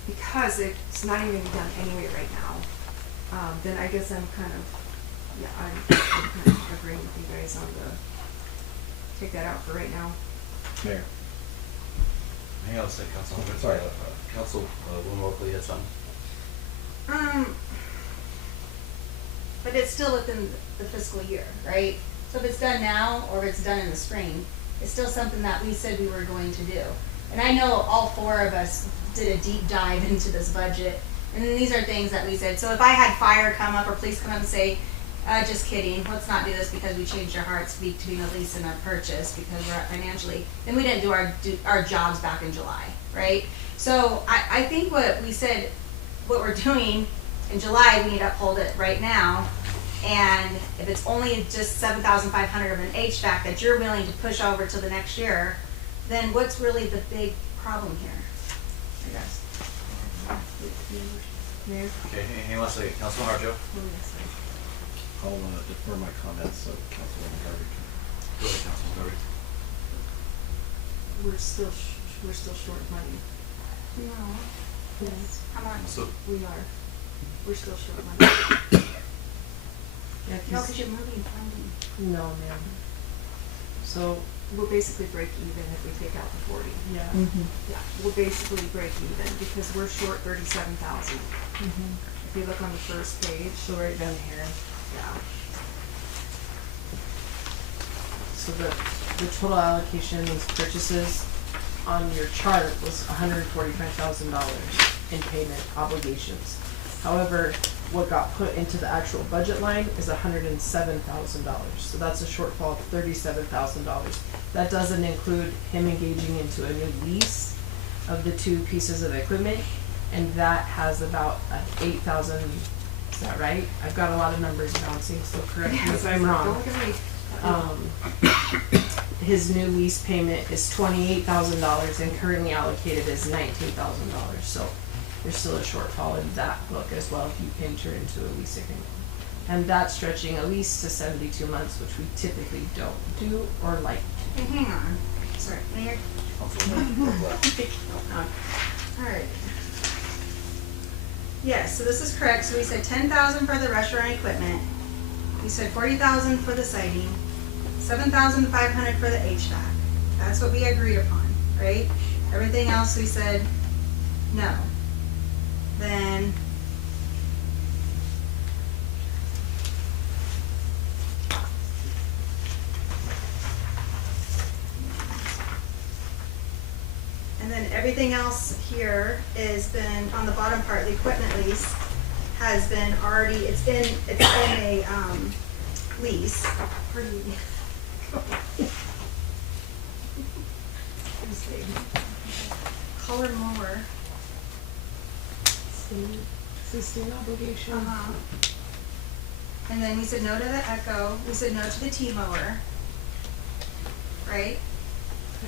because it's not even gonna be done anyway right now, then I guess I'm kind of agreeing with you guys on the take that out for right now. Mayor. Hang on a second, Councilwoman. Sorry. Councilwoman Oakley had something. But it's still within the fiscal year, right? So if it's done now, or if it's done in the spring, it's still something that we said we were going to do. And I know all four of us did a deep dive into this budget, and these are things that we said. So if I had fire come up or police come up and say, just kidding, let's not do this because we changed our hearts between a lease and a purchase because we're financially, then we didn't do our jobs back in July, right? So I think what we said, what we're doing in July, we need to uphold it right now. And if it's only just $7,500 of an HVAC that you're willing to push over to the next year, then what's really the big problem here, I guess? Mayor? Okay, hang on a second. Councilman Harjo. I'll defer my comments so Councilwoman Garvey can. Go ahead, Councilman Garvey. We're still short money. No. Yes. How much? So, We are. We're still short money. Yeah, No, because you're moving funding. No, ma'am. So we'll basically break even if we take out the 40. Yeah. Yeah, we'll basically break even because we're short 37,000. If you look on the first page. So right down here. Yeah. So the total allocation of these purchases on your chart was $145,000 in payment obligations. However, what got put into the actual budget line is $107,000. So that's a shortfall of $37,000. That doesn't include him engaging into a new lease of the two pieces of equipment, and that has about an 8,000. Is that right? I've got a lot of numbers bouncing, so correct me if I'm wrong. His new lease payment is $28,000 and currently allocated is $19,000. So there's still a shortfall in that book as well if you enter into a lease agreement. And that's stretching a lease to 72 months, which we typically don't do or like. Hey, hang on. Sorry, Mayor. All right. Yes, so this is correct. So we said 10,000 for the restaurant equipment. We said 40,000 for the siding, 7,500 for the HVAC. That's what we agreed upon, right? Everything else we said no. Then everything else here is been on the bottom part, the equipment lease has been already, it's in a lease. Pardon me. Color mower. Existing obligation. And then we said no to the Echo, we said no to the T-mower, right? I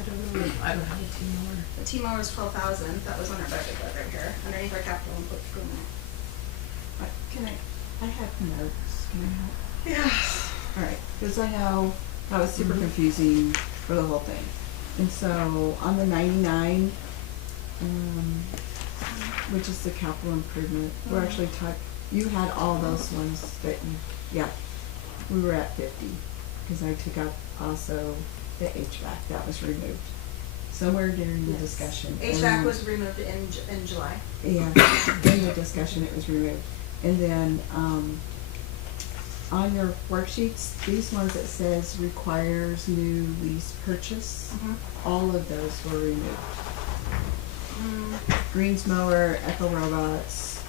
don't have a T-mower. The T-mower was 12,000, that was on our budget book right here, underneath our capital improvement. Can I have notes, can I Yeah. help? Alright, because I know that was super confusing for the whole thing. And so on the 99, which is the capital improvement, we're actually you had all those ones that we were at 50, because I took out also the HVAC, that was removed. Somewhere during the discussion. HVAC was removed in July. Yeah, in the discussion it was removed. And then, on your worksheets, these ones that says requires new lease purchase, all of those were removed. Greens mower, Echo robots,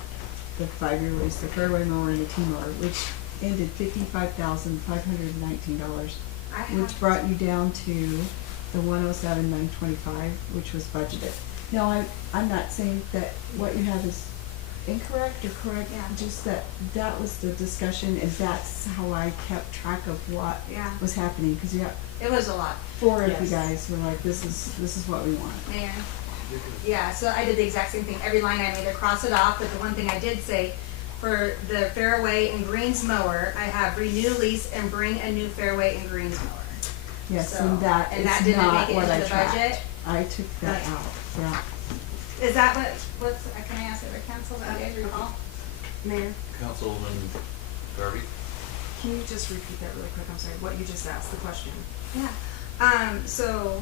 the 5-year lease, the fairway mower, and the T-mower, which ended $55,519, which brought you down to the $107,925, which was budgeted. Now, I'm not saying that what you have is incorrect or correct, just that was the discussion, and that's how I kept track of what was happening, because it was a lot. 4 of you guys were like, this is what we want. Mayor. Yeah, so I did the exact same thing. Every line I either cross it off, but the one thing I did say, for the fairway and greens mower, I have renew lease and bring a new fairway and greens mower. Yes, So, and that and is that didn't not make it what into I the tracked. budget? I took that out, yeah. Is that what's, can I ask it, or council, that you guys recall? Mayor, Councilwoman Garvey? can you just repeat that really quick? I'm sorry, what you just asked, the question. Yeah. So,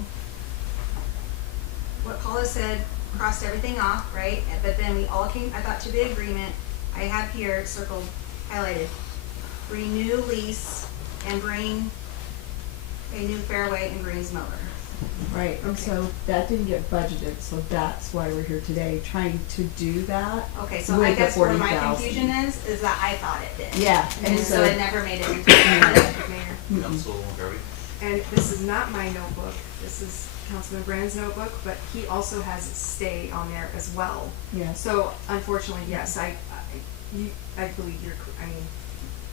what color of said, crossed everything off, right? But then we all came, I thought, to the agreement. I have here circled, highlighted, renew lease and bring a new fairway and greens mower. Right, and so that didn't get budgeted, so that's why we're here today, trying to do that. Okay, so with I the guess where my 40,000. confusion is that I thought it did. Yeah, And and so it so, never made it into the Mayor. Councilwoman Garvey? And this is not my notebook, this is Councilman Brandon's notebook, but he also has stay on there as well. yes. So unfortunately, yes, I believe you're, I mean,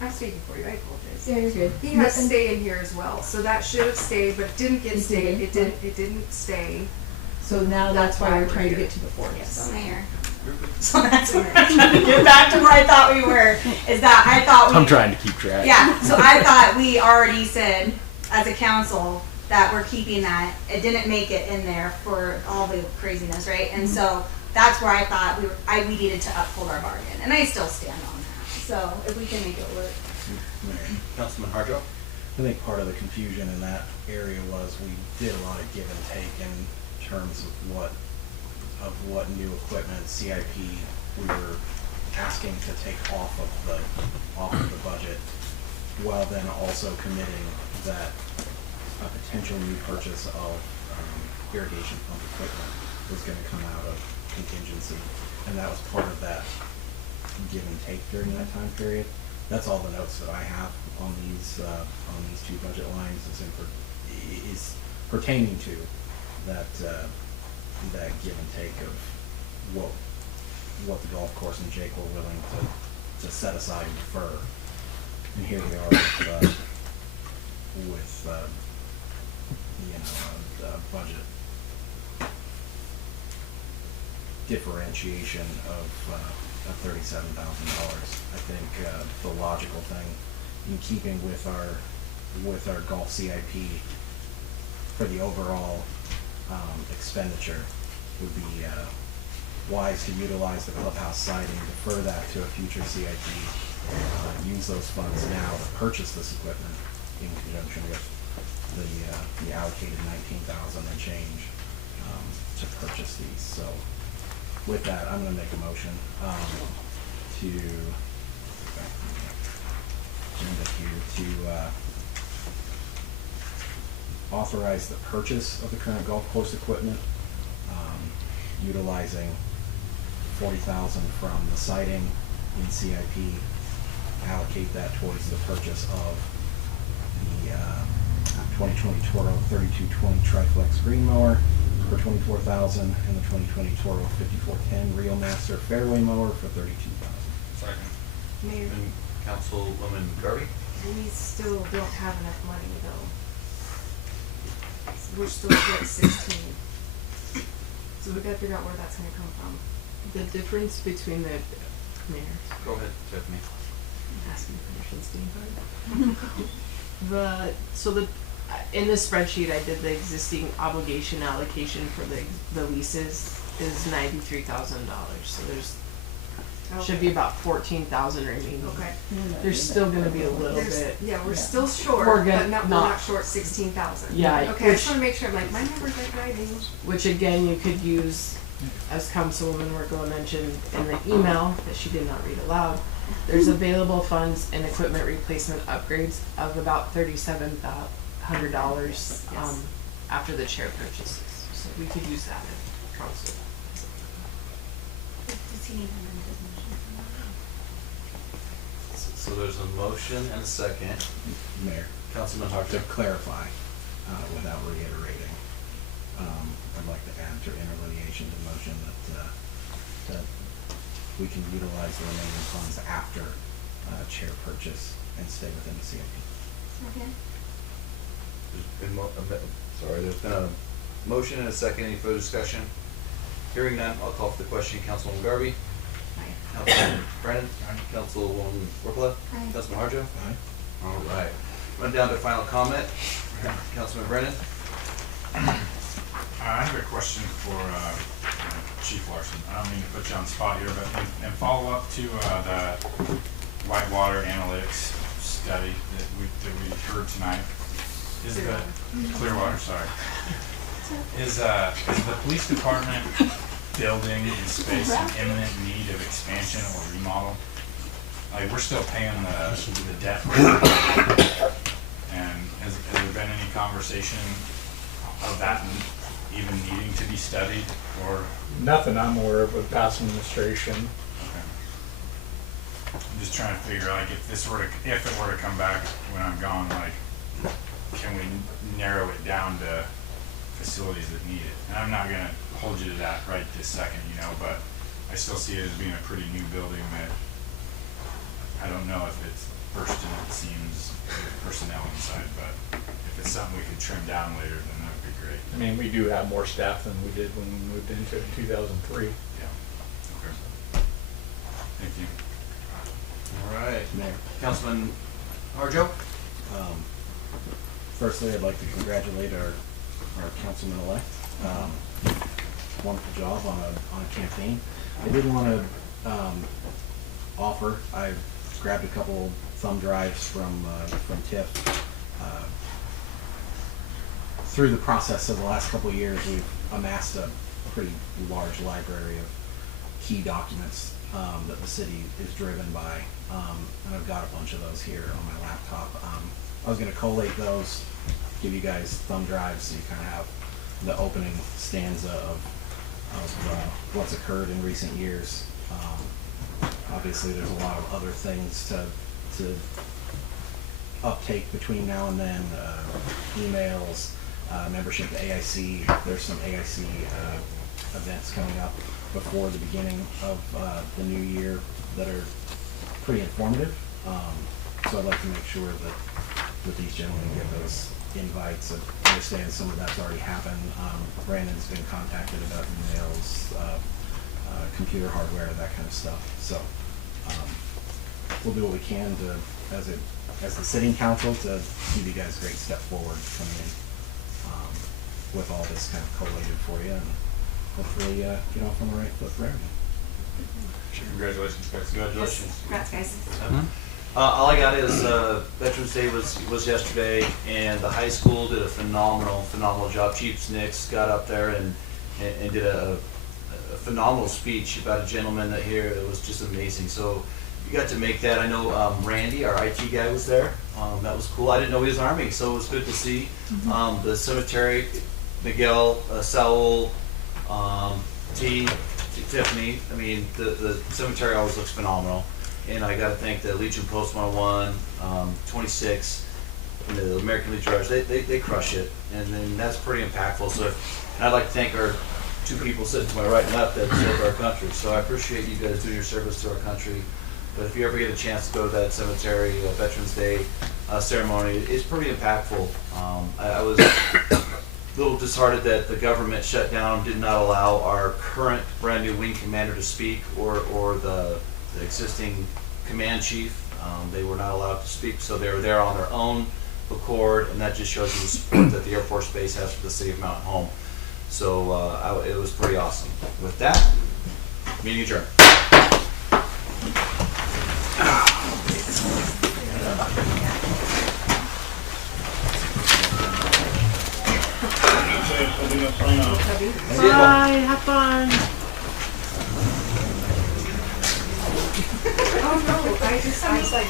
I'm speaking for you, I apologize. Yeah, you're good. He has And- stay in here as well, so that should have stayed, but it didn't get It stayed, didn't, it didn't stay. So now that's why we're trying to here. get to the 40. So Mayor. So that's where I'm trying to get back to where I thought we were, is that I thought we. I'm trying to keep track. Yeah, so I thought we already said, as a council, that we're keeping that. It didn't make it in there for all the craziness, right? And so that's where I thought we needed to uphold our bargain, and I still stand on that. So if we can make it work. Councilman Harjo? I think part of the confusion in that area was we did a lot of give and take in terms of what new equipment, CIP, we were asking to take off of the budget, while then also committing that a potential new purchase of irrigation pump equipment was gonna come out of contingency, and that was part of that give and take during that time period. That's all the notes that I have on these two budget lines is pertaining to that give and take of what the golf course and Jake were willing to set aside and defer. And here we are with the budget differentiation of $37,000. I think the logical thing, in keeping with our golf CIP for the overall expenditure, would be wise to utilize the clubhouse siding, defer that to a future CIP, use those funds now to purchase this equipment in conjunction with the allocated $19,000 and change to purchase these. So with that, I'm going to make a motion to authorize the purchase of the current golf course equipment, utilizing $40,000 from the siding in CIP, allocate that towards the purchase of the 2020 Toro 3220 Triflex green mower for $24,000 and the 2020 Toro 5410 Real Master fairway mower for $32,000. Second. Mayor, And Councilwoman Garvey? we still don't have enough money though. We're still short 16. So we gotta figure out where that's gonna come from. The difference between the, Mayor, Go ahead, Tiffany. I'm asking permission, Steve. In the spreadsheet, I did the existing obligation allocation for the leases is $93,000. So should be about 14,000 remaining. Okay. There's still gonna be a little bit. Yeah, we're still short, We're but gonna we're not short 16,000. Yeah, Okay, I just which- wanna make sure, I'm like, my numbers aren't right. Which again, you could use, as Councilwoman Merkel mentioned in the email that she did not read aloud, there's available funds and equipment replacement upgrades of about $3,700 after the chair purchases. So we could use that at council. Does he need to amend his motion for that? So there's a motion and a second. Mayor, Councilman to Harjo? clarify, without reiterating, I'd like to add to interlineation the motion that we can utilize the remaining funds after chair purchase and stay within the CIP. Okay. There's been a motion and a second. Any further discussion? Hearing none, I'll call for the question. Councilwoman Garvey? Aye. Councilman Brennan? Councilwoman Workla? Aye. Councilman Harjo? Aye. All right. Run down to final comment. Councilman Brennan? I have a question for Chief Larson. I don't mean to put you on the spot here, but in follow up to the Whitewater Analytics study that we heard tonight, is the Clearwater, sorry. Is the police department building and space in imminent need of expansion or remodel? Like, we're still paying the debt. And has there been any conversation of that even needing to be studied, or? Nothing I'm aware of with past administration. Okay. I'm just trying to figure, like, if it were to come back when I'm gone, like, can we narrow it down to facilities that need it? And I'm not gonna hold you to that right this second, you know, but I still see it as being a pretty new building that I don't know if it's burst in its seams with personnel inside, but if it's something we could trim down later, then that would be great. I mean, we do have more staff than we did when we moved into it in 2003. Yeah. Okay. Thank you. All right. Mayor. Councilman Harjo? Firstly, I'd like to congratulate our councilman-elect. Wonderful job on a campaign. I did want to offer, I grabbed a couple thumb drives from TIF. Through the process of the last couple of years, we've amassed a pretty large library of key documents that the city is driven by, and I've got a bunch of those here on my laptop. I was going to collate those, give you guys thumb drives so you kind of have the opening stanza of what's occurred in recent years. Obviously, there's a lot of other things to uptake between now and then, emails, membership to AIC. There's some AIC events coming up before the beginning of the new year that are pretty informative. So I'd like to make sure that these gentlemen get those invites. I understand some of that's already happened. Brandon's been contacted about emails, computer hardware, that kind of stuff. So we'll do what we can to, as the sitting council, to give you guys a great step forward coming in with all this kind of collated for you, and hopefully get off on the right foot for everything. Congratulations, guys. Congratulations. Congrats, guys. All I got is Veterans Day was yesterday, and the high school did a phenomenal job. Chief Nix got up there and did a phenomenal speech about a gentleman that here that was just amazing. So you got to make that. I know Randy, our IT guy, was there. That was cool. I didn't know he was Army, so it was good to see. The cemetery, Miguel, Saul, Tiffany. I mean, the cemetery always looks phenomenal. And I got to thank the Legion Post 101, 26, and the American Legion Riders. They crush it, and then that's pretty impactful. So, and I'd like to thank our two people sitting to my right and left that serve our country. So I appreciate you guys doing your service to our country. But if you ever get a chance to go to that cemetery Veterans Day ceremony, it's pretty impactful. I was a little disheartened that the government shut down, did not allow our current brand new wing commander to speak, or the existing command chief. They were not allowed to speak, so they were there on their own accord, and that just shows you the support that the Air Force Base has for the city of Mountain Home. So it was pretty awesome. With that, meeting adjourned. Bye, have fun. Oh no, I was like.